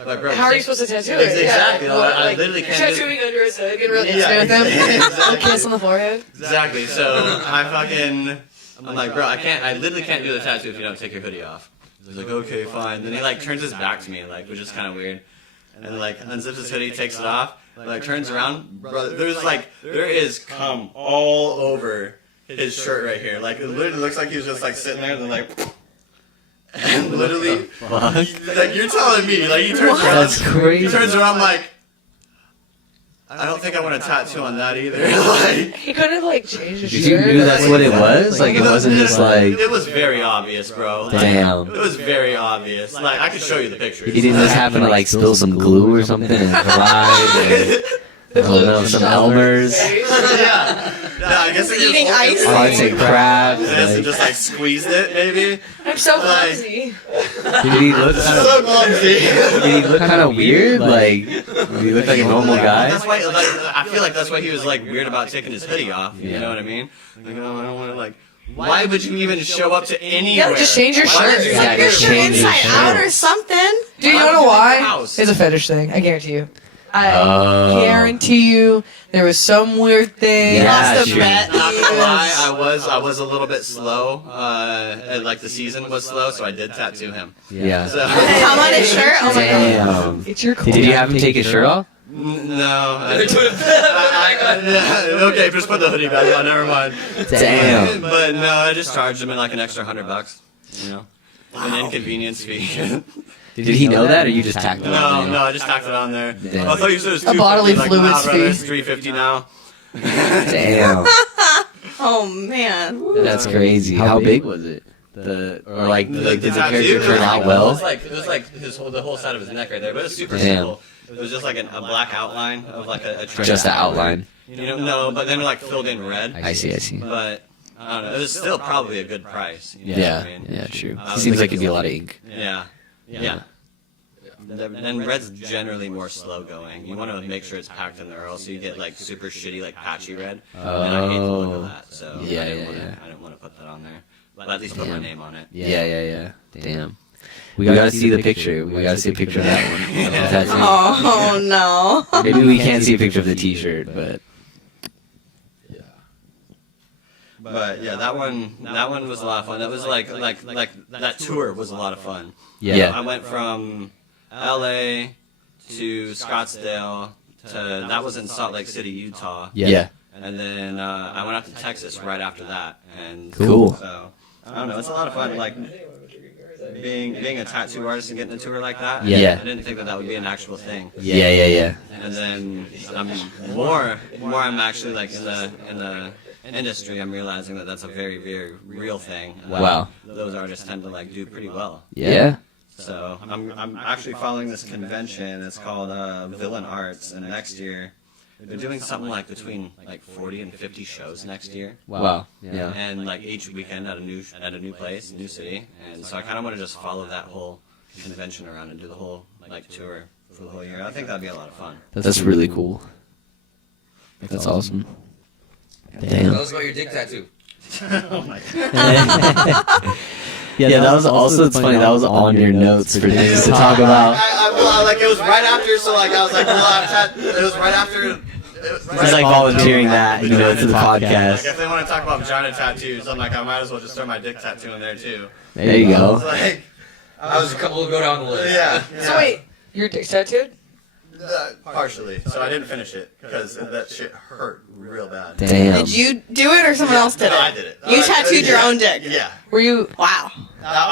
Like, bro, How are you supposed to tattoo it? Exactly. Yeah. I Like, literally can't do tattooing under his head, getting real Yeah, intimate with him. exactly. Kiss on the forehead. Exactly. So I'm like, bro, I literally can't do the tattoo if you don't take your hoodie off. He's like, okay, fine. Then he like turns his back to me, like, which is kind of weird. And like unzips his hoodie, takes it off, like turns around, bro. There is cum all over his shirt right here. Like it literally looks like he was just like sitting there and like, and literally, like you're telling me, like he turns around, That's crazy. he turns around like, I don't think I want a tattoo on that either. Like. He could have like changed his You shirt. knew that's what it was? Like, it wasn't just like, It was very obvious, bro. Like, damn. It was very obvious. Like I could show you the pictures. He didn't just happen to like spill some glue or something and glide or, I don't know, some Elmer's. Yeah. Yeah, I guess it Eating ice. Oh, I'd say crabs. This and Like, just like squeezed it, maybe. I'm so Like- clumsy. did he look So clumsy. Did he look kind of weird? Like, did he look like a normal guy? That's why, like, I feel like that's why he was like weird about taking his hoodie off. You know what I mean? Like, oh, I don't want to like. Why would you even show up to anywhere? Yeah, just change your Why shirt. would you- Yeah, Flip your just shirt change your inside shirt. out or something. Dude, you Why wanna know would you why? leave the house? It's a fetish thing. I guarantee you. Oh. guarantee you there was some weird thing. Yeah, Lost a sure. bet. Not gonna lie, I was a little bit slow. And, like the season was slow, so I did tattoo him. Yeah. So Come on his shirt. Oh my god. Damn. It's your Did you have him take his shirt off? no. Okay, just put the hoodie back on. Never mind. Damn. But no, I just charged him like an extra $100. You know, an inconvenience fee. Did he know that, or you just tacked him? No, on there? no, I just tacked it on there. Damn. I thought you said it was $250. bodily like, fluids nah, brother, fee. it's $350 now. Damn. Oh man. That's crazy. How big was it? Did the character turn out It well? was like the whole side of his neck right there, but it was super Damn. simple. It was just like a black outline of like a Just the outline. You know, no, but then like filled in red. I see. But I don't know. It was still probably a good price. You know Yeah, what I mean? yeah, true. I was Seems like thinking it'd be a lot of ink. Yeah. And red's generally more slow going. You want to make sure it's packed in there, or else you get like super shitty, like patchy red. And I hate the look of that, so Yeah, I didn't yeah, want to. yeah. I didn't want to put that on there, but at least put my Damn. name on it. Yeah. Damn. We gotta see the picture. We gotta see a picture of that one. Of the tattoo. Oh no. Maybe we can't see a picture of the T-shirt, but But yeah, that one was a lot of fun. That was like that tour was a lot of fun. yeah. I went from L.A. to Scottsdale to that was in Salt Lake City, Utah. Yeah. And then I went out to Texas right after that. And Cool. So I don't know, it's a lot of fun. Like being a tattoo artist and getting a tour like that. Yeah. I didn't think that would be an actual thing. Yeah. And then I'm more I'm actually like in the industry. I'm realizing that that's a very, very real thing. And Wow. Those artists tend to like do pretty well. Yeah. So I'm actually following this convention. It's called Villain Arts, and next year they're doing something like between like 40 and 50 shows next year, Wow. Yeah. and like each weekend at a new place, new city. And so I kind of want to just follow that whole convention around and do the whole like tour for the whole year. I think that'd be a lot of fun. That's really cool. That's awesome. Damn. Tell us about your dick tattoo. Oh my god. Yeah, that was also, it's funny, that was on your notes for things to talk about. Well, like it was right after, so like I was like, it was right after. He's like volunteering that, you know, to the Like podcast. if they want to talk about vagina tattoos, I'm like, I might as well just throw my dick tattoo in there too. There you It's go. like, I was a couple to go down the list. yeah. So wait, your dick's tattooed? Partially. So I didn't finish it because that shit hurt real bad. Damn. Did you do it or someone else did No, it? I did it. You tattooed your own dick. Yeah. Were you? Wow.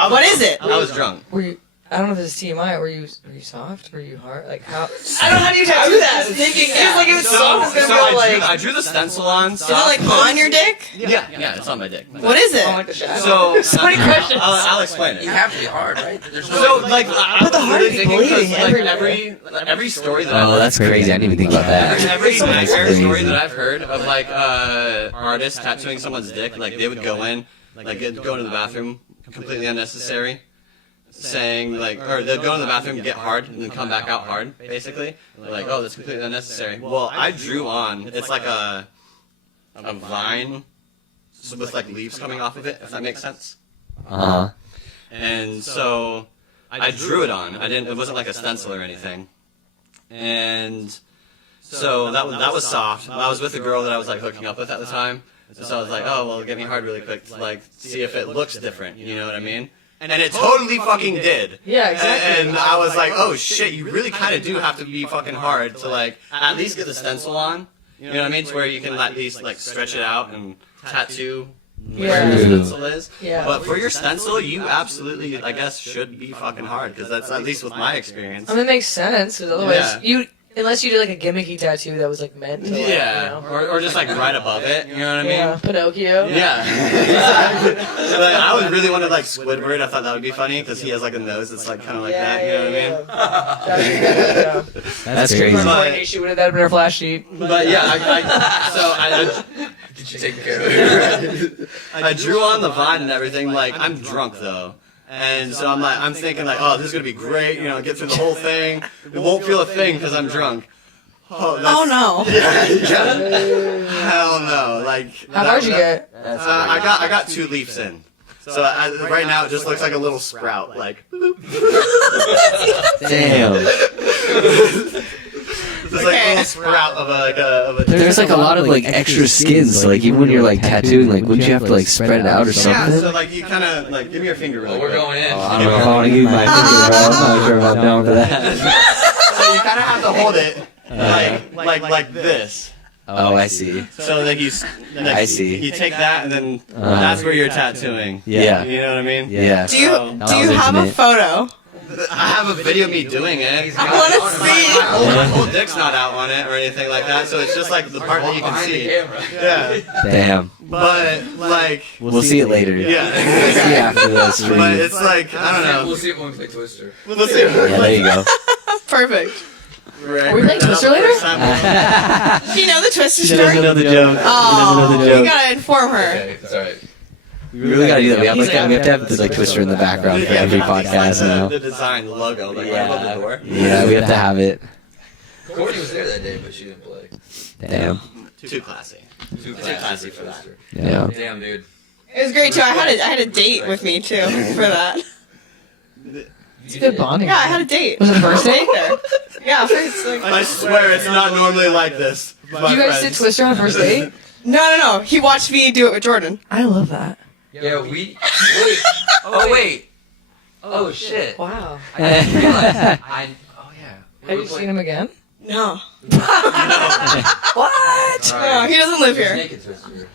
What is it? I was drunk. Were you? I don't know if this is TMI. Were you soft? Were you hard? Like how? I don't know how do you tattoo that. Thinking it was like it was soft. It's So gonna be like. I drew the stencil on. Is it like on your dick? Yeah, it's on my dick. What is it? Oh, like the shadow. So So many questions. I'll explain it. You have to be hard, right? There's So like, But the heart is bleeding every story that Oh, that's crazy. I didn't even think about that. every That's nightmare crazy. story that I've heard of like artists tattooing someone's dick, like they would go in, like go into the bathroom, completely unnecessary, saying like, or they'd go in the bathroom, get hard, and then come back out hard, basically. Like, oh, that's completely unnecessary. Well, I drew on. It's like a vine with like leaves coming off of it, if that makes sense. Uh-huh. And so I drew it on. It wasn't like a stencil or anything. And so that was soft. I was with a girl that I was like hooking up with at the time. So I was like, oh, well, get me hard really quick to like see if it looks different. You know what I mean? And it totally fucking did. Yeah, exactly. And I was like, oh shit, you really kind of do have to be fucking hard to like at least get the stencil on. You know what I mean? To where you can at least like stretch it out and tattoo where Yeah. the stencil is. Yeah. But for your stencil, you absolutely, I guess, should be fucking hard because that's at least with my experience. I mean, it makes sense because otherwise Yeah. unless you did like a gimmicky tattoo that was like meant to. Like, Yeah, You know? or just like right above it. You know what I mean? Yeah, Pinocchio. Yeah. Like, I would really want to like Squidward. I thought that would be funny because he has like a nose that's like kind of like that. You know what I mean? That's Super crazy. funny. She would have that in her flash sheet. But yeah, I Did you take care of it? I drew on the vine and everything. Like I'm drunk though. And so I'm thinking like, oh, this is gonna be great. You know, get through the whole thing. It won't feel a thing because I'm drunk. Oh no. Yeah. Hell no. Like. How hard you get? I got 2 leaves in. So right now it just looks like a little sprout. Like. Damn. It's like a little sprout of a There's like a lot of like extra skins. So, like even when you're like tattooing, like wouldn't you have to like spread it out or Yeah, something? so like you kind of like give me your finger really We're quick. going in. I don't know if I want to give you my finger, bro. I'm not sure if I'm down for that. So you kind of have to hold it like this. Oh, I see. So like I see. You take that and then that's where you're tattooing. Yeah. You know what I mean? Yeah. Do you So- do you have a photo? I have a video of me doing it. I want to see. My whole dick's not out on it or anything like that, so it's just like the part that you can see. Yeah. Damn. But like, We'll see it later. We'll see yeah. after the stream. But it's like I don't know. We'll see it when we play Twister. We'll see. Yeah, there you go. Perfect. Are we playing Twister later? Do you know the Twister She doesn't story? know the joke. She doesn't know Oh, the you joke. gotta inform her. Okay, it's alright. We really gotta do that. We have to have this like Twister in the background for every podcast now. The design, the logo, like right above the door. Yeah, we have to have it. Courtney was there that day, but she didn't play. Damn. Too classy. Too classy for that. Yeah. Damn, dude. It was great too. I had a date with me too for that. It's good bonding. Yeah, I had a date. Was it the first date? there? Yeah, first. Like, I swear it's not normally like this. Did you guys sit Twister on a first date? no. He watched me do it with Jordan. I love that. Yeah, we. Wait. Oh, wait. Oh, shit. Wow. I didn't realize. Oh, yeah. Have you seen him again? No. What? No, he doesn't live here. Naked Twister.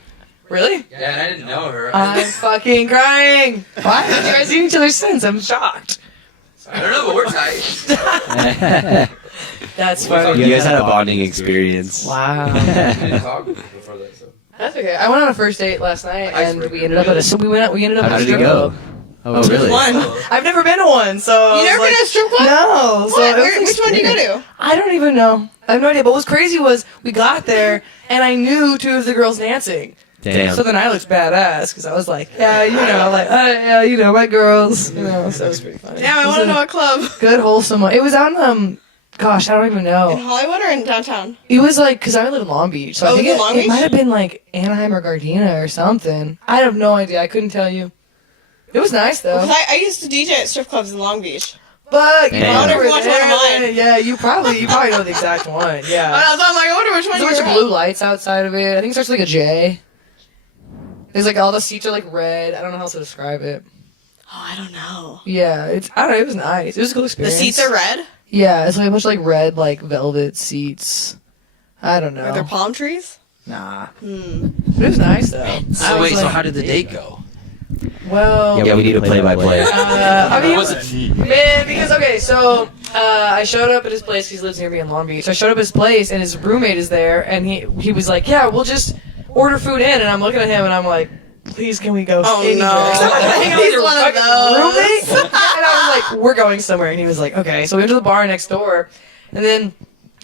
Really? Yeah, and I didn't know her. I'm fucking crying. Why have you guys seen each other since? I'm shocked. I don't know, but we're tight. That's funny. You guys had a bonding experience. Wow. We didn't talk before that, so. That's okay. I went on a first date last night, and we ended up at a. So we ended up How at a did it strip go? club. Oh, really? One. I've never been to one, so I You was never like, been to a strip club? No. So What? it was Where, which one do you go to? I don't even know. I have no idea. But what's crazy was we got there, and I knew two of the girls dancing. Damn. So then I looked badass because I was like, yeah, you know, like, yeah, you know, my girls, you know. So it was pretty funny. Damn, I It was want to a know a club. Good wholesome one. It was on gosh, I don't even In know. Hollywood or in downtown? It was like because I live in Long Beach, so Oh, I think it was in Long it Beach? might have been like Anaheim or Gardena or something. I have no idea. I couldn't tell you. It was nice though. Because I used to DJ at strip clubs in Long Beach. But you Damn. know, I wonder if one of mine. yeah, you probably know the exact one. Yeah. I'm like, I wonder which one There's a you bunch were of blue lights outside of it. I think it starts with like a J. There's like all the seats are like red. I don't know how else to describe it. Oh, I don't know. Yeah, I don't know. It was nice. It was a cool The experience. seats are red? Yeah, it's like a bunch of like red like velvet seats. I don't know. Are there palm trees? Nah. Hmm. But it was nice though. So wait, so how did the date go? Well, Yeah, we need a play-by-play. I mean, man, because okay, so I showed up at his place. He lives near me in Long Beach. I showed up at his place, and his roommate is there, and he was like, "Yeah, we'll just order food in." And I'm looking at him, and I'm like, "Please, can we go Oh, anywhere?" no. 'Cause I'm not gonna hang out with He's your one of fucking those. roommate. And I was like, "We're going somewhere," and he was like, "Okay." So we went to the bar next door, and then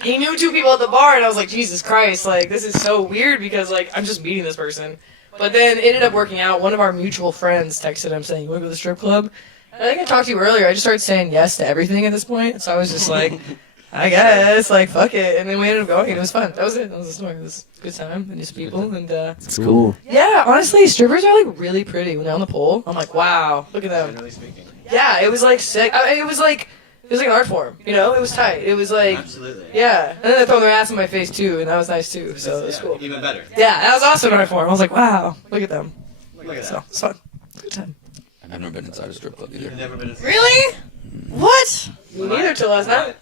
he knew two people at the bar, and I was like, Jesus Christ, like this is so weird because like I'm just meeting this person. But then it ended up working out. One of our mutual friends texted him saying, "You want to go to the strip club?" And I think I talked to you earlier. I just started saying yes to everything at this point. So I was just like, I guess, like, fuck it. And then we ended up going. It was fun. That was it. That was the story. It was a good time. And just people. And It's cool. yeah, honestly, strippers are like really pretty when they're on the pole. I'm like, wow, look at them. Generally speaking. Yeah, it was like sick. It was like an art form. You know, it was tight. It was like, Absolutely. yeah. And then they throw their ass in my face too, and that was nice too. So it was cool. Even better. Yeah, that was also an art form. I was like, wow, look at them. Look at So that. it's fun. Good time. I've never been inside a strip club either. You've never been. Really? What? Me neither till last night.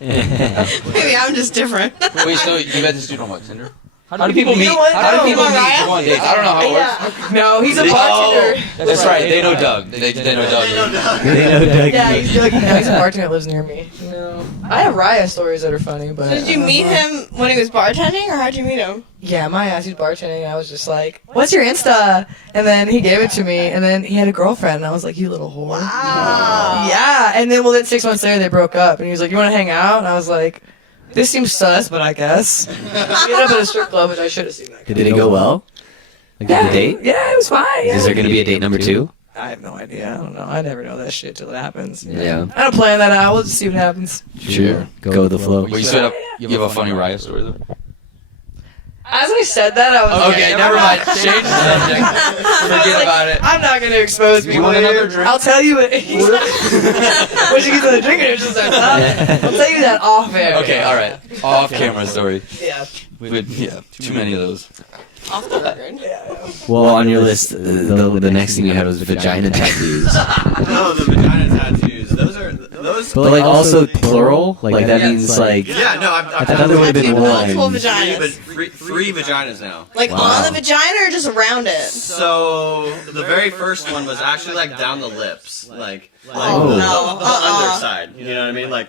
Maybe I'm just different. Wait, so you met this dude on what, Tinder? How do people meet? How do people Mariah? meet? Go on dates. I don't know how it works. Yeah. No, he's a bartender. That's right. They know Doug. They know Doug. Yeah, he's Doug. No, he's a bartender that lives near me. No. I have Raya stories that are funny, but. So did you meet him when he was bartending, or how'd you meet him? Yeah, my ass, he's bartending. I was just like, "What's your Insta?" And then he gave it to me, and then he had a girlfriend, and I was like, "You little whore." Wow. Yeah, and then 6 months later they broke up, and he was like, "You want to hang out?" And I was like, "This seems sus, but I guess." We ended up at a strip club, which I should have seen that. Did it go well? A good date? Yeah, it was fine. Is there going to be a date number 2? I have no idea. I don't know. I never know that shit till it happens. Yeah. I don't plan that out. We'll just see what happens. Sure. Go with the flow. Well, you have a funny Raya story though. As I said that, I was like, Okay, never mind. Change the subject. Forget about it. I'm not going to expose people. want another drink? I'll tell you what. When she gets to the drink, it just starts I'll tell you that off air. Okay, all right. Off camera story. Yeah. Too many of those. Off the record. Well, on your list, the next thing you had was vagina tattoos. Oh, the vagina tattoos. Those. But like also plural, like that means like. Yeah, no, I thought there would have been multiple one. vaginas. Three vaginas now. Like Wow. on the vagina or just around it? So the very first one was actually like down the lips, like Oh, the, no. the underside. You know what I mean? Like.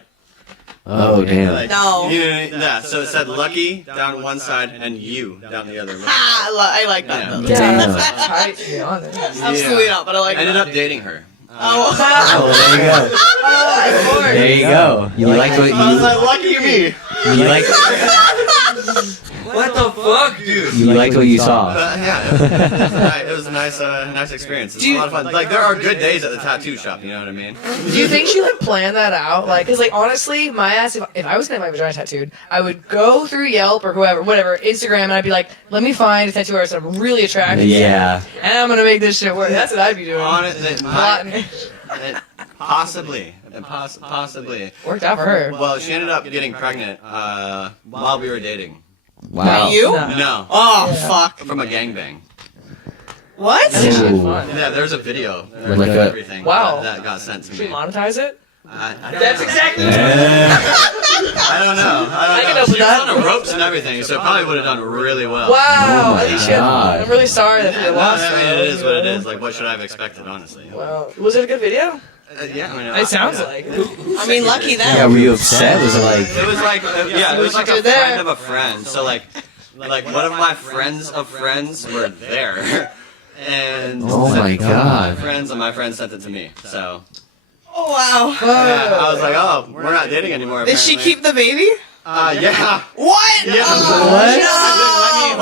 Oh damn. Like, No. You know, yeah. So it said "lucky" down one side and "you" down the other. Ah, I like that. Yeah. though. Damn. That's tight, to be honest. Absolutely not, but I like I ended that. up dating her. Oh, Oh, there you go. Of course. There you go. You like what I was like, "Lucky me." you like? What the fuck, dude? You liked what you saw. Yeah, it was a nice experience. It's a lot of fun. Like there are good days at the tattoo shop. You know what I mean? Do you think she like planned that out? Like, cause like honestly, my ass, if I was gonna have my vagina tattooed, I would go through Yelp or whatever, Instagram, and I'd be like, let me find a tattoo artist I'm really attracted to, Yeah. and I'm gonna make this shit work. That's what I'd be doing. Honestly, Plotting. possibly. Worked out for her. Well, she ended up getting pregnant while we were dating. Wow. you? No. No, Oh, fuck. from a gangbang. What? That shit Ooh. fun. Yeah, there's a video. Like of a- everything. Wow. That got sent to Should we me. monetize it? I That's exactly. I don't know. I can She open was that. on the ropes and everything, so it probably would have done really well. Wow. Oh my Holy shit. God. I'm really sorry that you No, lost I mean, her. it is what it is. Like, what should I have expected, honestly? Wow. Was it a good video? Yeah, I mean, It sounds yeah. like. I mean, lucky Yeah, them. were you upset? Was it like? It was like, yeah, it was like a You're there. friend of a friend. So like one of my friends of friends were there, and Oh my God. my friends and my friend sent it to me. So Oh, wow. yeah, I was like, oh, we're not dating anymore. Did she apparently. keep the baby? Yeah. What? Yeah. Oh, Let me,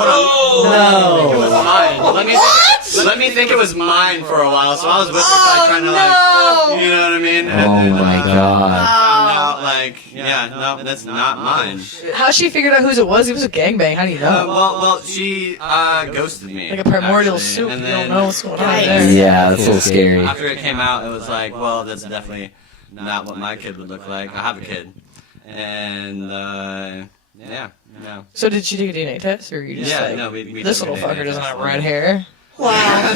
hold on. It was No. mine. Let me think it was mine for a while. So I was with her, like, trying to like, you know what I mean? And Oh then, my God. found out, like, yeah, no, that's not mine. How she figured out whose it was? It was a gangbang. How do you know? Well, she ghosted me. Like a primordial actually, soup. and You then don't know what's going on Yikes. there. Yeah, that's a little scary. After it came out, it was like, well, that's definitely not what my kid would look like. I have a kid, and yeah, no. So did she do a DNA test, or you just Yeah, like, no, we this took little a DNA fucker doesn't test have on red it. hair? wow.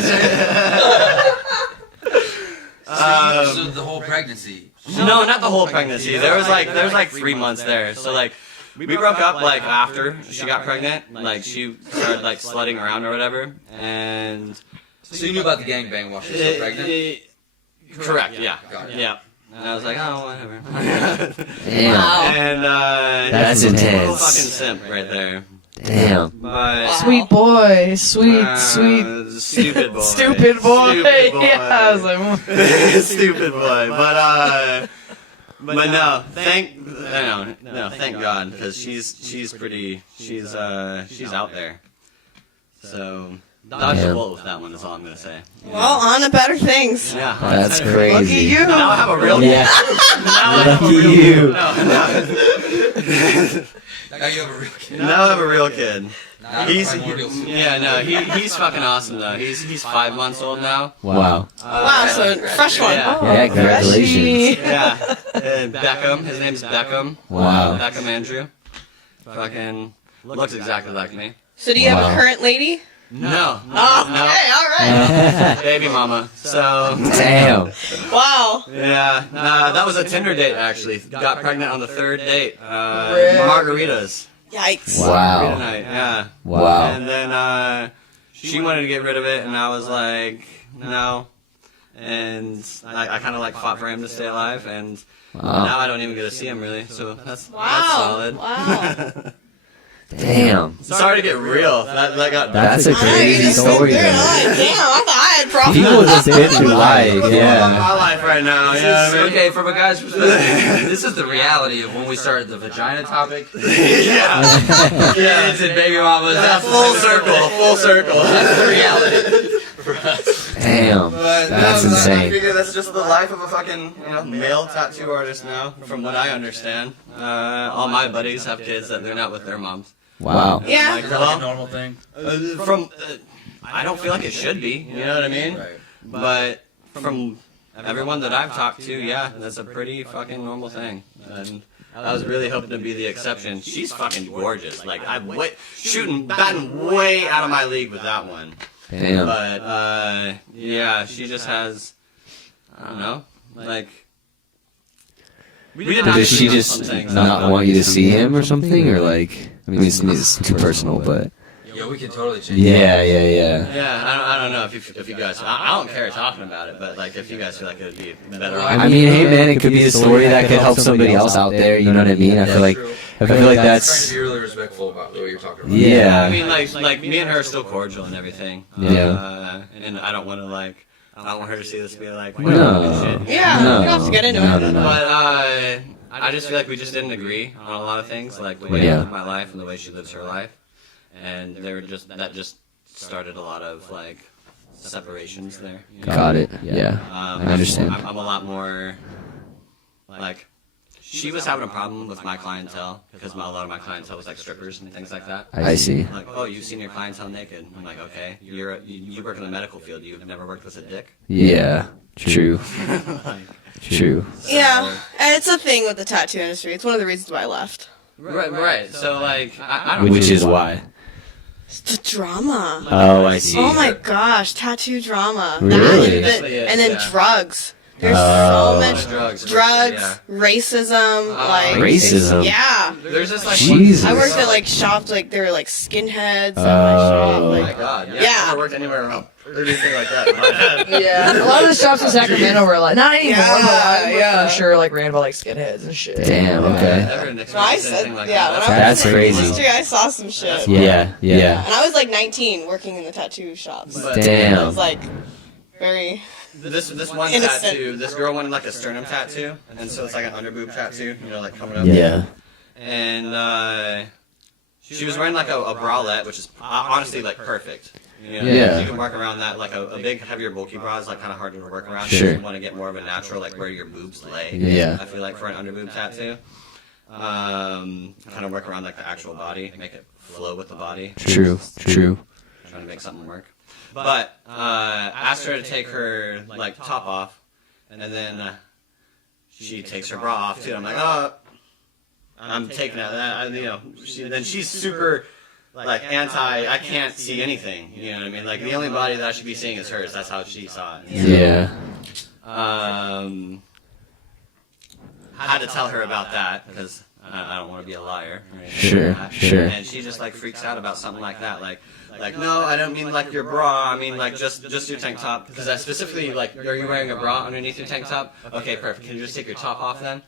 So the whole pregnancy. No, not the whole pregnancy. There was like 3 months there. So like we broke up like after she got pregnant. Like she started like slutting around or whatever, and So you knew about the gangbang while she was still pregnant? Correct. Yeah. Got it. Yeah. And I was like, oh, whatever. Damn. Wow. And That's a little intense. fucking simp right there. Damn. But Sweet boy, sweet. stupid boy. Stupid boy. Stupid boy. Yeah, I was like, mm. Stupid boy. But no, thank God, because she's out there. So dodge the bullet with that one is all I'm gonna say. Well, on to better things. Yeah, That's Lucky crazy. you. Now I have a real Yeah. Now Lucky you. Now you have a real kid. Now I have a real kid. Not He's a primordial soup. he's fucking awesome though. He's 5 months old now. Wow. Wow, so fresh one. Yeah. Yeah, congratulations. Yeah, Beckham. His name's Beckham. Wow. Beckham Andrew. Fucking looks exactly like me. So do you have Wow. a current lady? No. Oh, No. okay, all right. Baby mama. So Damn. Wow. yeah, that was a Tinder date actually. Got pregnant on the 3rd date. Really? Margaritas. Yikes. Margarita Wow. night. Yeah. Wow. And then she wanted to get rid of it, and I was like, no. And I kind of like fought for him to stay alive, and now I don't even get to see him really. So that's solid. Wow. Damn. Sorry to get real. That got That's a crazy story. Damn, Then. I thought I had problems. People just been through life. my Yeah. life right now. You know what I mean? Okay, from a guy's perspective, this is the reality of when we started the vagina topic. Yeah. Kids and baby mamas. That's Full circle. Full circle. That's the reality for us. Damn. But That's I insane. figure that's just the life of a fucking male tattoo artist now, from what I understand. All my buddies have kids that they're not with their moms. Wow. Yeah. Like, Is that like a normal thing? I don't feel like it should be. You know what I mean? Right. But from everyone that I've talked to, yeah, that's a pretty fucking normal thing. And I was really hoping to be the exception. She's fucking gorgeous. Like, I'm batting way out of my league with that one. Damn. But, yeah, she just has, I don't know, like, we didn't But have does to she do just some things. not want you to see him or something? Or like, I mean, it's too personal, but. Yeah, we can totally change. Yeah. Yeah, I don't know if you guys, I don't care talking about it, but like if you guys feel like it would be better. I mean, hey man, it could be a story that could help somebody else out there. You know what I mean? I feel like Trying to that's. be really respectful about what you're talking about. Yeah. I mean, like me and her are still cordial and everything. Yeah. And I don't want to I don't want her to see this and be like, No. shit. Yeah, No. we don't have to get into it. No. But I just feel like we just didn't agree on a lot of things, like the way I live my life and the way she lives her life, and that just started a lot of like separations there. You know? Got it. Yeah. I understand. I'm a lot more like. She was having a problem with my clientele because a lot of my clientele was like strippers and things like that. I see. Like, oh, you've seen your clientele naked. I'm like, okay, you work in the medical field. You've never worked with a dick. Yeah. True. True. Yeah, and it's a thing with the tattoo industry. It's one of the reasons why I left. Right. So like, I don't. Which is why. It's the drama. Oh, I see. Oh my gosh, tattoo drama. Really? And then Yeah. drugs. There's Oh. so much Drugs, drugs, racism, like Racism? Yeah. There's just like Jesus. I worked at like shops like they were like skinheads at my Oh. shop. Oh my Like god. Yeah. Yeah. I never worked anywhere around or anything like that. in my head. Yeah, a lot of the shops in Sacramento were like, not anymore, Yeah, but a lot of them were yeah. for sure like ran by like skinheads and shit. Damn. I Okay. never experienced No, I anything said like yeah. that. When I That's was in the crazy. industry, I saw some shit. Yeah. Yeah. And I was like 19 working in the tattoo shops. But I Damn. was like very this one Innocent. tattoo, this girl wanted like a sternum tattoo, and so it's like an underboob tattoo, you know, like coming up. Yeah. And she was wearing like a bralette, which is honestly like perfect. You know, Yeah. You can work around that. Like a big, heavier, bulky bra is like kind of hard to work around. Sure. You want to get more of a natural, like where your boobs lay. Yeah. I feel like for an underboob tattoo, kind of work around like the actual body, make it flow with the body. True. Trying to make something work. But asked her to take her like top off, and then she takes her bra off too. I'm like, oh, I'm taking that. You know, she's super like anti. I can't see anything. You know what I mean? Like the only body that I should be seeing is hers. That's how she saw it. Yeah. Had to tell her about that because I don't want to be a liar. Right? Sure. And she just like freaks out about something like that. Like no, I don't mean like your bra. I mean like just your tank top. Because I specifically like, are you wearing a bra underneath your tank top? Okay, perfect. Can you just take your top off then?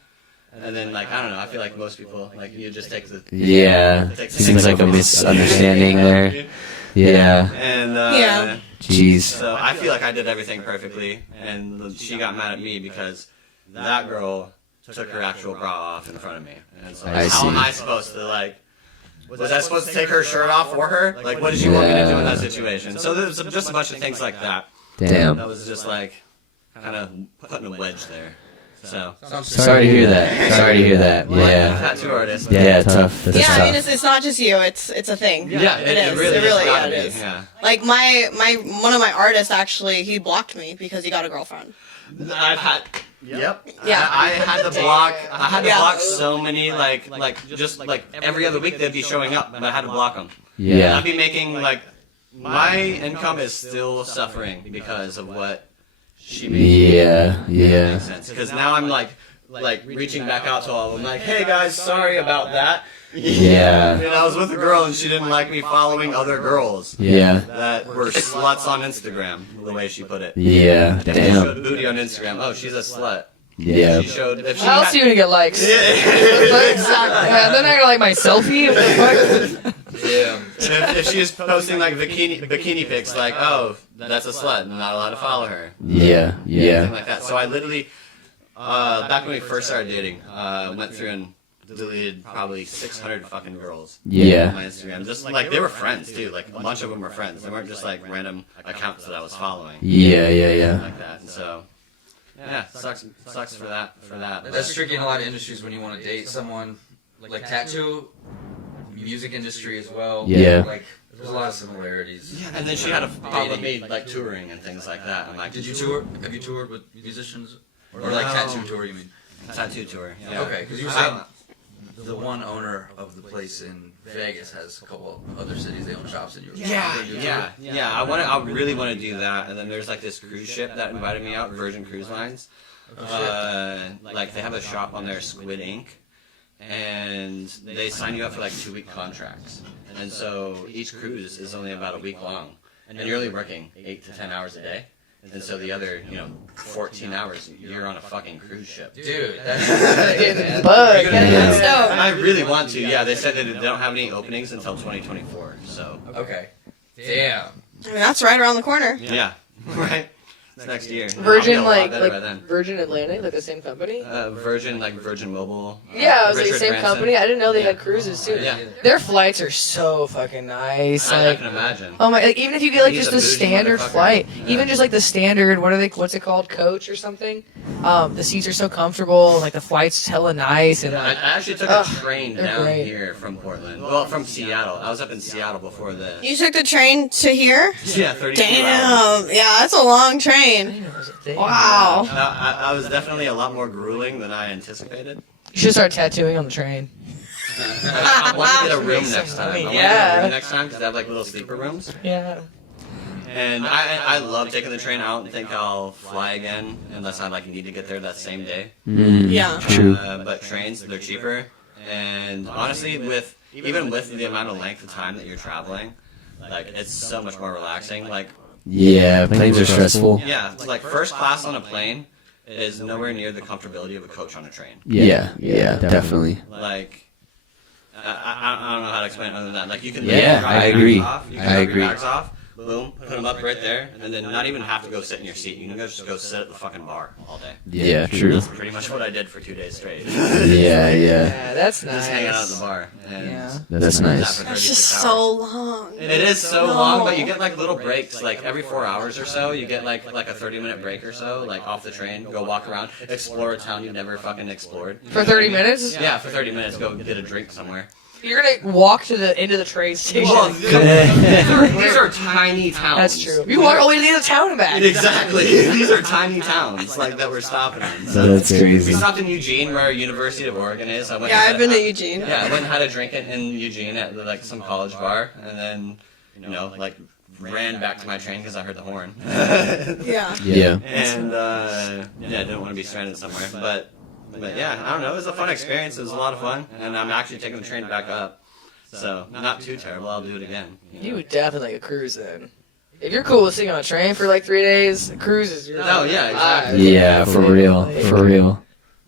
And then like I don't know. I feel like most people like you just take the Yeah. Seems like a misunderstanding there. Yeah. And Yeah. Jeez. So I feel like I did everything perfectly, and she got mad at me because that girl took her actual bra off in front of me. And so I how see. am I supposed to like? Was I supposed to take her shirt off for her? Like, what did you want me to do in that situation? So there's just a bunch of things like that. Damn. That was just like kind of putting a wedge there. So Sorry to hear that. Yeah. tattoo artist. Yeah. Tough. That's yeah. I mean, tough. it's not just you. It's a thing. Yeah, it is. really, It really gotta it be, is. Yeah. Like one of my artists actually, he blocked me because he got a girlfriend. I've had. Yep. Yeah. I had to block. I had to Yeah. block so many like just like every other week they'd be showing up, but I had to block them. Yeah. I'd be making like my income is still suffering because of what she made. Yeah. Because now I'm like reaching back out to all of them, like, hey guys, sorry about that. Yeah. And I was with a girl and she didn't like me following other girls Yeah. that were sluts on Instagram, the way she put it. Yeah. She Damn. showed booty on Instagram. Oh, she's a slut. Yeah. She showed if she How else had- are you gonna get likes? Yeah. Yeah, they're not gonna like my selfie. What the fuck? Yeah. And if she is posting like bikini pics, like, oh, that's a slut, I'm not allowed to follow her. Yeah. Anything like that. So I literally, back when we first started dating, went through and deleted probably 600 fucking girls on Yeah. my Instagram. Just like they were friends too. Like a bunch of them were friends. They weren't just like random accounts that I was following. Yeah. Like that. And so, yeah, sucks for that. That's tricky in a lot of industries when you want to date someone like tattoo. You music industry as well. Yeah. Like, there's a lot of similarities. And then she had a problem with me like touring and things like that. I'm like, Did you tour? Have you toured with musicians? Or like tattoo tour, you mean? Tattoo tour. Yeah. Okay, because you were saying the one owner of the place in Vegas has a couple other cities they own shops in. Yeah. I really want to do that. And then there's like this cruise ship that invited me out, Virgin Cruise Lines. Like they have a shop on there, Squid Ink, and they sign you up for like 2-week contracts. And so each cruise is only about a week long, and you're only working 8 to 10 hours a day. And so the other, 14 hours, you're on a fucking cruise ship. Dude, that's Bug. I really want to. Yeah, they said that they don't have any openings until 2024. So. Okay. Damn. I mean, that's right around the corner. Yeah. Right. It's next year. Virgin, I'll be a lot better by like then. Virgin Atlantic, like the same company? Virgin, like Virgin Mobile. Yeah, I was like, Richard same Branson. company. I didn't know they had cruises too. Yeah. Their flights are so fucking nice. I Like, can imagine. oh my! Like, even if you get like He's just a the bougie standard motherfucker. flight, Yeah. even just like the standard, what's it called, coach or something? The seats are so comfortable. Like the flight's hella nice, and I like, actually took Ugh, a train they're down great. here from Portland. Well, from Seattle. I was up in Seattle before this. You took the train to here? Yeah, 32 hours. Damn. Yeah, that's a long I train. didn't know it was a thing. Wow. I was definitely a lot more grueling than I anticipated. You should start tattooing on the train. I want to get a room next time. I want to get Yeah. a room next time because they have like little sleeper rooms. Yeah. And I love taking the train. I don't think I'll fly again unless I like need to get there that same day. Yeah. True. But trains, they're cheaper. And honestly, even with the amount of length of time that you're traveling, like it's so much more relaxing. Like Yeah, planes are stressful. yeah, like first class on a plane is nowhere near the comfortability of a coach on a train. Yeah, definitely. Like I don't know how to explain it other than that. Like you can Yeah, drop I your agree. bags off, you can I drop your agree. bags off, boom, put them up right there, and then not even have to go sit in your seat. You can just go sit at the fucking bar all day. Yeah, true. That's pretty much what I did for 2 days straight. Yeah. Yeah, that's nice. Just hanging out at the bar. And Yeah. That's that nice. for That's 36 just hours. so long. It is so long, but you get like little breaks, like every 4 hours or so. You get like a 30-minute break or so, like off the train, go walk around, explore a town you've never fucking explored. For 30 minutes? Yeah, for 30 minutes, go get a drink somewhere. You're gonna walk to the end of the train station. Well, these are tiny towns. That's true. You walk all the way to the end of town and back. Exactly. These are tiny towns, like that we're stopping in. So That's crazy. we stopped in Eugene, where University of Oregon is. I went Yeah, and I've been had- to Eugene. Yeah, I went and had a drink in Eugene at like some college bar, and then like ran back to my train because I heard the horn. Yeah. Yeah. And yeah, I didn't want to be stranded somewhere. But yeah, I don't know. It was a fun experience. It was a lot of fun, and I'm actually taking the train back up. So not too terrible. I'll do it again. You would definitely like a cruise then. If you're cool with sitting on a train for like 3 days, a cruise is your Oh, yeah, exactly. Yeah, for real. For real.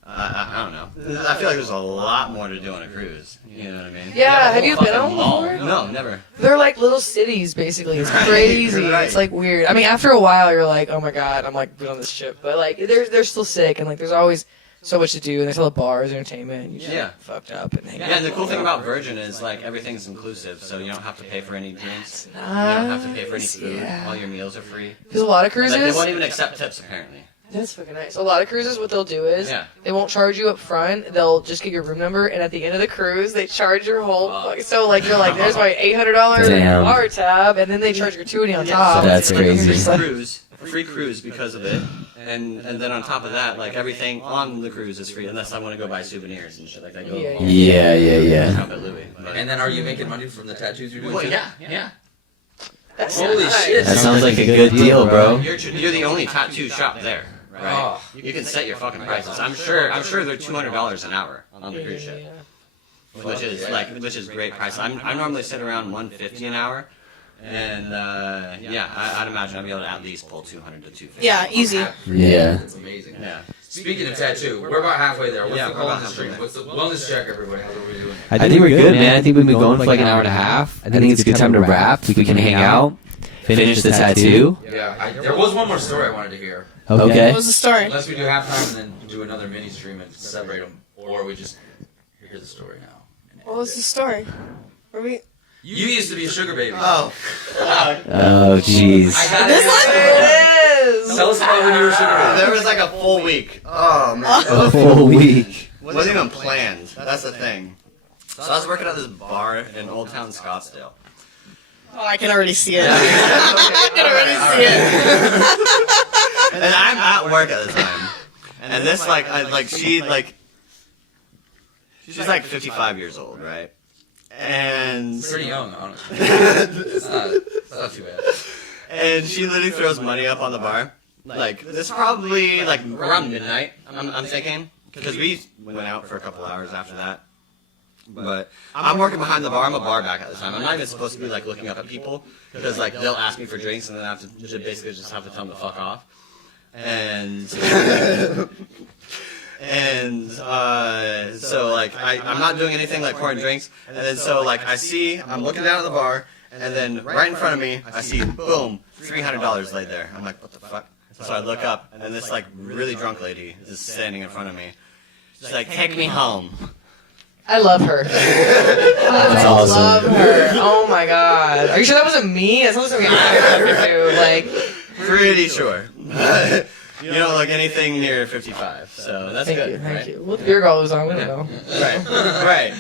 I don't know. I feel like there's a lot more to do on a cruise. You know what I mean? Yeah, have you been on Fucking mall. before? No, never. They're like little cities, basically. It's crazy. Right. It's like weird. I mean, after a while, you're like, oh my god, I'm like been on this ship. But like, they're still sick, and like, there's always so much to do, and there's all the bars, entertainment. And you just Yeah. get fucked up and hang Yeah, out. and the cool thing about Virgin is like everything's inclusive, so you don't have to pay for any drinks. You don't have to pay for any food. Yeah. All your meals are free. There's a lot of Like, they cruises. won't even accept tips apparently. That's fucking nice. A lot of cruises, what they'll do is Yeah. they won't charge you up front. They'll just get your room number, and at the end of the cruise, they charge your whole. So like you're like, there's my $800 Damn. bar tab, and then they charge gratuity on top. That's And you're crazy. just like- Free cruise because of it, and then on top of that, like everything on the cruise is free unless I want to go buy souvenirs and shit like that. Go Yeah. shop at Louis. But- And then are you making money from the tattoos you're doing? Well, too? yeah. That's Holy nice. shit. That sounds like a good deal, bro. You're the only tattoo shop there, right? Oh. You can set your fucking prices. I'm sure they're $200 an hour on the cruise ship, which is great price. I normally sit around $150 an hour, and I'd imagine I'd be able to at least pull $200 to $250. Yeah, easy. Yeah. That's amazing. Yeah. Speaking of tattoo, we're about halfway there. What's Yeah, the we're call about on the stream? halfway What's the wellness check, everybody? How are we doing? I think we're good, man. I think we've been going for like an hour and a half. I think it's a good time to wrap. We can hang out, finish the tattoo. Yeah, there was one more story I wanted to hear. Okay. What was the story? Unless we do halftime and then do another mini stream and separate them, or we just hear the story now. What was the story? Were we? You used to be a sugar baby. Oh. Oh, jeez. I got This it. one? It is. Tell us about when you were a sugar baby. There was like a full week. Oh man. A full week. Wasn't even planned. That's the thing. So I was working at this bar in Old Town Scottsdale. Oh, I can already see it. I can already see it. And I'm at work at the time. And this, she's like 55 years old, right? And Pretty young, honestly. It's not too bad. and she literally throws money up on the bar. Like, this is probably, like, around midnight, I'm thinking. Because we went out for a couple hours after that. But I'm working behind the bar. I'm a bar back at the time. I'm not even supposed to be, like, looking up at people. Because, like, they'll ask me for drinks, and then I have to basically just have to tell them to fuck off. And... so, like, I'm not doing anything like pouring drinks. And then, so, like, I'm looking down at the bar, and then right in front of me, I see, boom, $300 laid there. I'm like, what the fuck? So I look up, and this, like, really drunk lady is standing in front of me. She's like, take me home. I love her. I awesome. love her. Oh my god. Are you sure that wasn't me? That sounds like something I would ever do. Like, Pretty sure. You don't look anything near 55, so that's thank good. you, thank right? you. Well, the beer girl was on. We don't know. Right.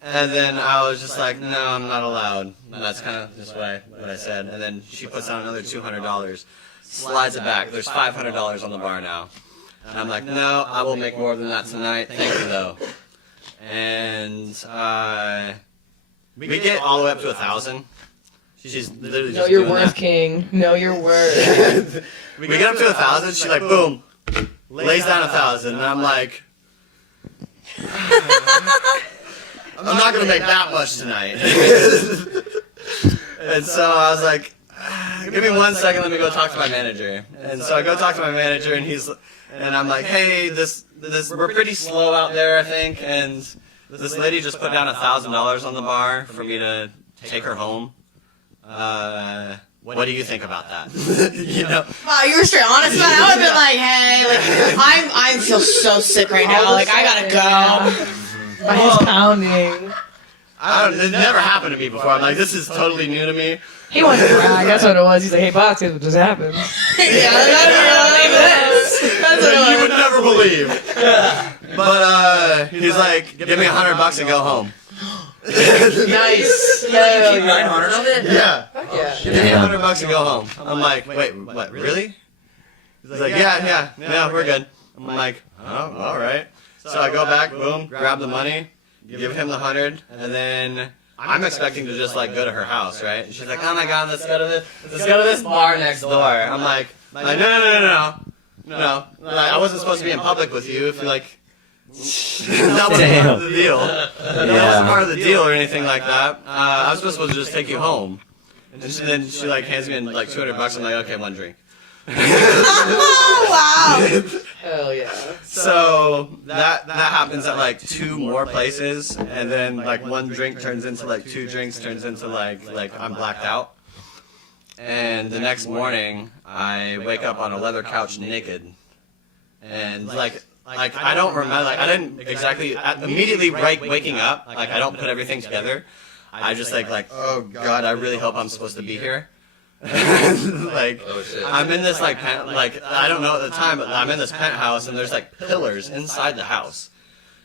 And then I was just like, no, I'm not allowed. And that's kind of just what I said. And then she puts down another $200, slides it back. There's $500 on the bar now. And I'm like, no, I will make more than that tonight. Thank you, though. And we get all the way up to 1,000. She's literally Know just your doing worth, that. King. Know your worth. We get up to 1,000. She's like, boom, lays down 1,000, and I'm like, I'm not gonna make that much tonight. And so I was like, give me 1 second, let me go talk to my manager. And so I go talk to my manager, and I'm like, hey, this we're pretty slow out there, I think, and this lady just put down $1,000 on the bar for me to take her home. What do you think about that? You know? Wow, you were straight honest about it. I would have been like, hey, like, I feel so sick right now. Like, I gotta go. My head's pounding. It never happened to me before. I'm like, this is totally new to me. He wanted to brag. That's what it was. He's like, hey, Box, guess what just happened? Yeah, that's what it You was. would never believe. But he's like, give me $100 and go home. Nice. You Hell keep yeah. 900 of it? Yeah. Yeah. Give me $100 and go home. I'm like, wait, what, really? He's like, yeah, we're good. I'm like, oh, all right. So I go back, boom, grab the money, give him the 100, and then I'm expecting to just like go to her house, right? And she's like, oh my god, let's go to this bar next door. I'm like, no. Like, I wasn't supposed to be in public with you if you like. That wasn't part of the deal. That wasn't part of the deal or anything like that. I was supposed to just take you home. And then she like hands me like $200. I'm like, okay, 1 drink. Oh, wow. Hell yeah. So that happens at like 2 more places, and then like 1 drink turns into like 2 drinks turns into like I'm blacked out. And the next morning, I wake up on a leather couch naked, and like I don't remember, like I didn't exactly immediately waking up, like I don't put everything together. I just like oh god, I really hope I'm supposed to be here. Like Oh, shit. I'm in this like I don't know at the time, but I'm in this penthouse and there's like pillars inside the house.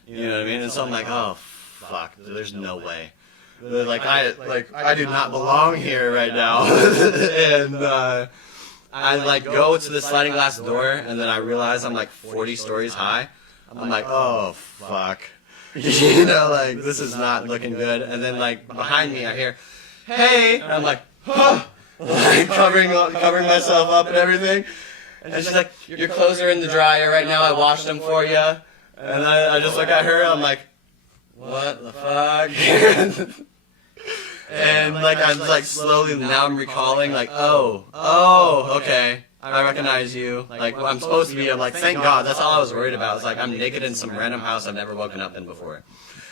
You know what I mean? And so I'm like, oh fuck, there's no way. I do not belong here right now. And I like go to the sliding glass door, and then I realize I'm like 40 stories high. I'm like, oh fuck, you know, like this is not looking good. And then like behind me, I hear, hey, and I'm like, huh, like covering myself up and everything. And she's like, your clothes are in the dryer right now. I washed them for you. And I just look at her. I'm like, what the fuck? And like I'm like slowly now I'm recalling like oh okay, I recognize you, like I'm supposed to be. I'm like, thank God, that's all I was worried about. It's like I'm naked in some random house I've never woken up in before.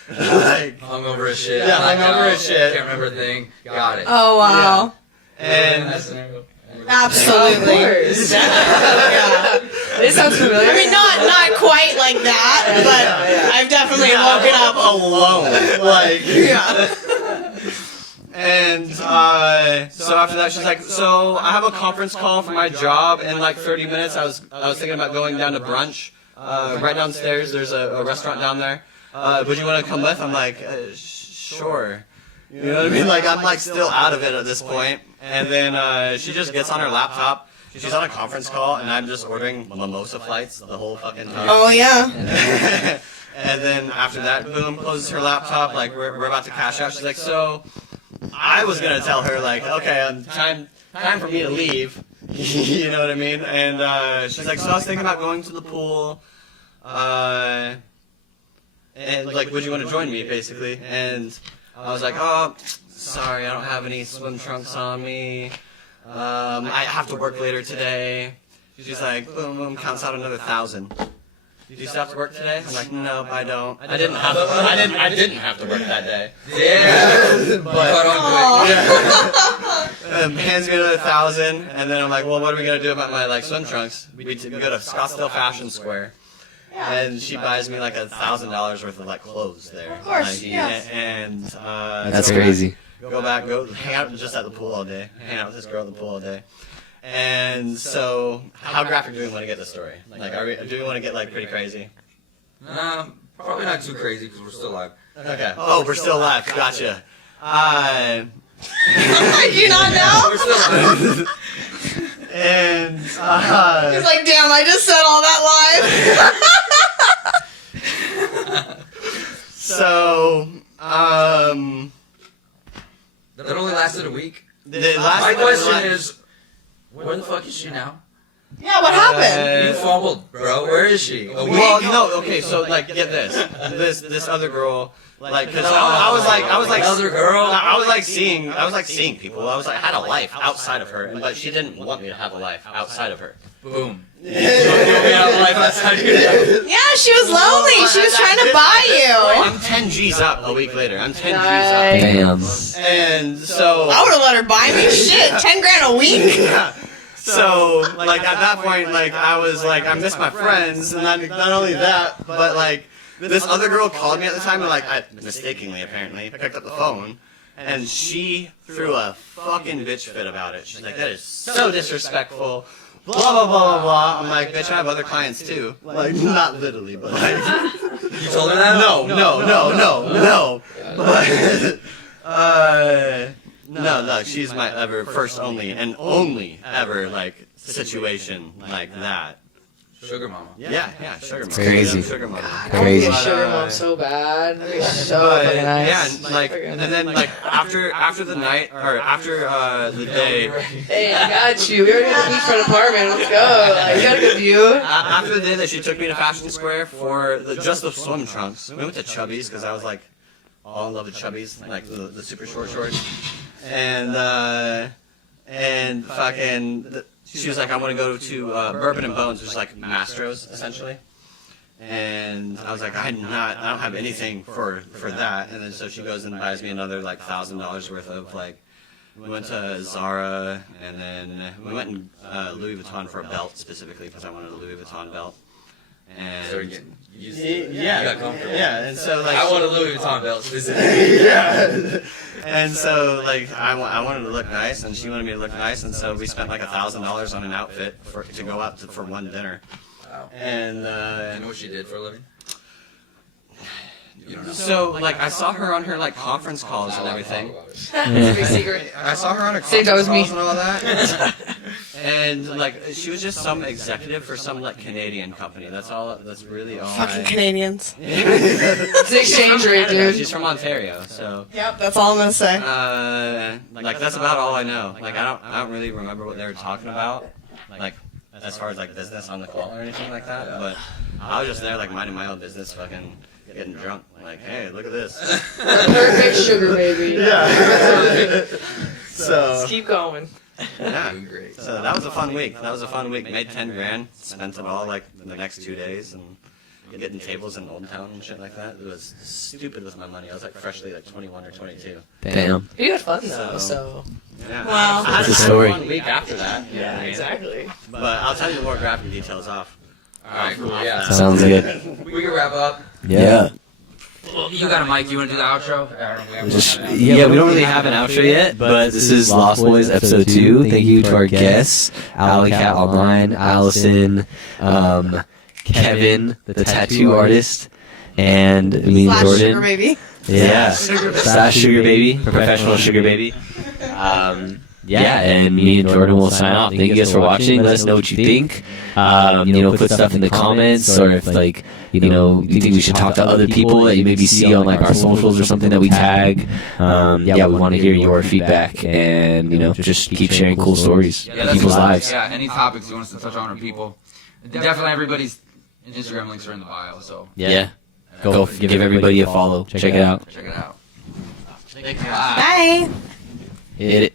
Like Hungover as shit. Yeah, hungover as shit. Can't remember a thing. Got it. Oh, wow. and Absolutely. Yeah. This sounds familiar. I mean, not quite like that, but I've definitely woken up. alone, like yeah. And so after that, she's like, so I have a conference call for my job in like 30 minutes. I was thinking about going down to brunch. Right downstairs, there's a restaurant down there. would you want to come with? I'm like, sure. You know what I mean? Like, I'm like still out of it at this point. And then she just gets on her laptop. She's on a conference call, and I'm just ordering mimosa flights the whole fucking time. Oh yeah. And then after that, boom, closes her laptop. Like, we're about to cash out. She's like, so I was gonna tell her like, okay, time for me to leave. You know what I mean? And she's like, so I was thinking about going to the pool. And like, would you want to join me, basically? And I was like, oh, sorry, I don't have any swim trunks on me. I have to work later today. She's like, boom, boom, counts out another 1,000. Do you still have to work today? I'm like, no, I don't. I didn't have to work that day. Yeah. But hands me another 1,000, and then I'm like, well, what are we gonna do about my like swim trunks? We go to Scottsdale Fashion Square. And she buys me like $1,000 worth of like clothes there. Of course, like, yes. And That's crazy. Go hang out just at the pool all day. Hang out with this girl at the pool all day. And so, how graphic do we want to get this story? Like, do we want to get like pretty crazy? Probably not too crazy because we're still live. Okay. Oh, we're still live. Gotcha. Did you not know? We're still live. And He's like, damn, I just said all that live. so, That only lasted a week. my My question is, where the fuck is she now? Yeah, what happened? You fumbled, bro. Where is she? A week? well, no, okay, so like, get this other girl, like, cause I was like, Another girl? I was like seeing people. I was like, I had a life outside of her, but she didn't want me to have a life outside of her. Boom. Yeah, she was lonely. She was trying to buy you. I'm 10 G's up a week later. I'm 10 Damn. G's up. And so, I would have let her buy me shit. 10 grand a week. yeah. So, like, at that point, like, I was like, I miss my friends, and not only that, but like, this other girl called me at the time, and like, I mistakenly, apparently, picked up the phone, and she threw a fucking bitch fit about it. She's like, that is so disrespectful, blah, blah, blah, blah, blah. I'm like, bitch, I have other clients too. Like, not literally, but like, You told her that? no. But, no, she's my first only ever, like, situation like that. Sugar mama. Yeah, sugar mama. crazy. Sugar mama. I would be a Crazy. sugar mom so bad. That'd be so But, fucking nice. yeah, and then like after the night or after the day, Hey, I got you. We already got a beachfront apartment. Let's go. Like, you got a good view. after the day that she took me to Fashion Square for just the swim trunks, we went to Chubby's because I was like all in love with Chubby's, like the super short shorts, and fucking. She was like, I want to go to Bourbon and Bones, which is like Mastro's essentially. And I was like, I don't have anything for that. And then so she goes and buys me another like $1,000 worth of like. We went to Zara, and then we went in Louis Vuitton for a belt specifically because I wanted a Louis Vuitton belt. And yeah, and so like I want a Louis Vuitton belt specifically. yeah. And so, like, I wanted to look nice, and she wanted me to look nice, and so we spent like $1,000 on an outfit to go out for one dinner. Wow. And You know what she did for a living? You don't know. so, like, I saw her on her like conference calls and everything. That's a big secret. I saw her on her Same conference time as me. calls and all that. And like, she was just some executive for some like Canadian company. That's really all. Fucking Canadians. It's an exchange rate, dude. She's from Ontario, so. Yep, that's all I'm gonna say. Like that's about all I know. Like I don't really remember what they were talking about. Like as far as like business on the call or anything like that. But I was just there like minding my own business, fucking getting drunk. Like, hey, look at this. Perfect sugar baby. Yeah. So. Just keep going. Yeah. Great. So that was a fun week. Made 10 grand. Spent it all like the next 2 days and getting tables in Old Town and shit like that. It was stupid with my money. I was like freshly like 21 or 22. Damn. You had fun though, so. Yeah. Wow. I had That's a story. 1 week after that. Yeah, exactly. But I'll tell you the more graphic details off. Alright, cool, yeah. Sounds good. We can wrap up. Yeah. You got a mic, you want to do the outro? Yeah, we don't really have an outro yet, but this is Lost Boys episode 2. Thank you to our guests, Alley Cat Online, Allison, Kevin, the tattoo artist, And me and Slash Jordan. sugar baby. Yeah. Slash sugar baby. Professional sugar baby. Yeah, and me and Jordan will sign off. Thank you guys for watching. Let us know what you think. Put stuff in the comments, or if you think we should talk to other people that you maybe see on our socials or something that we tag. We want to hear your feedback, and just keep sharing cool stories in people's lives. Yeah, any topics you want us to touch on or people. Definitely everybody's Instagram links are in the bio, so Yeah. Go give everybody a follow. Check it out. check it out. Bye. Hit it.